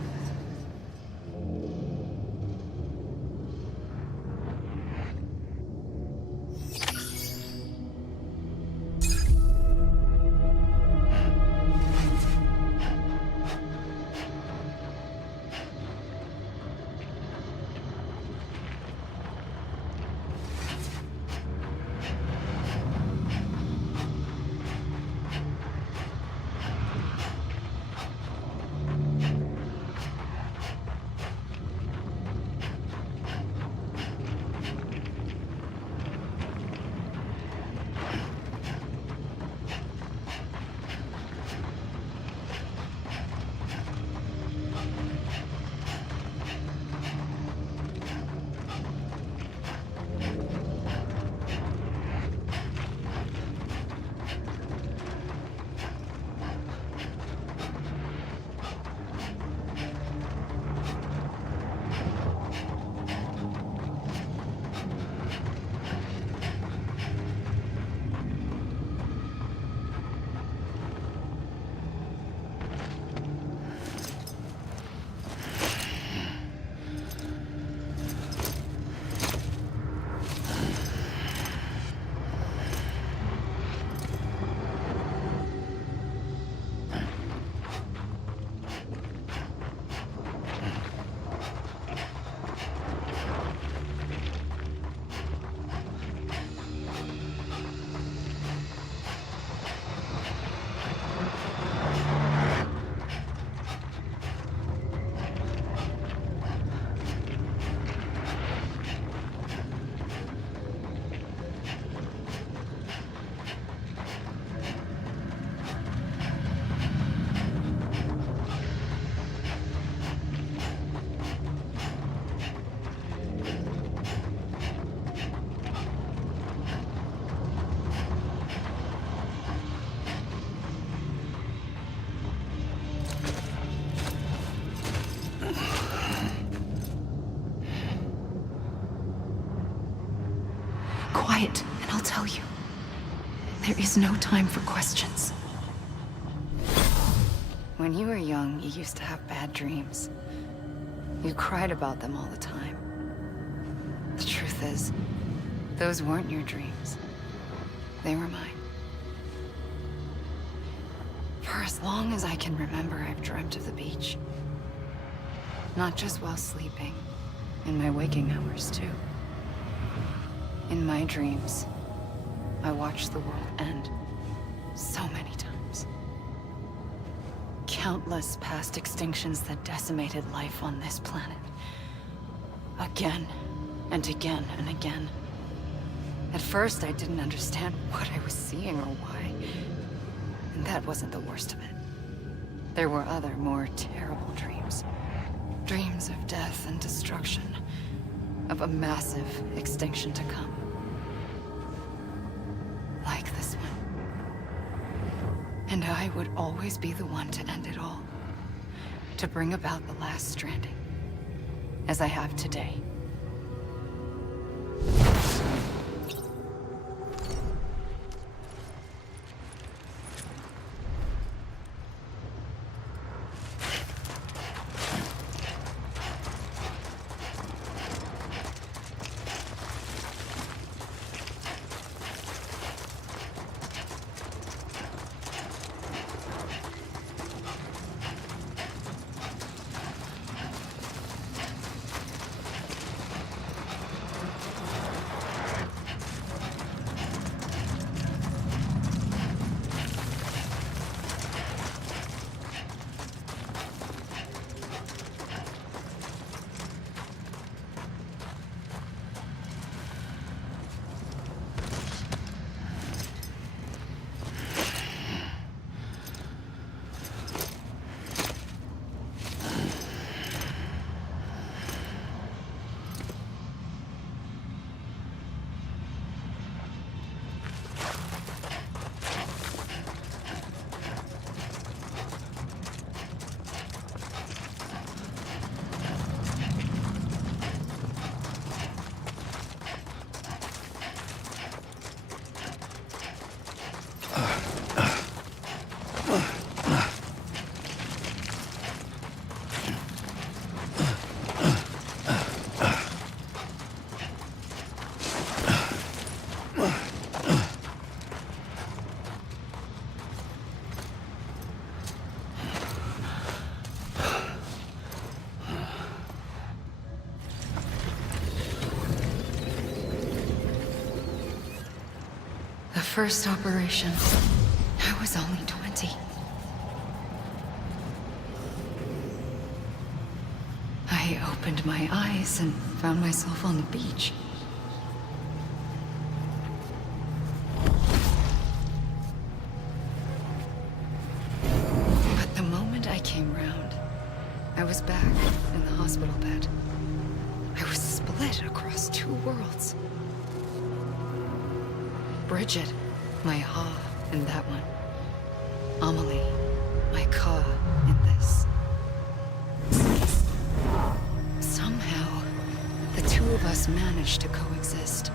Quiet, and I'll tell you. There is no time for questions. When you were young, you used to have bad dreams. You cried about them all the time. The truth is, those weren't your dreams. They were mine. For as long as I can remember, I've dreamt of the beach. Not just while sleeping, in my waking hours too. In my dreams, I watched the world end so many times. Countless past extinctions that decimated life on this planet. Again, and again, and again. At first, I didn't understand what I was seeing or why. And that wasn't the worst of it. There were other, more terrible dreams. Dreams of death and destruction. Of a massive extinction to come. Like this one. And I would always be the one to end it all. To bring about the last stranding. As I have today. first operation, I was only 20. I opened my eyes and found myself on the beach. But the moment I came round, I was back in the hospital bed. I was split across two worlds. Bridget, my Ha in that one. Amelie, my Ka in this. Somehow, the two of us managed to coexist.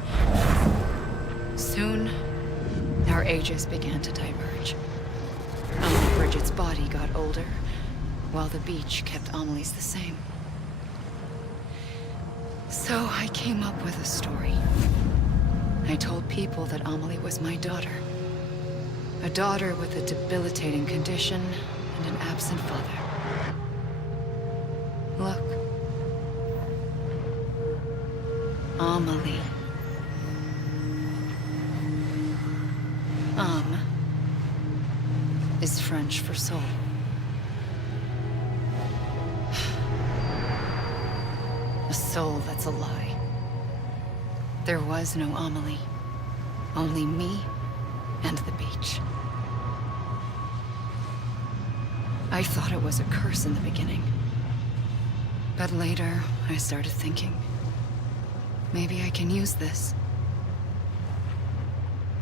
Soon, our ages began to diverge. Bridget's body got older, while the beach kept Amelie's the same. So I came up with a story. I told people that Amelie was my daughter. A daughter with a debilitating condition and an absent father. Look. Amelie. Is French for soul. A soul that's a lie. There was no Amelie. Only me and the beach. I thought it was a curse in the beginning. But later, I started thinking, maybe I can use this.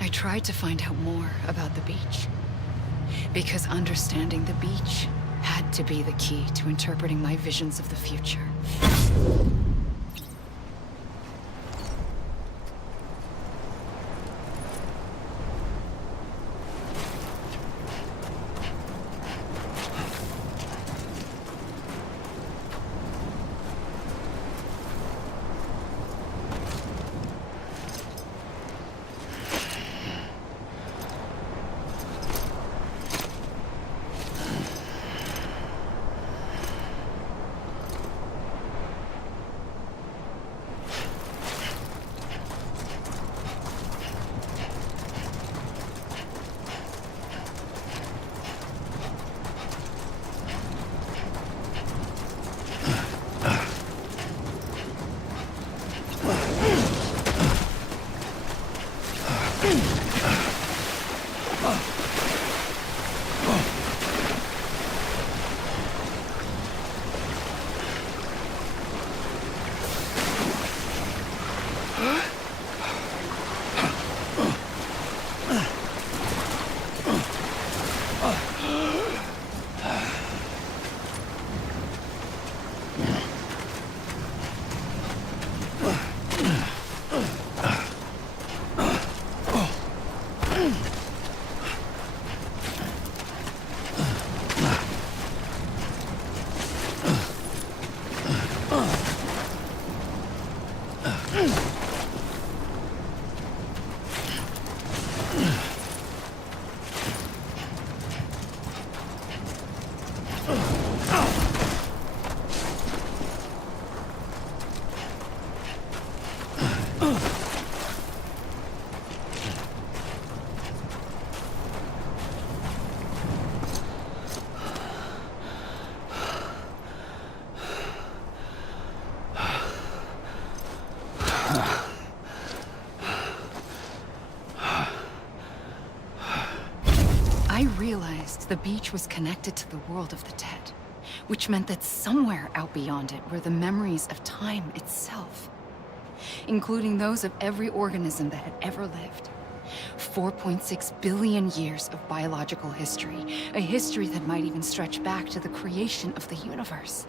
I tried to find out more about the beach. Because understanding the beach had to be the key to interpreting my visions of the future. I realized the beach was connected to the world of the dead, which meant that somewhere out beyond it were the memories of time itself, including those of every organism that had ever lived. 4.6 billion years of biological history, a history that might even stretch back to the creation of the universe.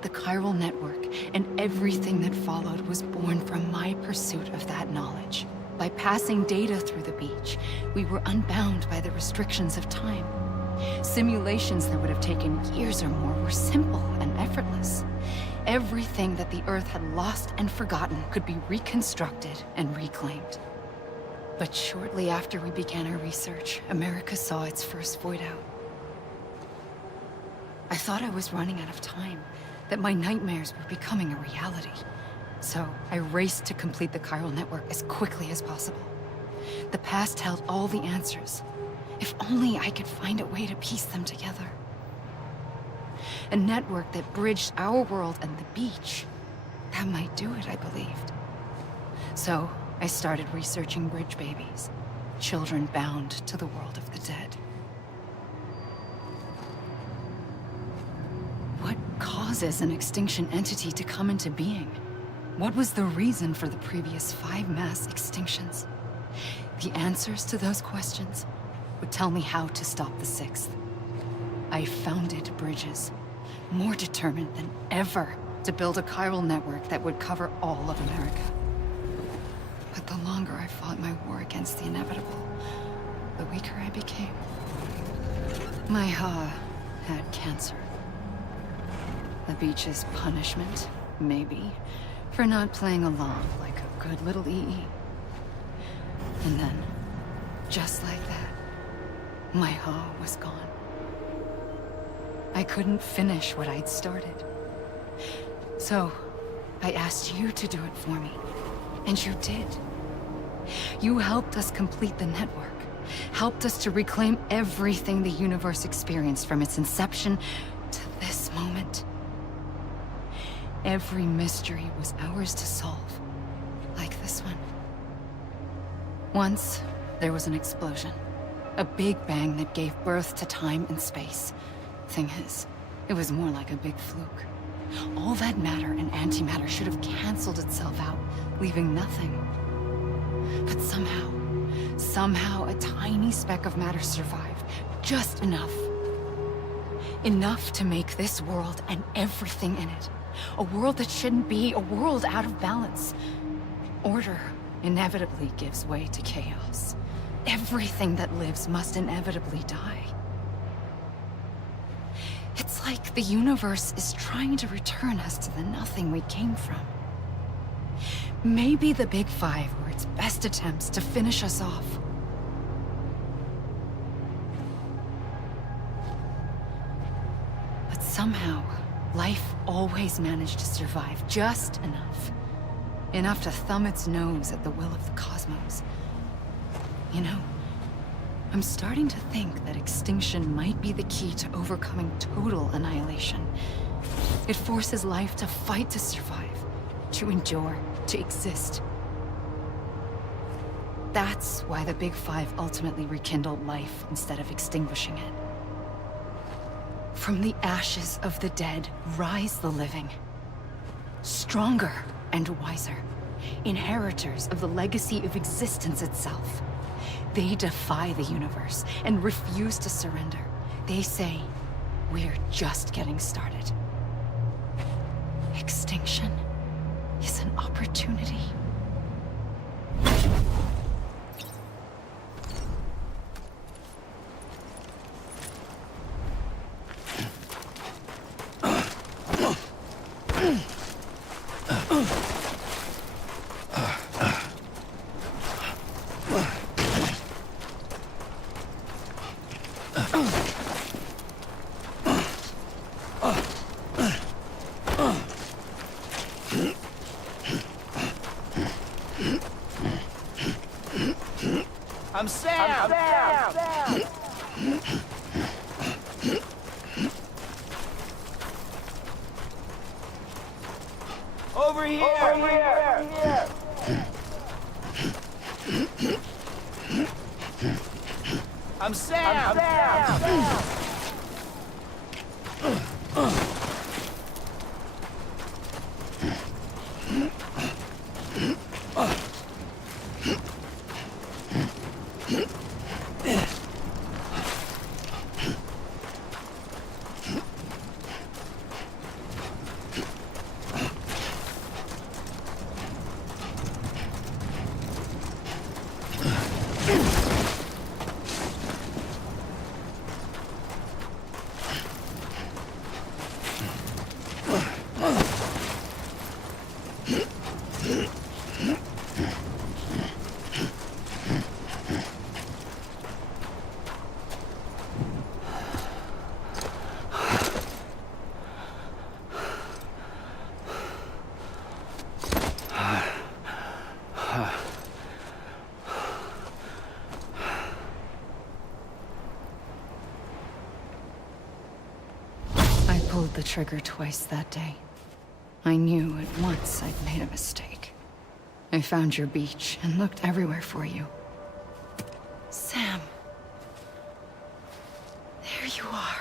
The chiral network and everything that followed was born from my pursuit of that knowledge. By passing data through the beach, we were unbound by the restrictions of time. Simulations that would have taken years or more were simple and effortless. Everything that the Earth had lost and forgotten could be reconstructed and reclaimed. But shortly after we began our research, America saw its first void out. I thought I was running out of time, that my nightmares were becoming a reality. So I raced to complete the chiral network as quickly as possible. The past held all the answers. If only I could find a way to piece them together. A network that bridged our world and the beach. That might do it, I believed. So, I started researching bridge babies. Children bound to the world of the dead. What causes an extinction entity to come into being? What was the reason for the previous 5 mass extinctions? The answers to those questions would tell me how to stop the 6th. I founded bridges, more determined than ever to build a chiral network that would cover all of America. But the longer I fought my war against the inevitable, the weaker I became. My Ha had cancer. The beach's punishment, maybe, for not playing along like a good little EE. And then, just like that, my Ha was gone. I couldn't finish what I'd started. So, I asked you to do it for me. And you did. You helped us complete the network. Helped us to reclaim everything the universe experienced from its inception to this moment. Every mystery was ours to solve. Like this one. Once, there was an explosion. A big bang that gave birth to time and space. Thing is, it was more like a big fluke. All that matter and antimatter should have canceled itself out, leaving nothing. But somehow a tiny speck of matter survived. Just enough. Enough to make this world and everything in it. A world that shouldn't be, a world out of balance. Order inevitably gives way to chaos. Everything that lives must inevitably die. It's like the universe is trying to return us to the nothing we came from. Maybe the Big Five were its best attempts to finish us off. But somehow, life always managed to survive just enough. Enough to thumb its nose at the will of the cosmos. You know, I'm starting to think that extinction might be the key to overcoming total annihilation. It forces life to fight to survive, to endure, to exist. That's why the Big Five ultimately rekindled life instead of extinguishing it. From the ashes of the dead, rise the living. Stronger and wiser. Inheritors of the legacy of existence itself. They defy the universe and refuse to surrender. They say, we're just getting started. Extinction is an opportunity. I'm Sam! Over here! Over here! I'm Sam! pulled the trigger twice that day. I knew at once I'd made a mistake. I found your beach and looked everywhere for you. Sam. There you are.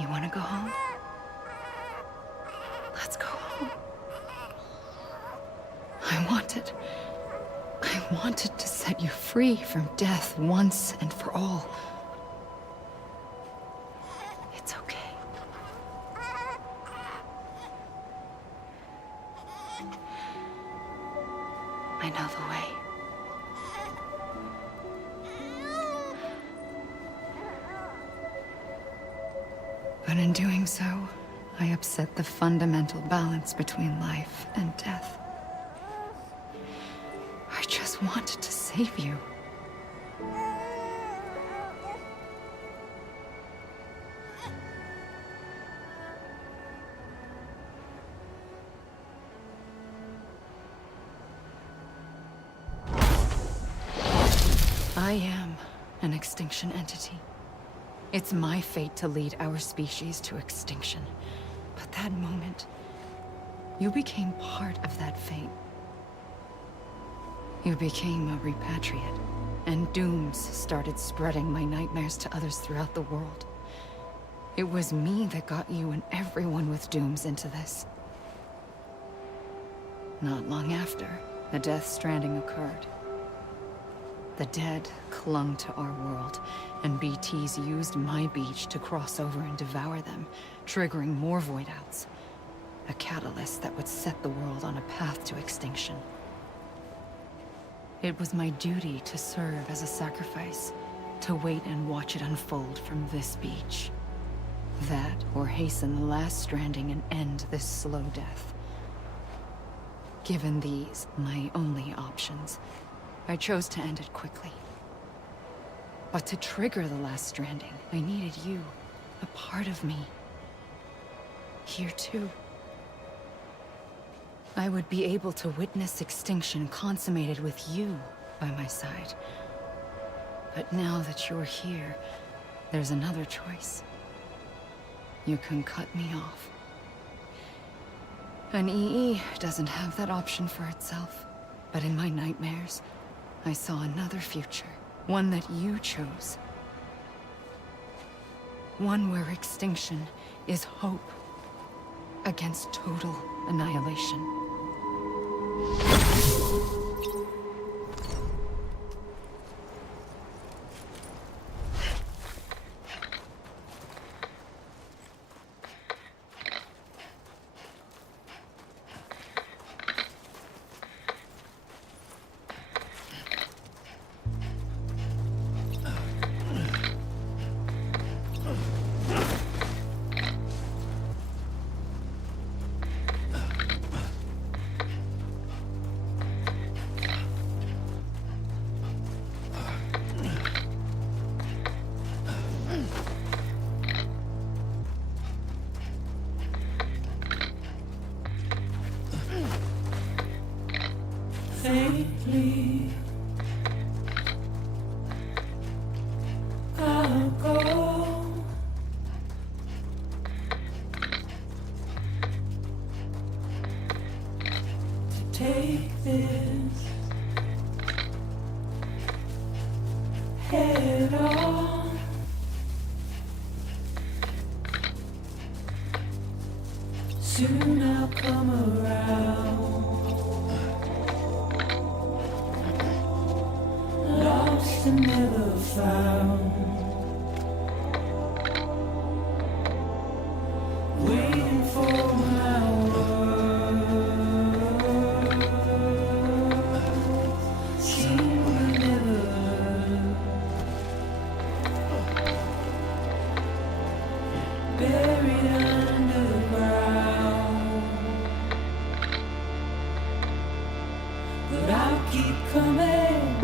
You want to go home? Let's go home. I wanted to set you free from death once and for all. It's okay. I know the way. But in doing so, I upset the fundamental balance between life and death. I just wanted to save you. I am an extinction entity. It's my fate to lead our species to extinction. But that moment, you became part of that fate. You became a repatriate, and dooms started spreading my nightmares to others throughout the world. It was me that got you and everyone with dooms into this. Not long after, the Death Stranding occurred. The dead clung to our world, and BTs used my beach to cross over and devour them, triggering more void-outs. A catalyst that would set the world on a path to extinction. It was my duty to serve as a sacrifice, to wait and watch it unfold from this beach. That, or hasten the last stranding and end this slow death. Given these, my only options, I chose to end it quickly. But to trigger the last stranding, I needed you, a part of me. Here too. I would be able to witness extinction consummated with you by my side. But now that you're here, there's another choice. You can cut me off. An EE doesn't have that option for itself. But in my nightmares, I saw another future. One that you chose. One where extinction is hope against total annihilation. Faintly, I'll go. To take this head on. Soon I'll come around. Lost and never found. Waiting for my but I'll keep coming.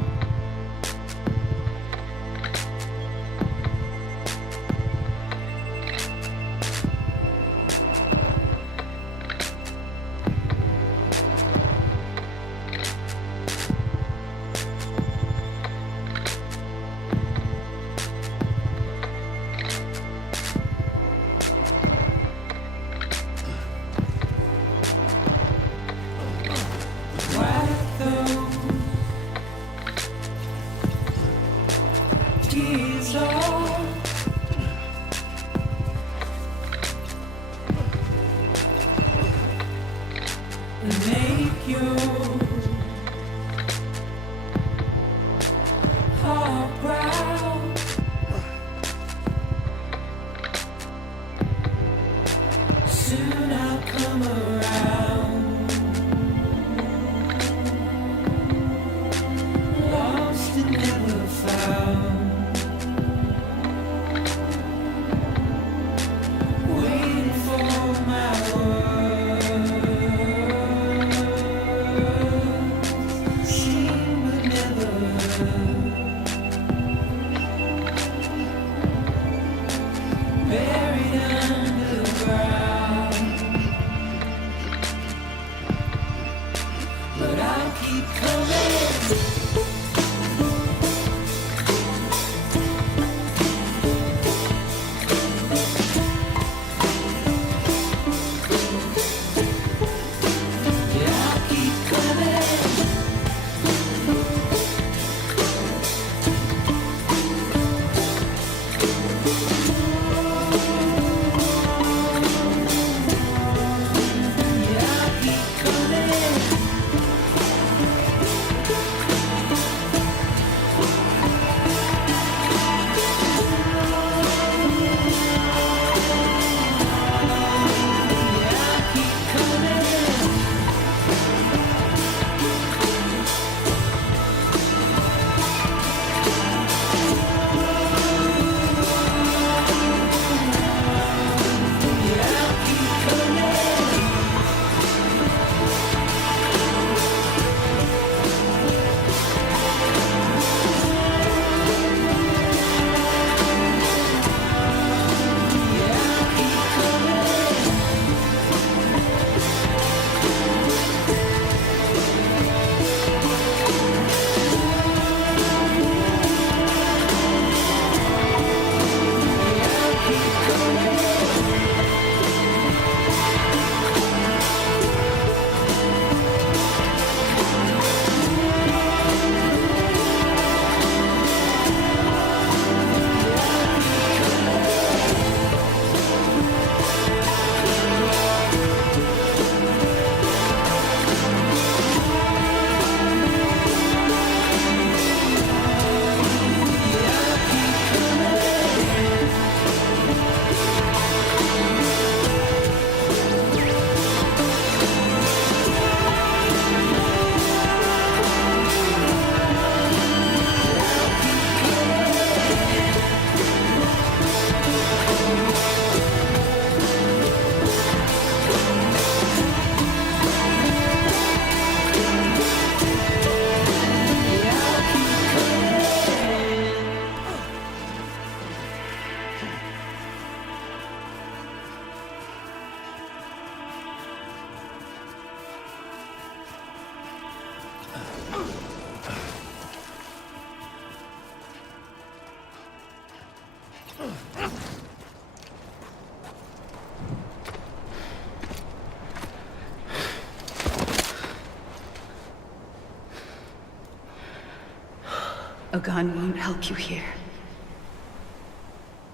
A gun won't help you here.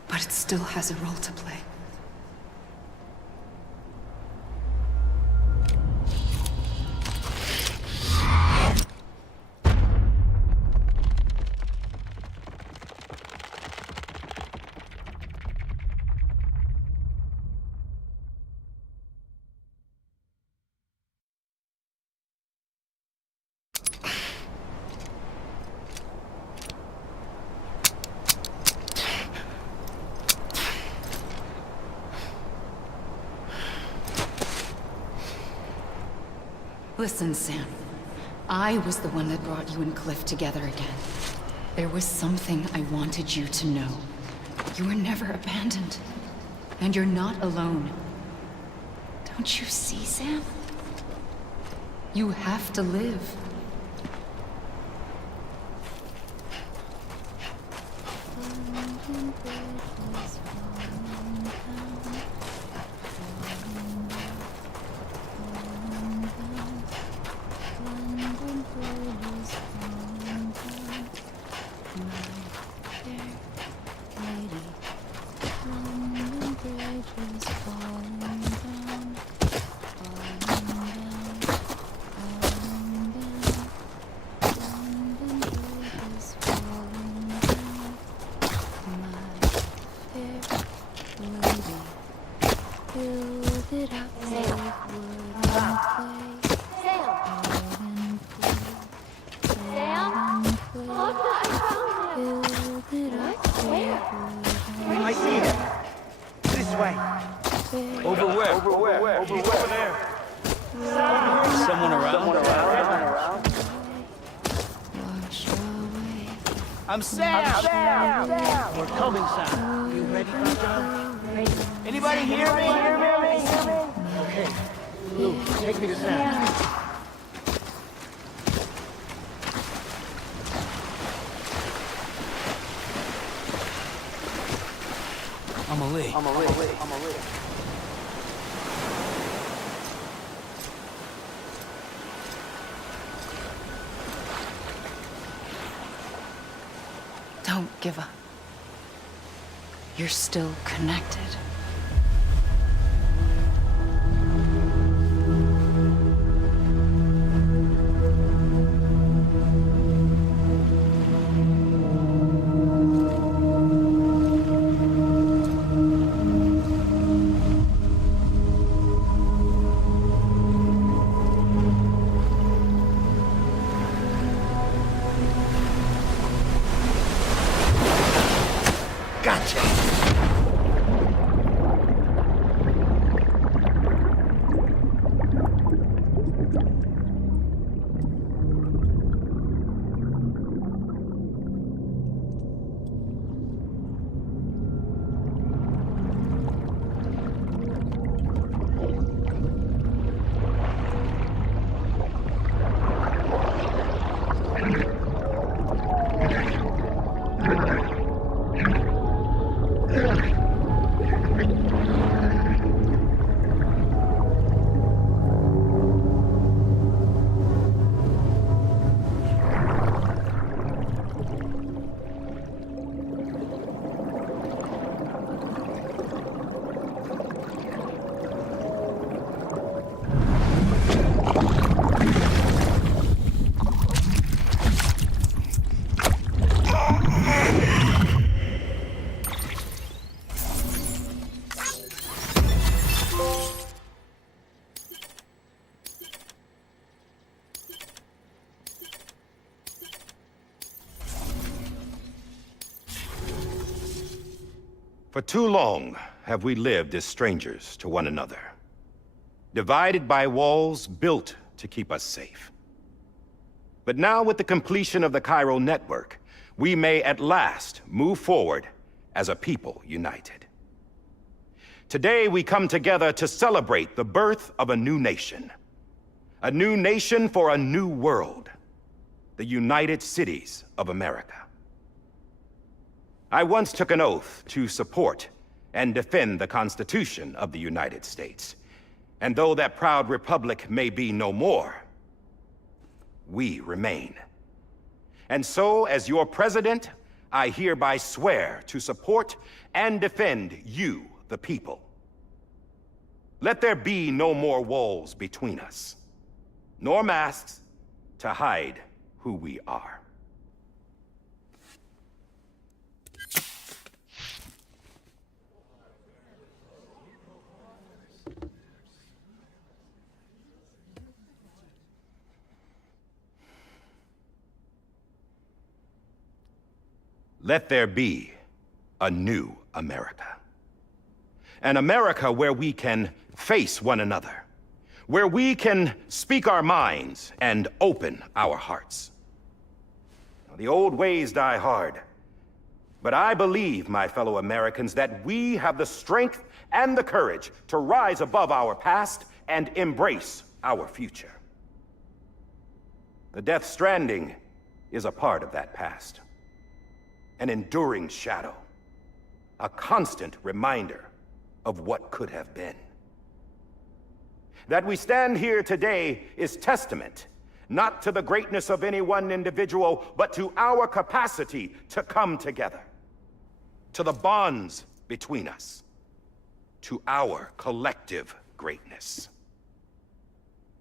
But it still has a role to play. Listen, Sam. I was the one that brought you and Cliff together again. There was something I wanted you to know. You were never abandoned. And you're not alone. Don't you see, Sam? You have to live. I see him. This way. Over where? Over there. Someone around? I'm Sam. We're coming, Sam. You ready, Franco? Anybody hear me? Okay. Luke, take me to Sam. I'm a Lee. Don't give up. You're still connected. For too long have we lived as strangers to one another, divided by walls built to keep us safe. But now, with the completion of the chiral network, we may at last move forward as a people united. Today we come together to celebrate the birth of a new nation for a new world, the United Cities of America. I once took an oath to support and defend the Constitution of the United States. And though that proud republic may be no more, we remain. And so, as your president, I hereby swear to support and defend you, the people. Let there be no more walls between us, nor masks to hide who we are. Let there be a new America. An America where we can face one another, where we can speak our minds and open our hearts. The old ways die hard, but I believe, my fellow Americans, that we have the strength and the courage to rise above our past and embrace our future. The Death Stranding is a part of that past. An enduring shadow. A constant reminder of what could have been. That we stand here today is testament, not to the greatness of any one individual, but to our capacity to come together. To the bonds between us. To our collective greatness.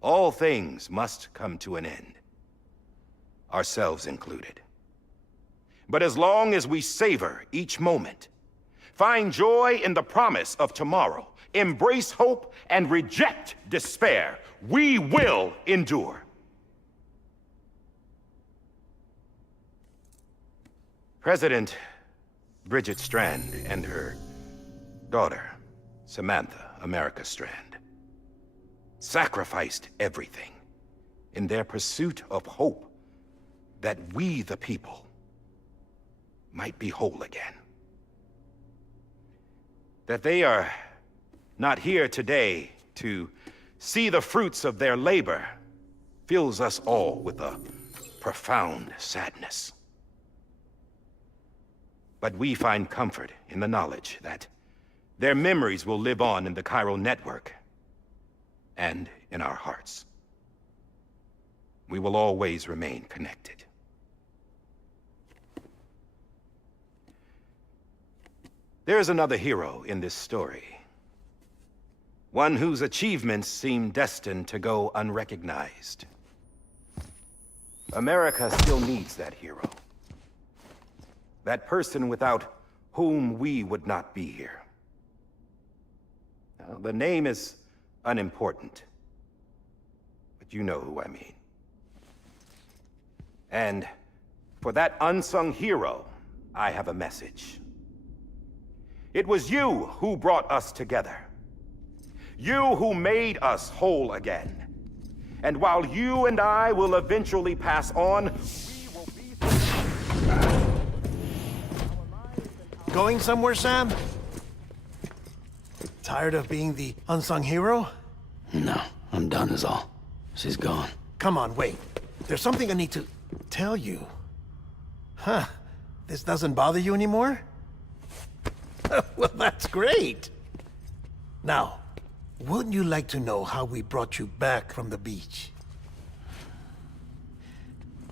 All things must come to an end. Ourselves included. But as long as we savor each moment, find joy in the promise of tomorrow, embrace hope, and reject despair, we will endure. President Bridget Strand and her daughter, Samantha America Strand, sacrificed everything in their pursuit of hope that we, the people, might be whole again. That they are not here today to see the fruits of their labor fills us all with a profound sadness. But we find comfort in the knowledge that their memories will live on in the chiral network and in our hearts. We will always remain connected. There's another hero in this story. One whose achievements seem destined to go unrecognized. America still needs that hero. That person without whom we would not be here. Now, the name is unimportant, but you know who I mean. And for that unsung hero, I have a message. It was you who brought us together. You who made us whole again. And while you and I will eventually pass on, we will be... Going somewhere, Sam? Tired of being the unsung hero? No, I'm done is all. She's gone. Come on, wait. There's something I need to tell you. Huh. This doesn't bother you anymore? Well, that's great. Now, wouldn't you like to know how we brought you back from the beach?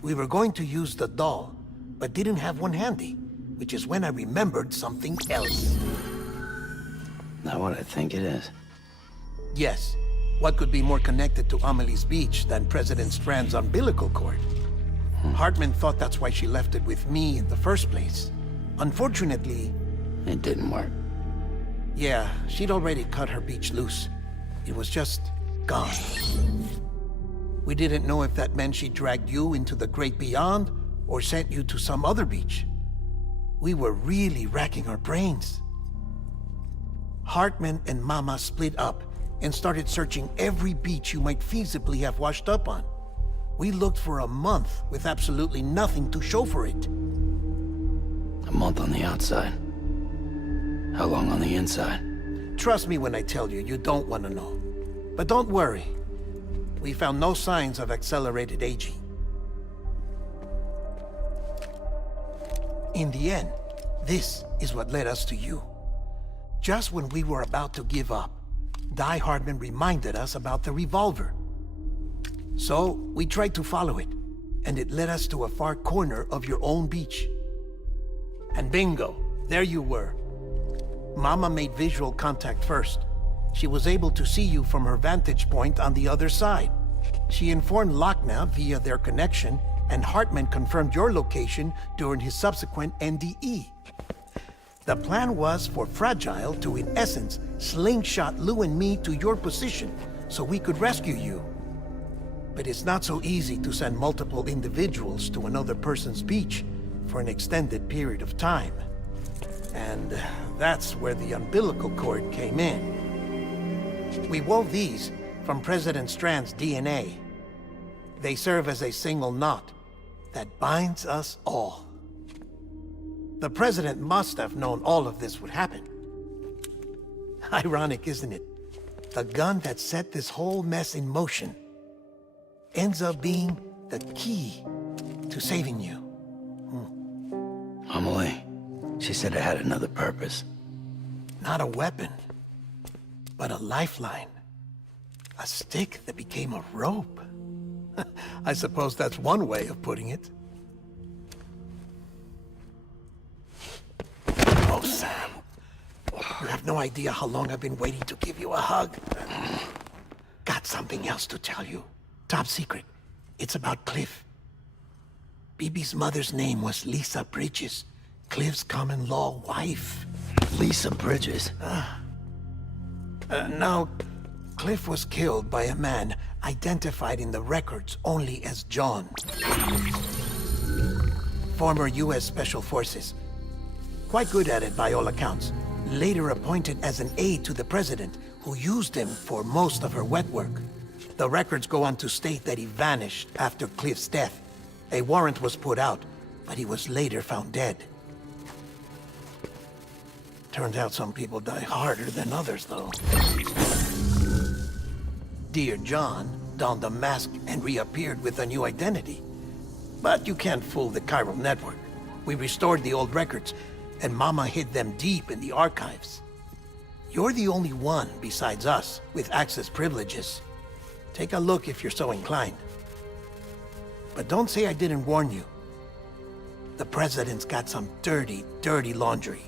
We were going to use the doll, but didn't have one handy, which is when I remembered something else. Not what I think it is. Yes. What could be more connected to Amelie's beach than President Strand's umbilical cord? Hartman thought that's why she left it with me in the first place. Unfortunately... It didn't work. Yeah, she'd already cut her beach loose. It was just gone. We didn't know if that meant she dragged you into the great beyond or sent you to some other beach. We were really racking our brains. Hartman and Mama split up and started searching every beach you might feasibly have washed up on. We looked for a month with absolutely nothing to show for it. A month on the outside. How long on the inside? Trust me when I tell you, you don't want to know. But don't worry. We found no signs of accelerated aging. In the end, this is what led us to you. Just when we were about to give up, Die Hardman reminded us about the revolver. So, we tried to follow it, and it led us to a far corner of your own beach. And bingo, there you were. Mama made visual contact first. She was able to see you from her vantage point on the other side. She informed Lochna via their connection, and Hartman confirmed your location during his subsequent NDE. The plan was for Fragile to, in essence, slingshot Lou and me to your position so we could rescue you. But it's not so easy to send multiple individuals to another person's beach for an extended period of time. And that's where the umbilical cord came in. We wove these from President Strand's DNA. They serve as a single knot that binds us all. The President must have known all of this would happen. Ironic, isn't it? The gun that set this whole mess in motion ends up being the key to saving you. Amelie, she said it had another purpose. Not a weapon, but a lifeline. A stick that became a rope. I suppose that's one way of putting it. Oh, Sam. You have no idea how long I've been waiting to give you a hug. Got something else to tell you. Top secret. It's about Cliff. Bibi's mother's name was Lisa Bridges, Cliff's common-law wife. Lisa Bridges? Now, Cliff was killed by a man identified in the records only as John. Former U.S. Special Forces. Quite good at it by all accounts. Later appointed as an aide to the president, who used him for most of her wet work. The records go on to state that he vanished after Cliff's death. A warrant was put out, but he was later found dead. Turns out some people die harder than others, though. Dear John donned a mask and reappeared with a new identity. But you can't fool the chiral network. We restored the old records, and Mama hid them deep in the archives. You're the only one besides us with access privileges. Take a look if you're so inclined. But don't say I didn't warn you. The president's got some dirty, dirty laundry.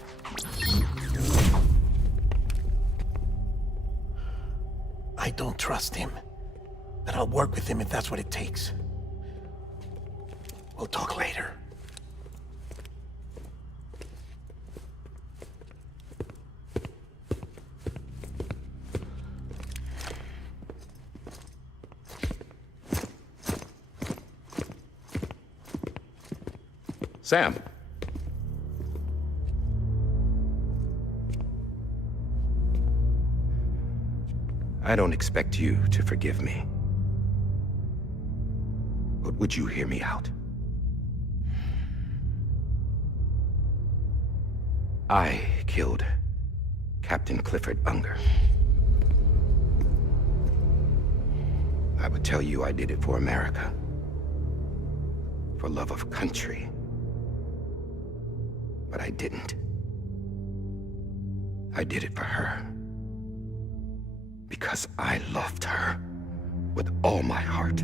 I don't trust him, but I'll work with him if that's what it takes. We'll talk later. Sam. I don't expect you to forgive me. But would you hear me out? I killed Captain Clifford Unger. I would tell you I did it for America. For love of country. But I didn't. I did it for her. Because I loved her with all my heart.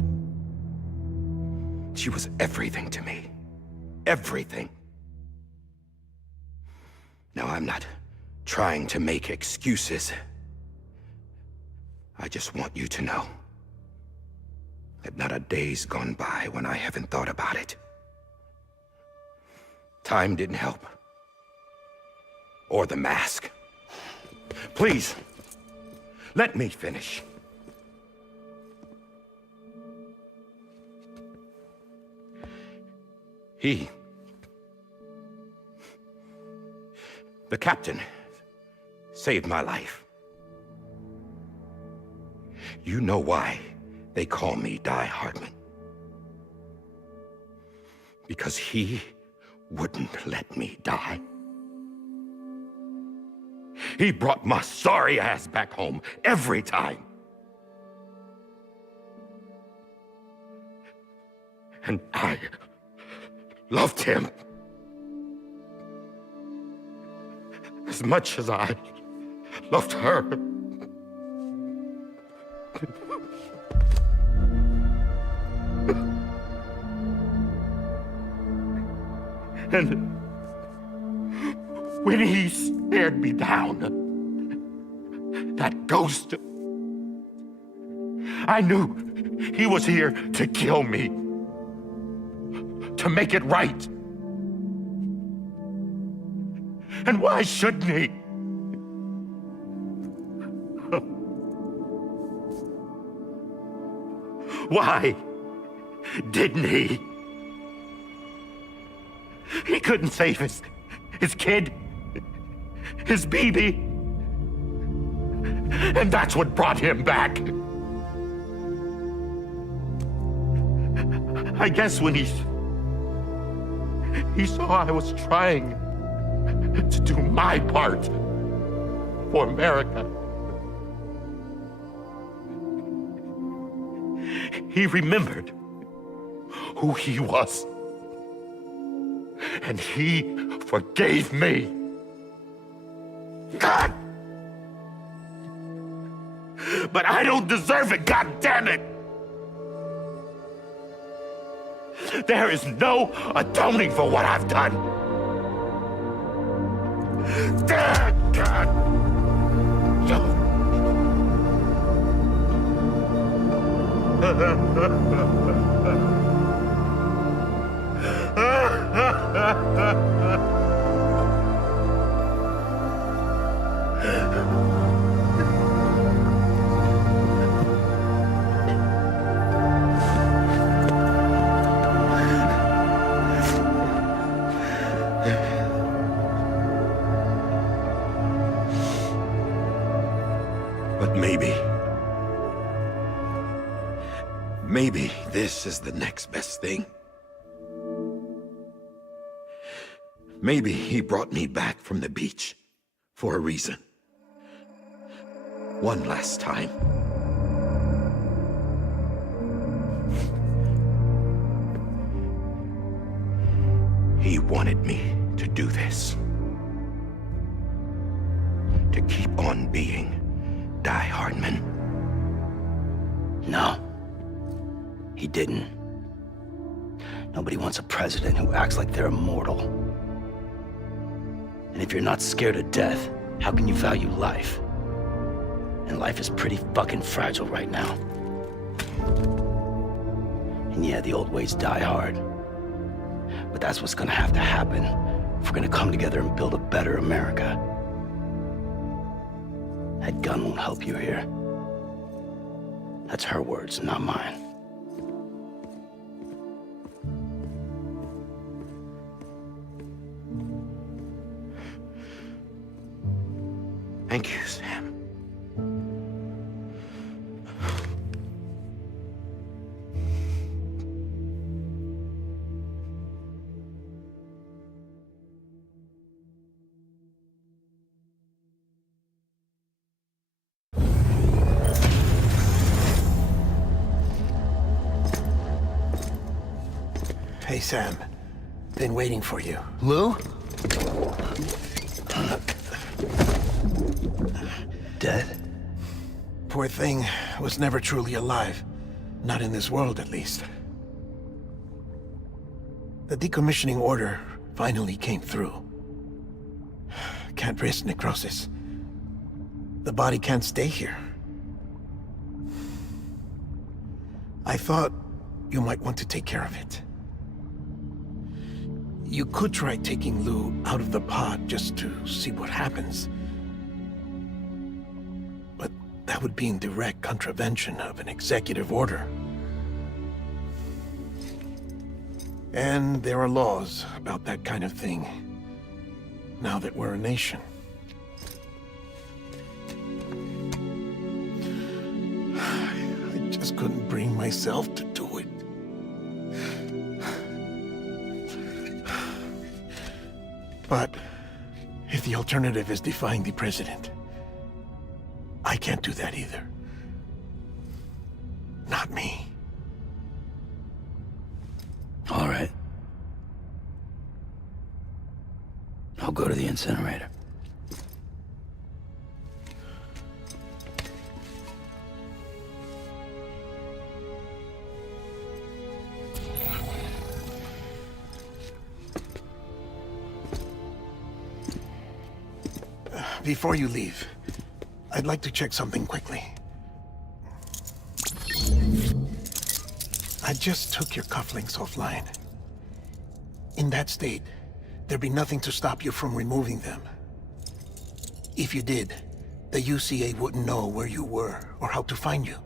She was everything to me. Everything. Now, I'm not trying to make excuses. I just want you to know that not a day's gone by when I haven't thought about it. Time didn't help. Or the mask. Please, let me finish. The captain, saved my life. You know why they call me Die Hardman. Because he wouldn't let me die. He brought my sorry ass back home every time. And I loved him as much as I loved her. And when he stared me down, that ghost, I knew he was here to kill me, to make it right. And why shouldn't he? Why didn't he? He couldn't save his kid, his baby. And that's what brought him back. I guess when he saw I was trying to do my part for America, he remembered who he was. And he forgave me. God! But I don't deserve it, God damn it! There is no atoning for what I've done. Damn, God! But maybe this is the next best thing. Maybe he brought me back from the beach for a reason. One last time. He wanted me to do this. To keep on being Die Hardman. No. He didn't. Nobody wants a president who acts like they're immortal. And if you're not scared of death, how can you value life? And life is pretty fucking fragile right now. And yeah, the old ways die hard. But that's what's gonna have to happen if we're gonna come together and build a better America. That gun won't help you here. That's her words, not mine. Thank you, Sam. Hey, Sam. Been waiting for you. Lou? Dead? Poor thing was never truly alive. Not in this world, at least. The decommissioning order finally came through. Can't risk necrosis. The body can't stay here. I thought you might want to take care of it. You could try taking Lou out of the pod just to see what happens. But that would be in direct contravention of an executive order. And there are laws about that kind of thing, now that we're a nation. I just couldn't bring myself to do it. But if the alternative is defying the president, I can't do that either. Not me. All right. I'll go to the incinerator. Before you leave, I'd like to check something quickly. I just took your cufflinks offline. In that state, there'd be nothing to stop you from removing them. If you did, the UCA wouldn't know where you were or how to find you.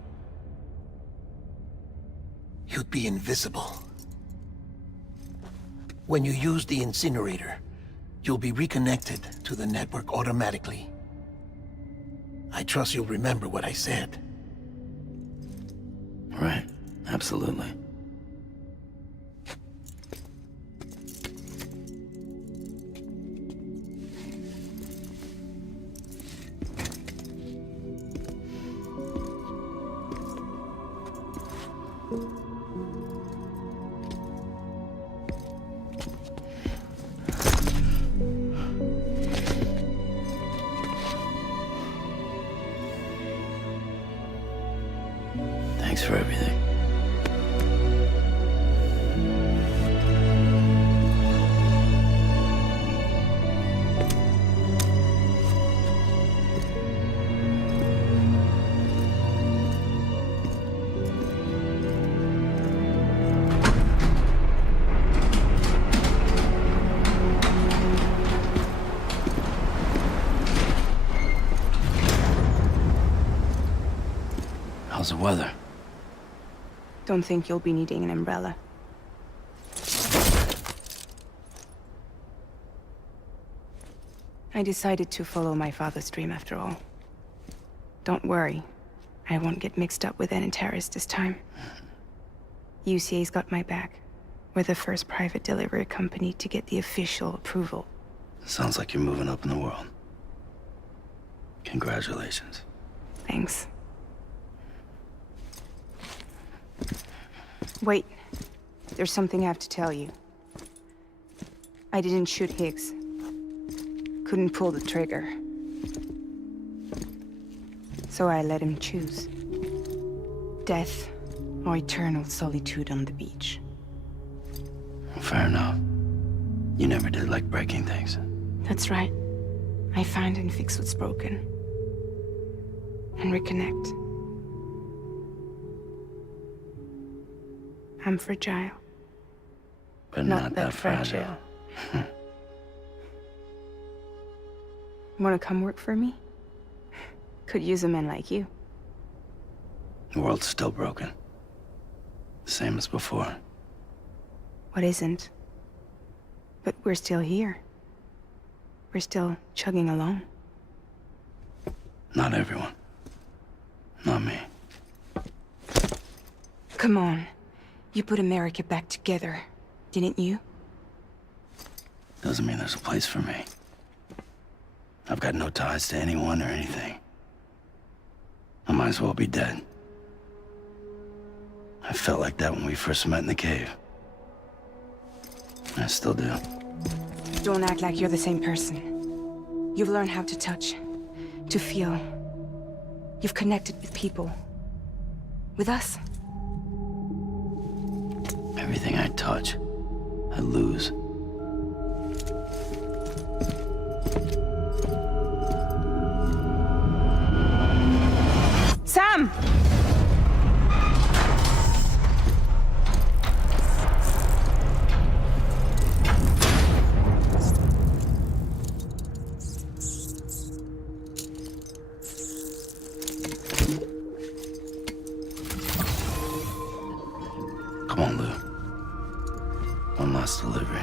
You'd be invisible. When you use the incinerator, you'll be reconnected to the network automatically. I trust you'll remember what I said. Right, absolutely. How's the weather? Don't think you'll be needing an umbrella. I decided to follow my father's dream after all. Don't worry. I won't get mixed up with any terrorists this time. UCA's got my back. We're the first private delivery company to get the official approval. Sounds like you're moving up in the world. Congratulations. Thanks. Wait. There's something I have to tell you. I didn't shoot Higgs. Couldn't pull the trigger. So I let him choose. Death or eternal solitude on the beach. Fair enough. You never did like breaking things. That's right. I find and fix what's broken. And reconnect. I'm fragile. But not that fragile. Wanna come work for me? Could use a man like you. The world's still broken. The same as before. What isn't? But we're still here. We're still chugging along. Not everyone. Not me. Come on. You put America back together, didn't you? Doesn't mean there's a place for me. I've got no ties to anyone or anything. I might as well be dead. I felt like that when we first met in the cave. I still do. Don't act like you're the same person. You've learned how to touch, to feel. You've connected with people. With us. Everything I touch, I lose. Sam! Come on, Lou. One last delivery.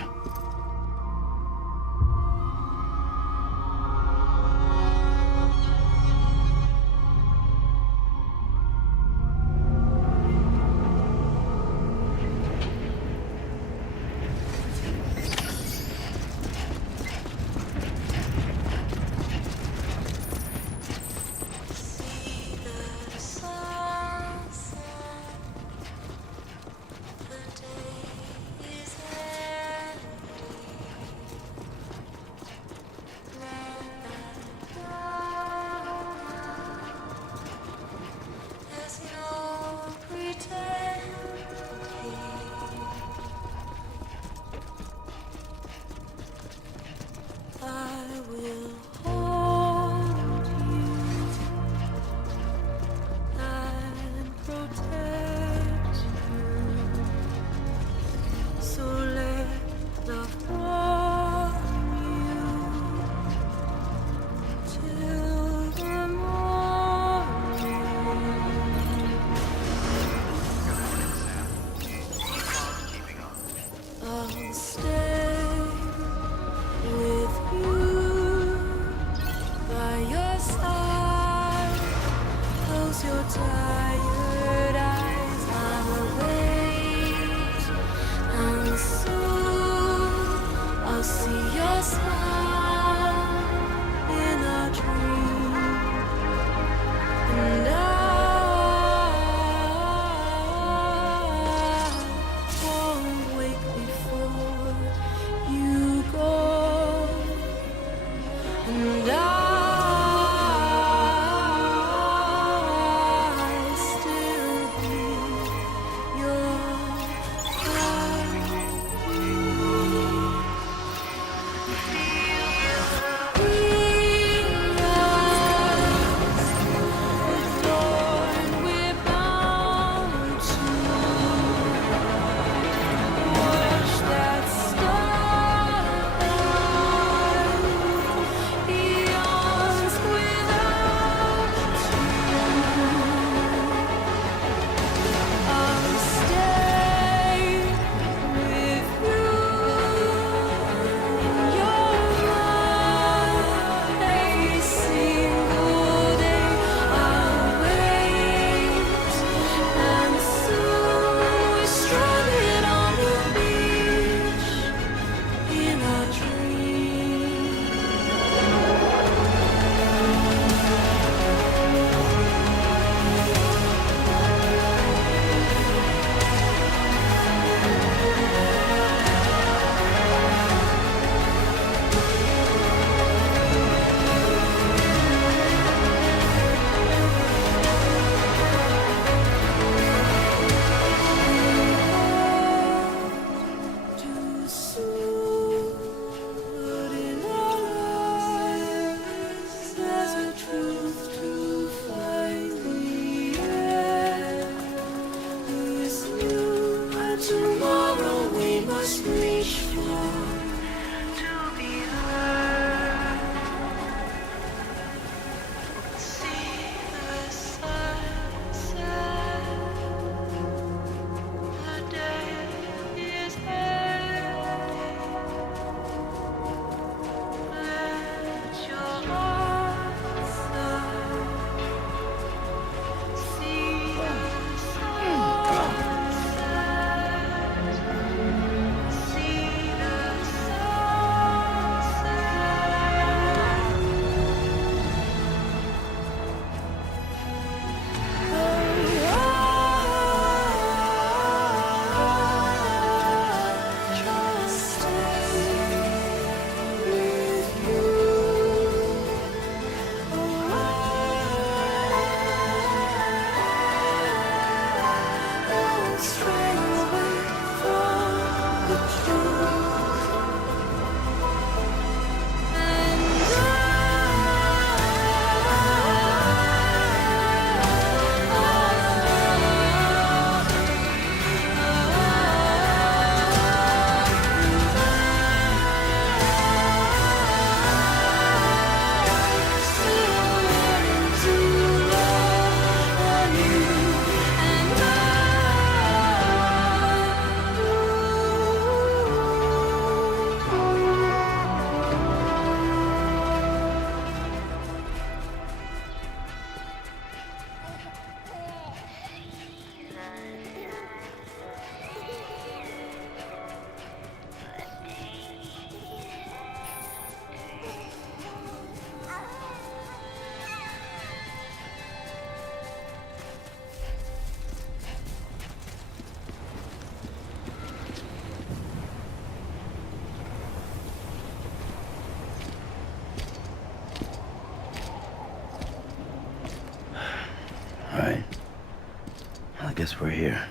guess we're here.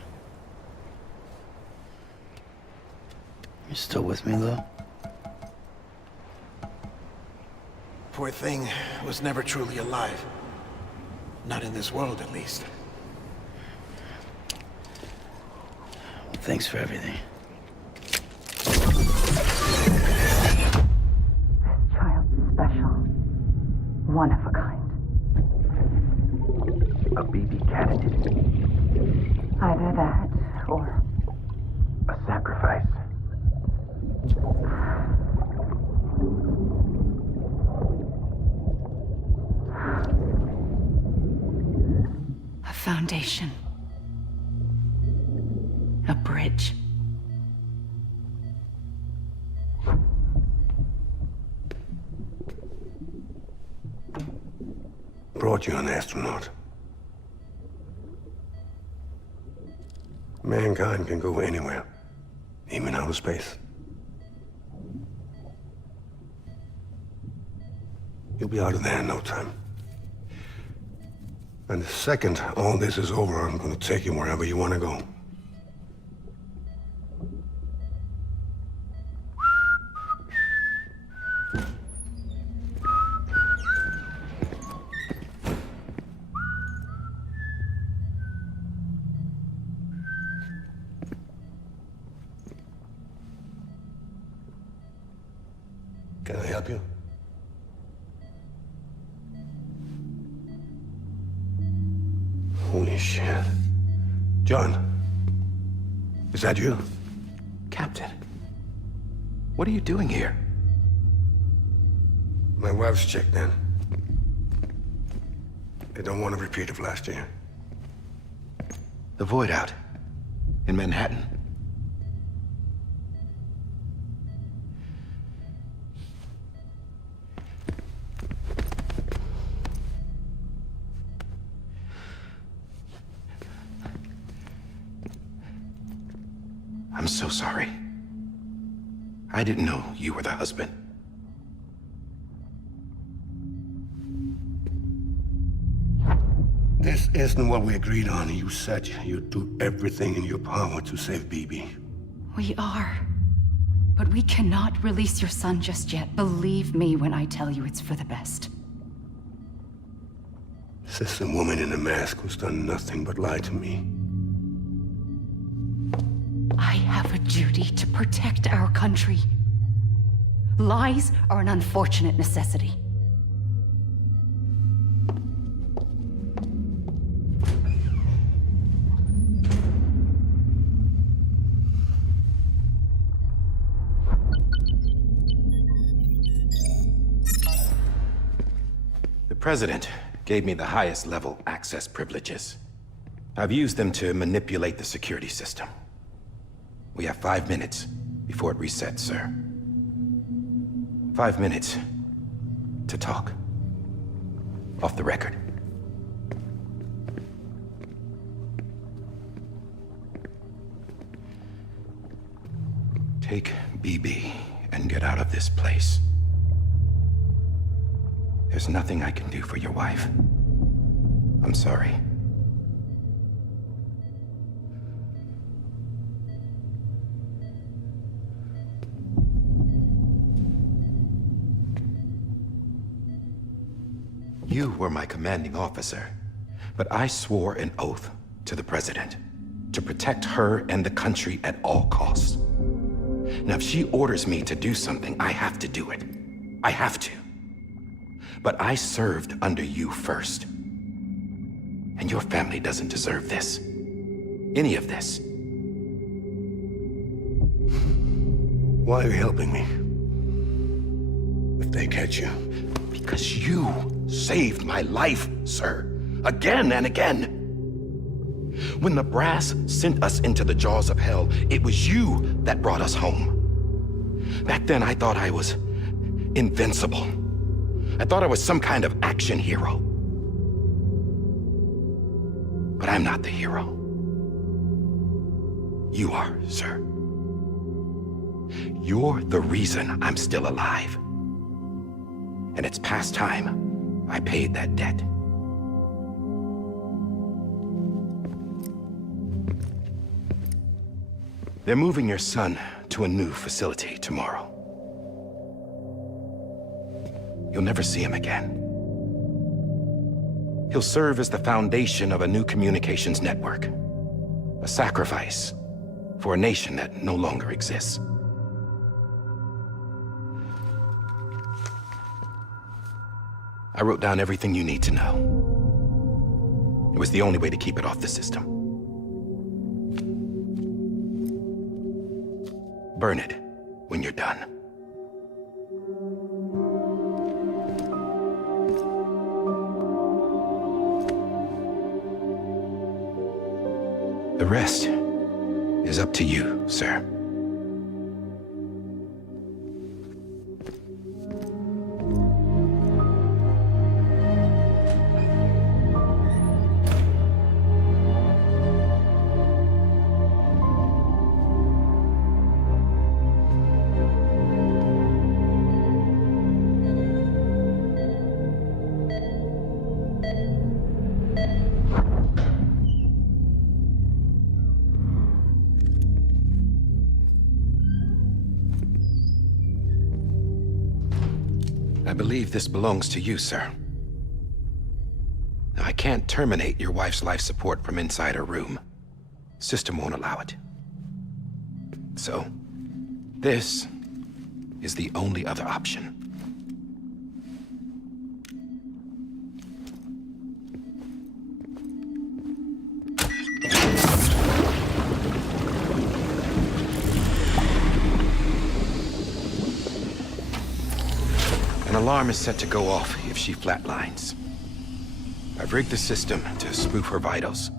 You still with me, though? Poor thing was never truly alive. Not in this world, at least. Thanks for everything. Child's special. One of a kind. A BB candidate. Either that, or... A sacrifice. A foundation. A bridge. Brought you an astronaut. Mankind can go anywhere, even outer space. You'll be out of there in no time. And the second all this is over, I'm gonna take you wherever you want to go. Can I help you? Holy shit. John, is that you? Captain, what are you doing here? My wife's checked in. They don't want a repeat of last year. The Void Out. In Manhattan. I'm so sorry. I didn't know you were the husband. This isn't what we agreed on. You said you'd do everything in your power to save BB. We are. But we cannot release your son just yet. Believe me when I tell you it's for the best. This is a woman in a mask who's done nothing but lie to me. I have a duty to protect our country. Lies are an unfortunate necessity. The President gave me the highest level access privileges. I've used them to manipulate the security system. We have 5 minutes before it resets, sir. 5 minutes to talk. Off the record. Take BB and get out of this place. There's nothing I can do for your wife. I'm sorry. You were my commanding officer, but I swore an oath to the President to protect her and the country at all costs. Now, if she orders me to do something, I have to do it. I have to. But I served under you first. And your family doesn't deserve this. Any of this. Why are you helping me? If they catch you. Because you saved my life, sir. Again and again. When the brass sent us into the jaws of hell, it was you that brought us home. Back then, I thought I was invincible. I thought I was some kind of action hero. But I'm not the hero. You are, sir. You're the reason I'm still alive. And it's past time I paid that debt. They're moving your son to a new facility tomorrow. You'll never see him again. He'll serve as the foundation of a new communications network. A sacrifice for a nation that no longer exists. I wrote down everything you need to know. It was the only way to keep it off the system. Burn it when you're done. The rest is up to you, sir. I believe this belongs to you, sir. Now, I can't terminate your wife's life support from inside her room. System won't allow it. So, this is the only other option. An alarm is set to go off if she flatlines. I've rigged the system to spoof her vitals.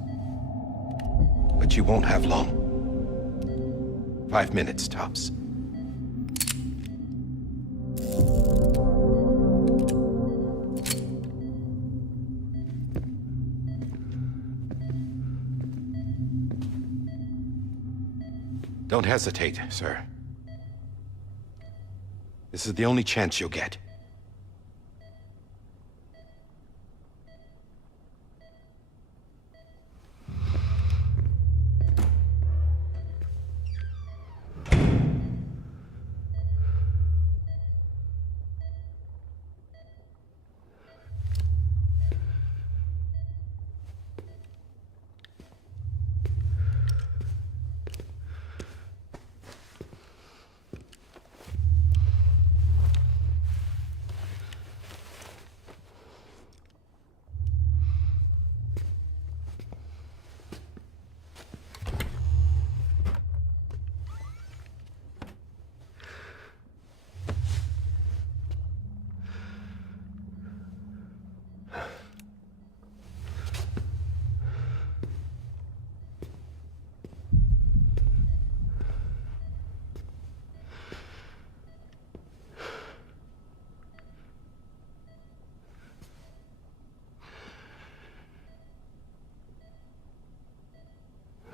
But you won't have long. 5 minutes, tops. Don't hesitate, sir. This is the only chance you'll get.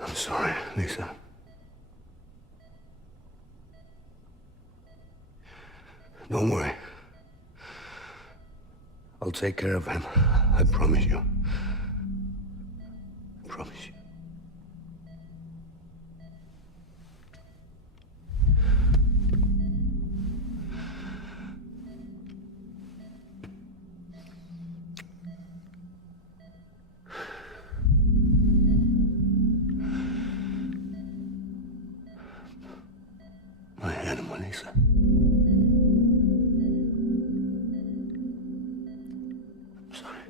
I'm sorry, Lisa. Don't worry. I'll take care of him. I promise you. I promise you. My animal, Lisa. I'm sorry.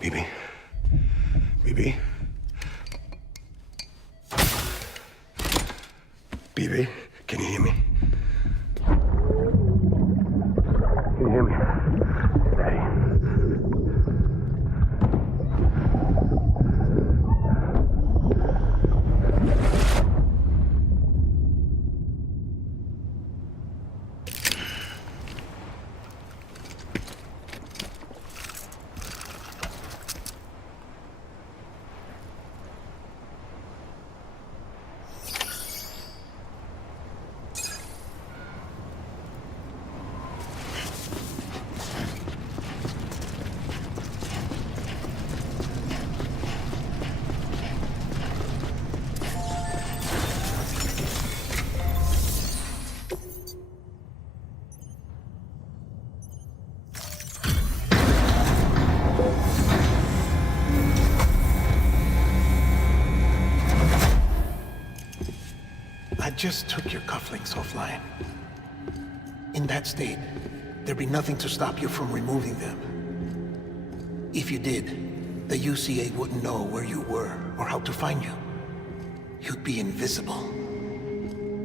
Bibi. Bibi. Bibi, can you hear me? Can you hear me? Steady. I just took your cufflinks offline. In that state, there'd be nothing to stop you from removing them. If you did, the UCA wouldn't know where you were or how to find you. You'd be invisible.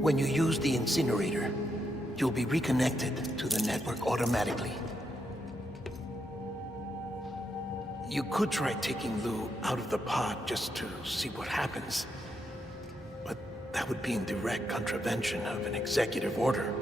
When you use the incinerator, you'll be reconnected to the network automatically. You could try taking Lou out of the pod just to see what happens. But that would be in direct contravention of an executive order.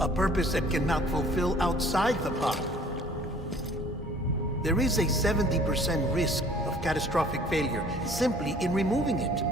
A purpose that cannot fulfill outside the pod. There is a 70% risk of catastrophic failure simply in removing it.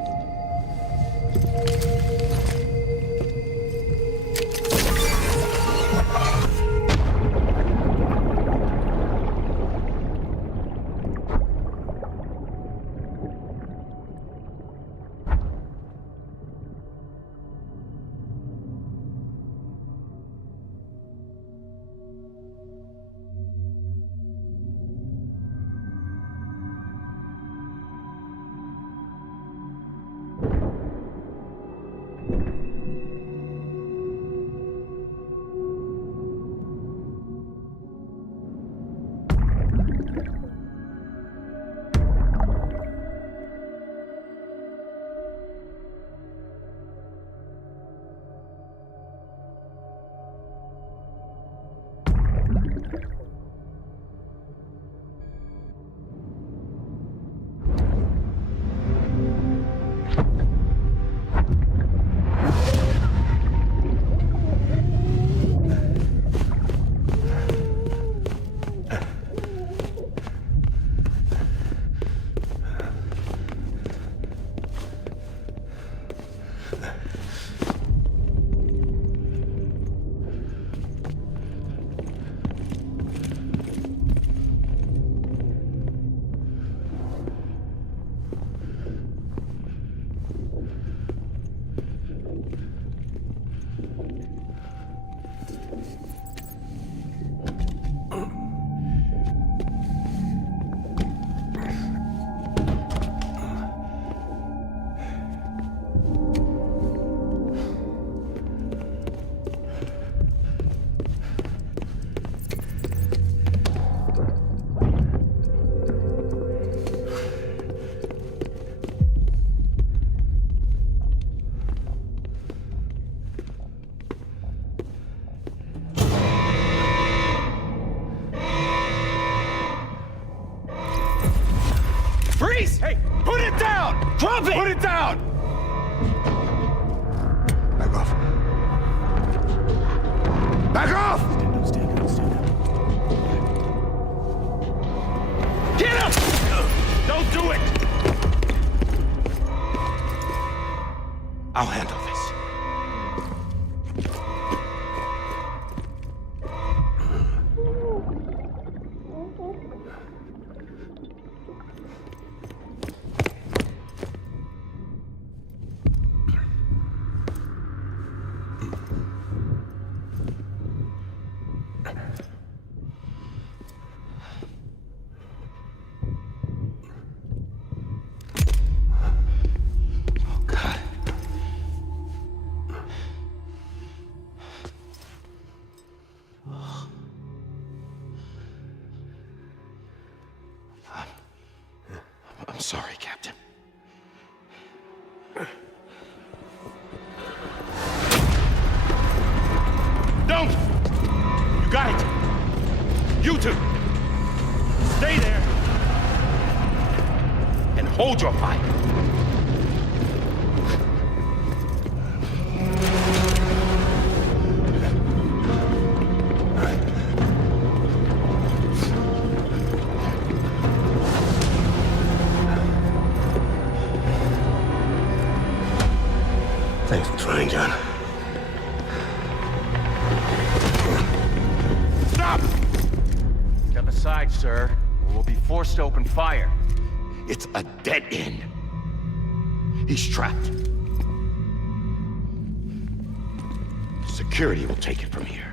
Freeze! Hey, put it down! Drop it! Put it down! Back off. Back off! Get him! Don't do it! I'll handle this. I'm sorry, Captain. Don't! You got it! You two! Stay there! And hold your fire! Stop! Step aside, sir, or we'll be forced to open fire. It's a dead end. He's trapped. Security will take it from here.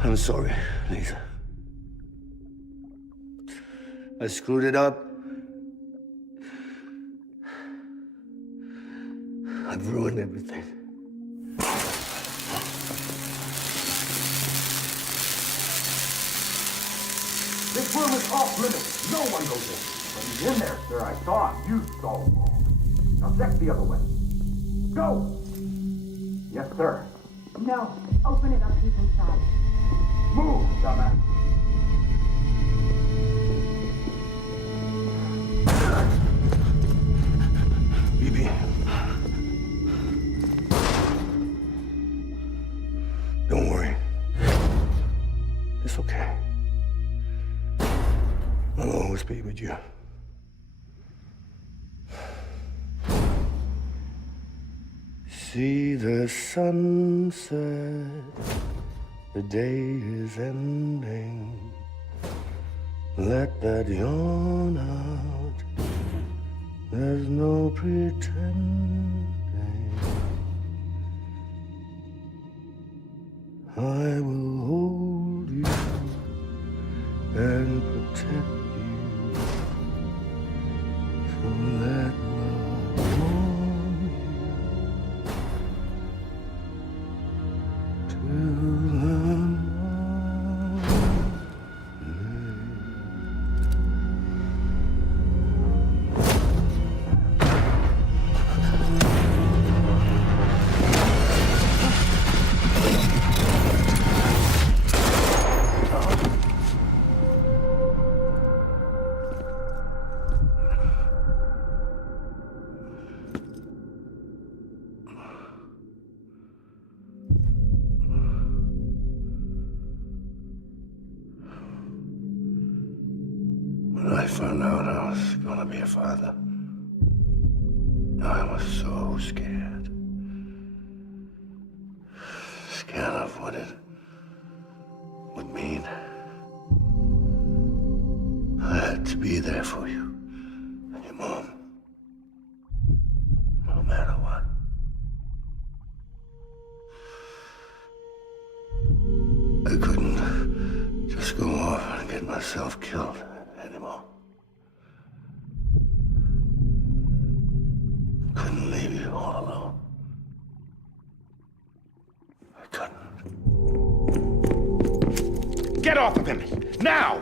I'm sorry, Lisa. I screwed it up. I've ruined everything. This room is off limits. No one goes in. But he's in there, sir. I saw him. You saw him. Now check the other way. Go! Yes, sir. No. Open it up. He's inside. Move, dumbass. BB. Don't worry. It's okay. I'll always be with you. See the sunset. The day is ending. Let that yawn out. There's no pretending. I will hold you and protect you. So let love warm you till the When I found out I was gonna be a father, I was so scared. Scared of what it would mean. I had to be there for you and your mom, no matter what. I couldn't just go off and get myself killed anymore. Couldn't leave you all alone. I couldn't. Get off of him! Now!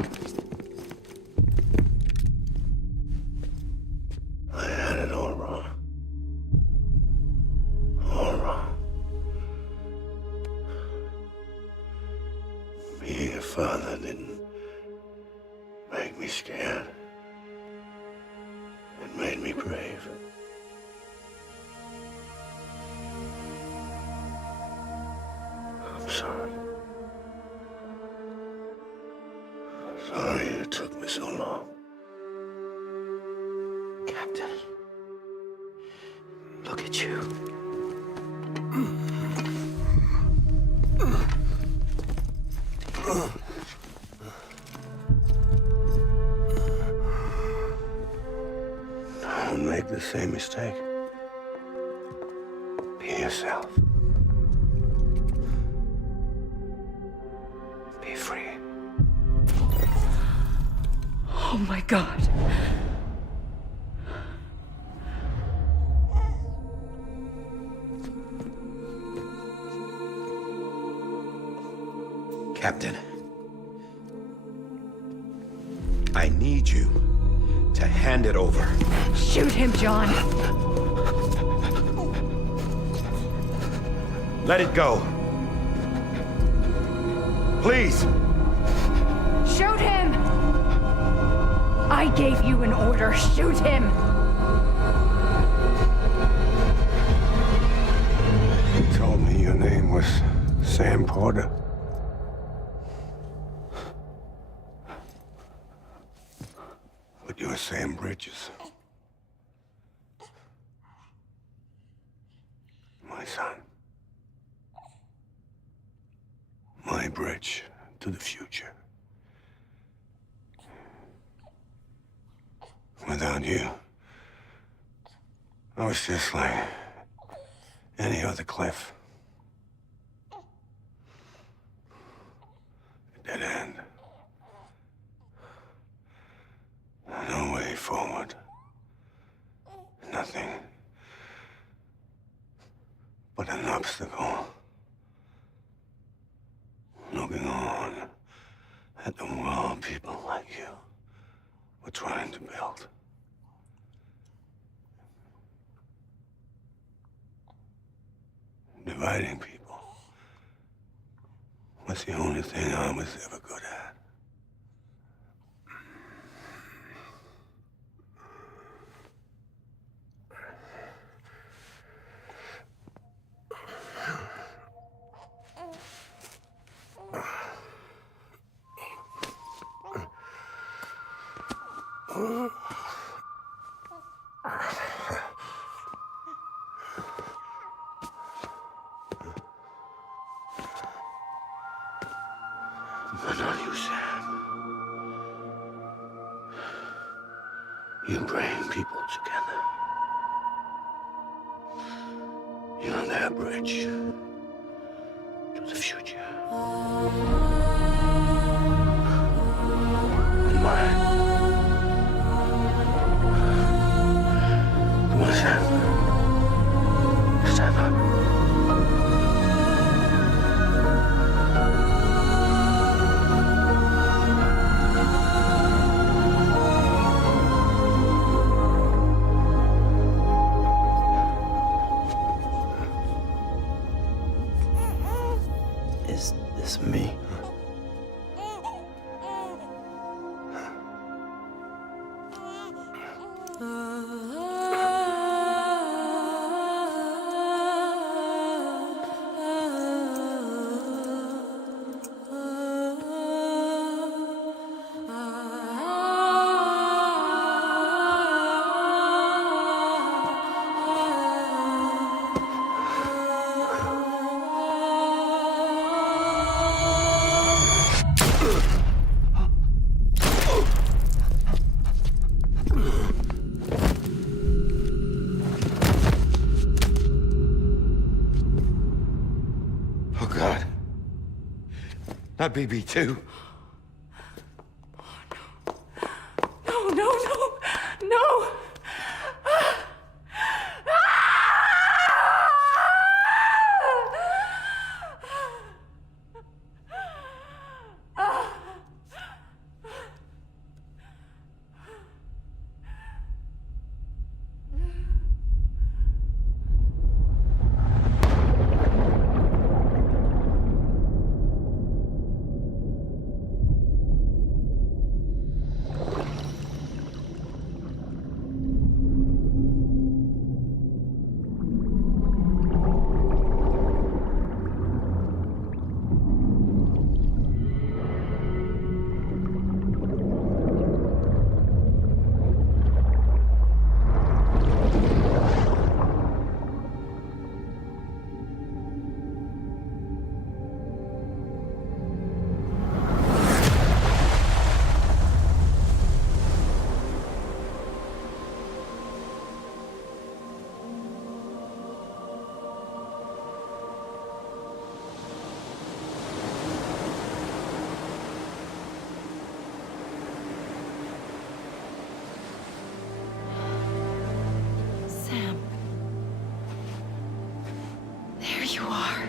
I had it all wrong. All wrong. Being a father didn't made me scared. It made me brave. I'm sorry. Sorry it took me so long. Captain, look at you. Don't make the same mistake. Be yourself. Be free. Oh my God. Captain, I need you to hand it over. Shoot him, John. Let it go. Please. Shoot him! I gave you an order. Shoot him! You told me your name was Sam Porter. But you're Sam Bridges. My son. My bridge to the future. Without you, I was just like any other Cliff. A dead end. No way forward. Nothing but an obstacle. Looking on at the world people like you were trying to build. Dividing people was the only thing I was ever good at. But not you, Sam. You bring people together. You're their bridge to the future. And mine. Come on, Sam. Stand up. Is this me? Oh, God. Not BB2. No, no, no, no! you are.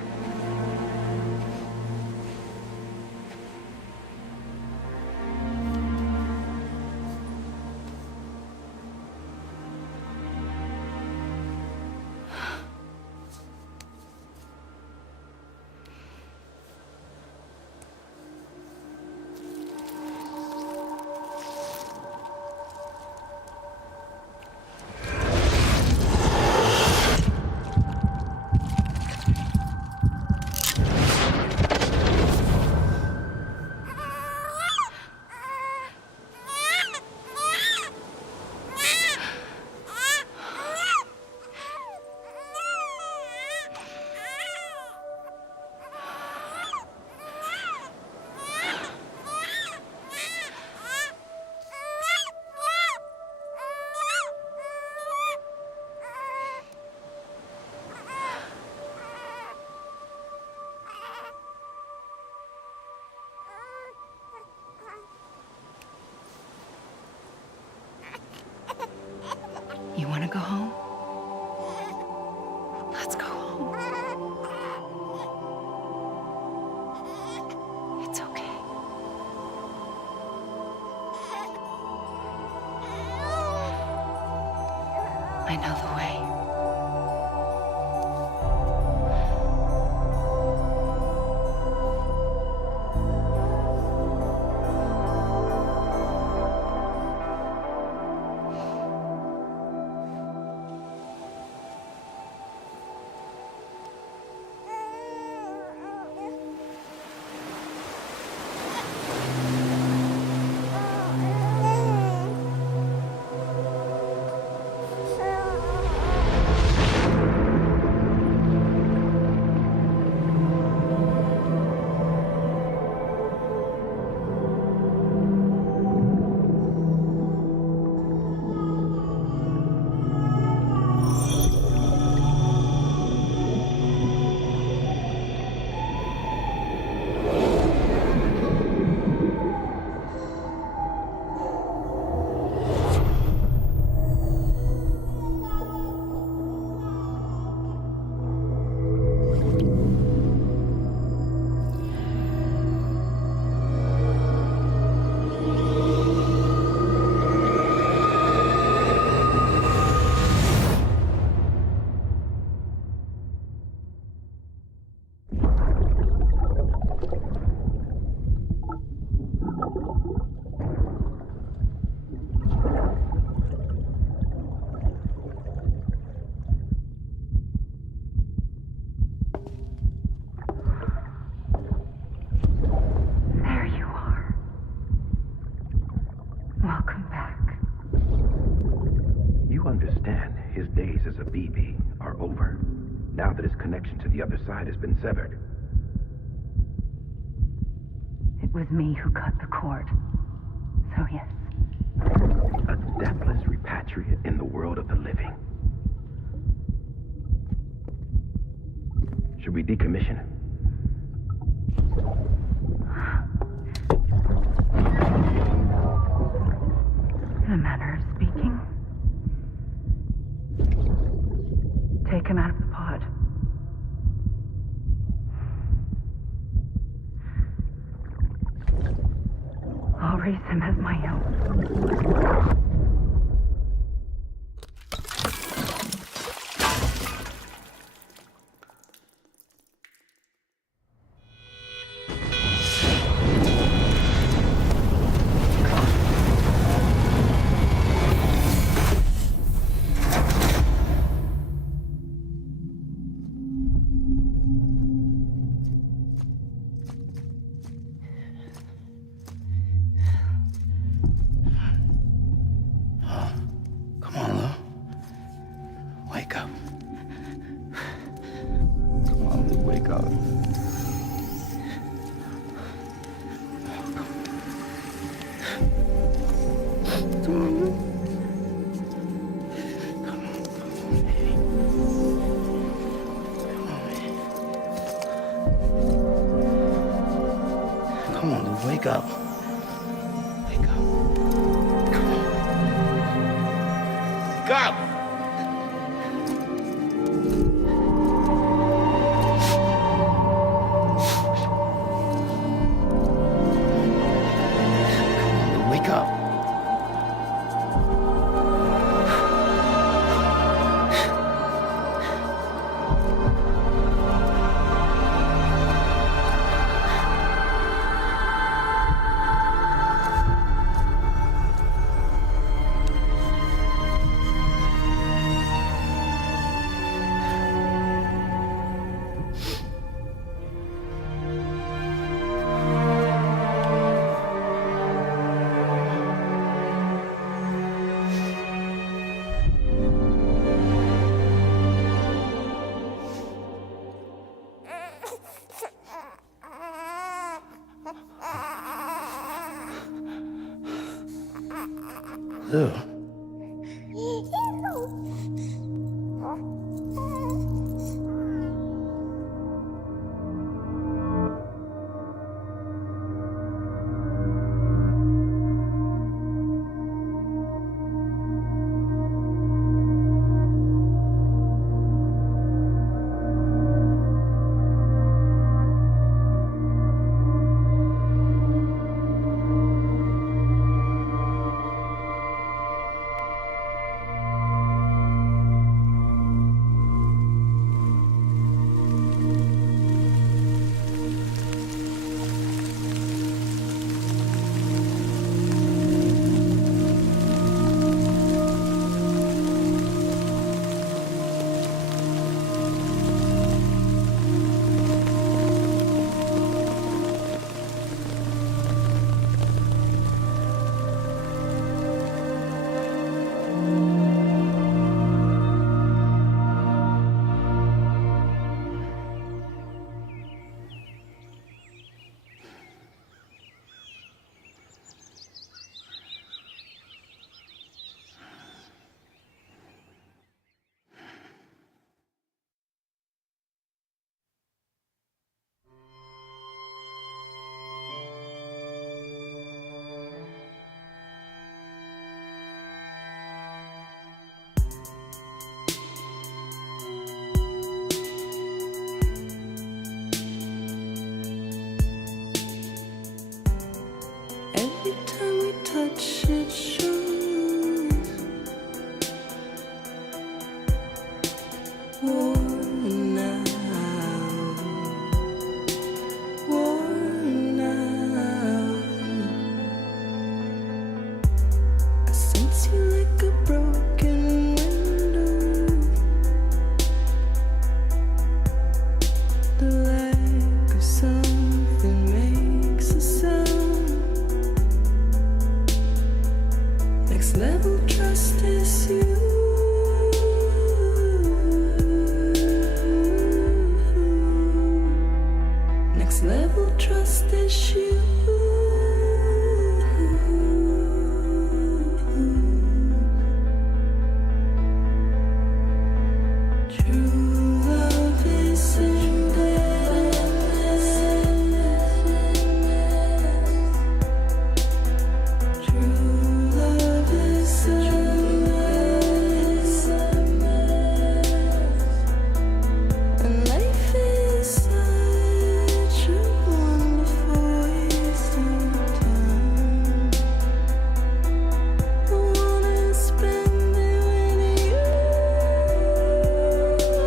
You want to go home? Let's go home. It's okay. I know the way. Now that his connection to the other side has been severed. It was me who cut the cord. So yes. A deathless repatriate in the world of the living. Should we decommission him? In a manner of speaking. Take him out of the pod. I'll raise him as my own. Wake up. Wake up. Come on. Wake up! Ew. Every time we touch it shows worn out, worn out. I sense you like a broken window, the lack of something makes a sound. Next level trust is you. Next level trust is you. True love is in deadness. True love is a mess. And life is such a wonderful waste of time. I wanna spend it with you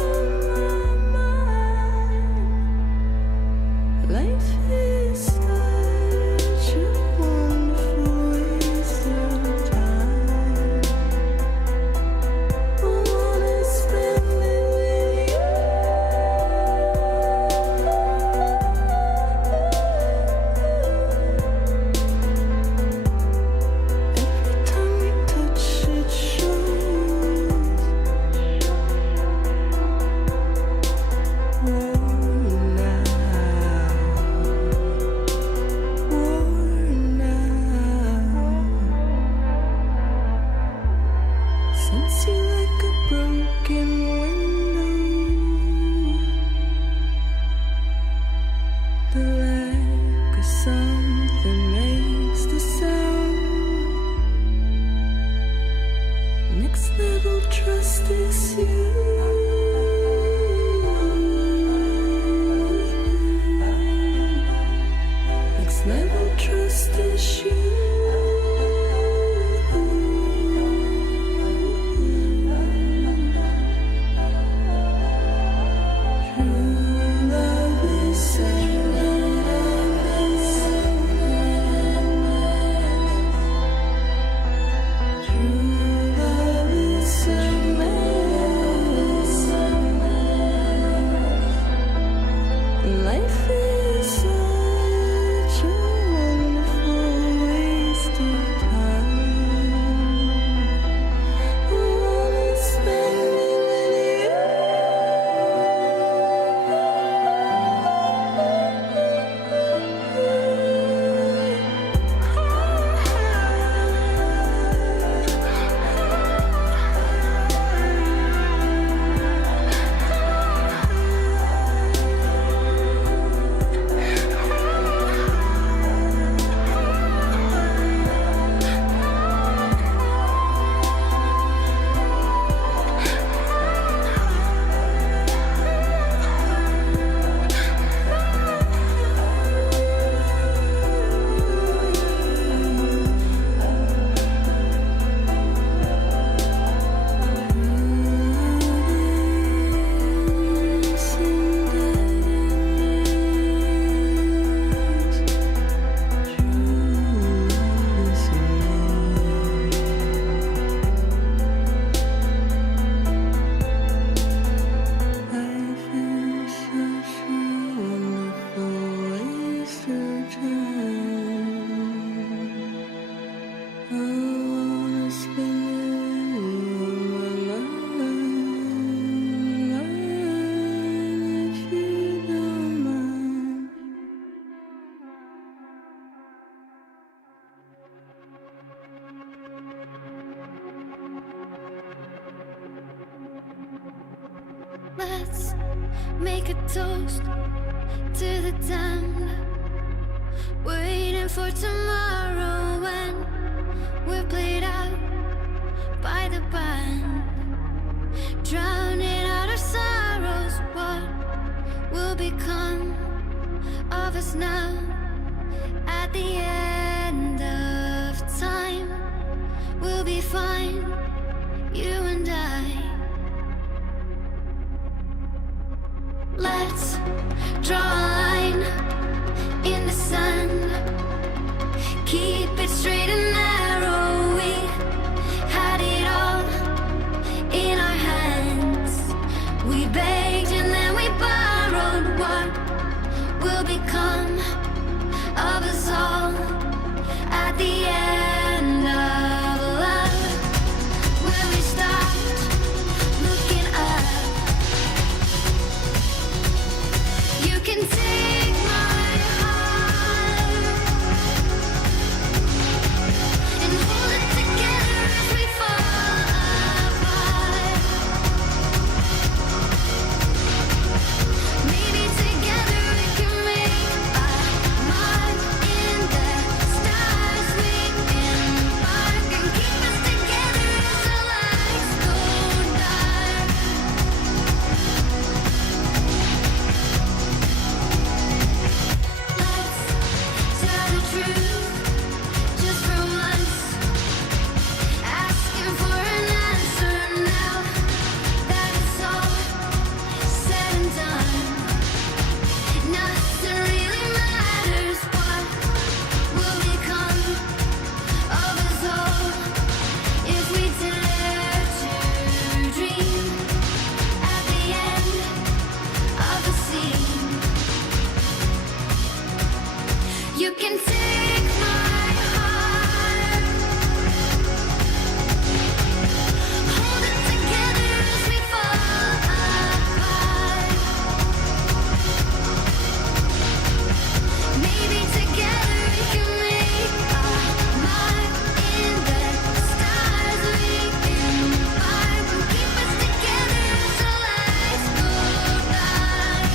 on my mind. Life is such a wonderful waste of time. I wanna spend it with you. Every time we touch it shows worn out, worn out. Sense you like a broken window, the lack of something makes the sound. Next level trust is you. Next level trust is you. True love is endless. True love is a mess. And life is such a wonderful Let's make a toast to the damned. Waiting for tomorrow when we're played out by the band. Drowning out our sorrows, what will become of us now? At the end of time, we'll be fine, you and I. Let's draw a line in the sand. Keep it straight and narrow. We had it all in our hands. We begged and then we borrowed. What will become of us all at the end of love? When we stopped looking up. You can take my heart and hold it together as we fall apart. Maybe together we can make a mark in the stars. We embark and keep us together as the lights go dark. Let's tell the truth just for once. Asking for an answer now that it's all said and done. Nothing really matters. What will become of us all if we dare to dream at the end of the scene? You can take my heart, hold it together as we fall apart. Maybe together we can make a mark in the stars. We embark and keep us together as the lights go dark.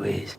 Louise.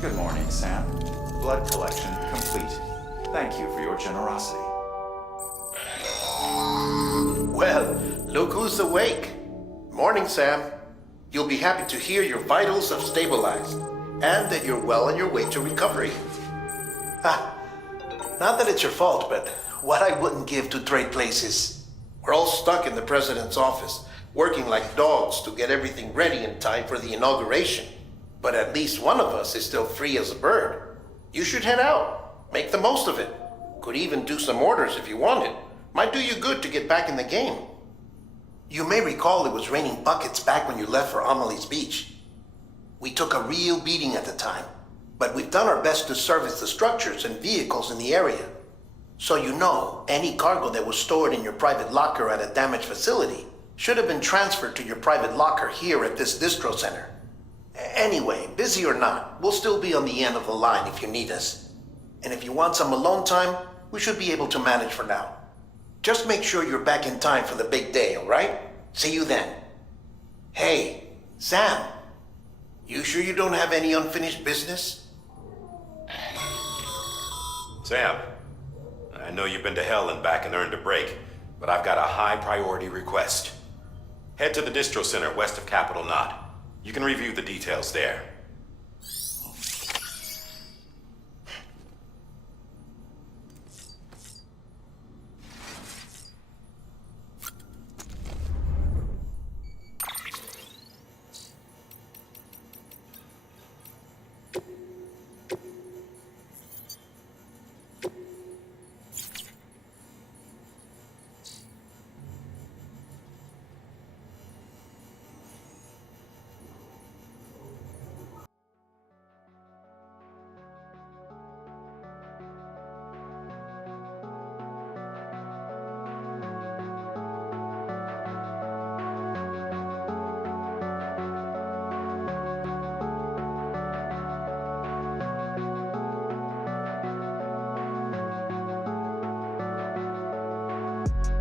Good morning, Sam. Blood collection complete. Thank you for your generosity. Well, look who's awake. Morning, Sam. You'll be happy to hear your vitals have stabilized, and that you're well on your way to recovery. Not that it's your fault, but what I wouldn't give to trade places. We're all stuck in the president's office, working like dogs to get everything ready in time for the inauguration. But at least one of us is still free as a bird. You should head out. Make the most of it. Could even do some orders if you wanted. Might do you good to get back in the game. You may recall it was raining buckets back when you left for Amelie's Beach. We took a real beating at the time, but we've done our best to service the structures and vehicles in the area. So you know, any cargo that was stored in your private locker at a damaged facility should have been transferred to your private locker here at this distro center. Anyway, busy or not, we'll still be on the end of the line if you need us. And if you want some alone time, we should be able to manage for now. Just make sure you're back in time for the big day, all right? See you then. Hey, Sam, you sure you don't have any unfinished business? Sam, I know you've been to hell and back and earned a break, but I've got a high priority request. Head to the distro center west of Capitol Knot. You can review the details there. Fragile.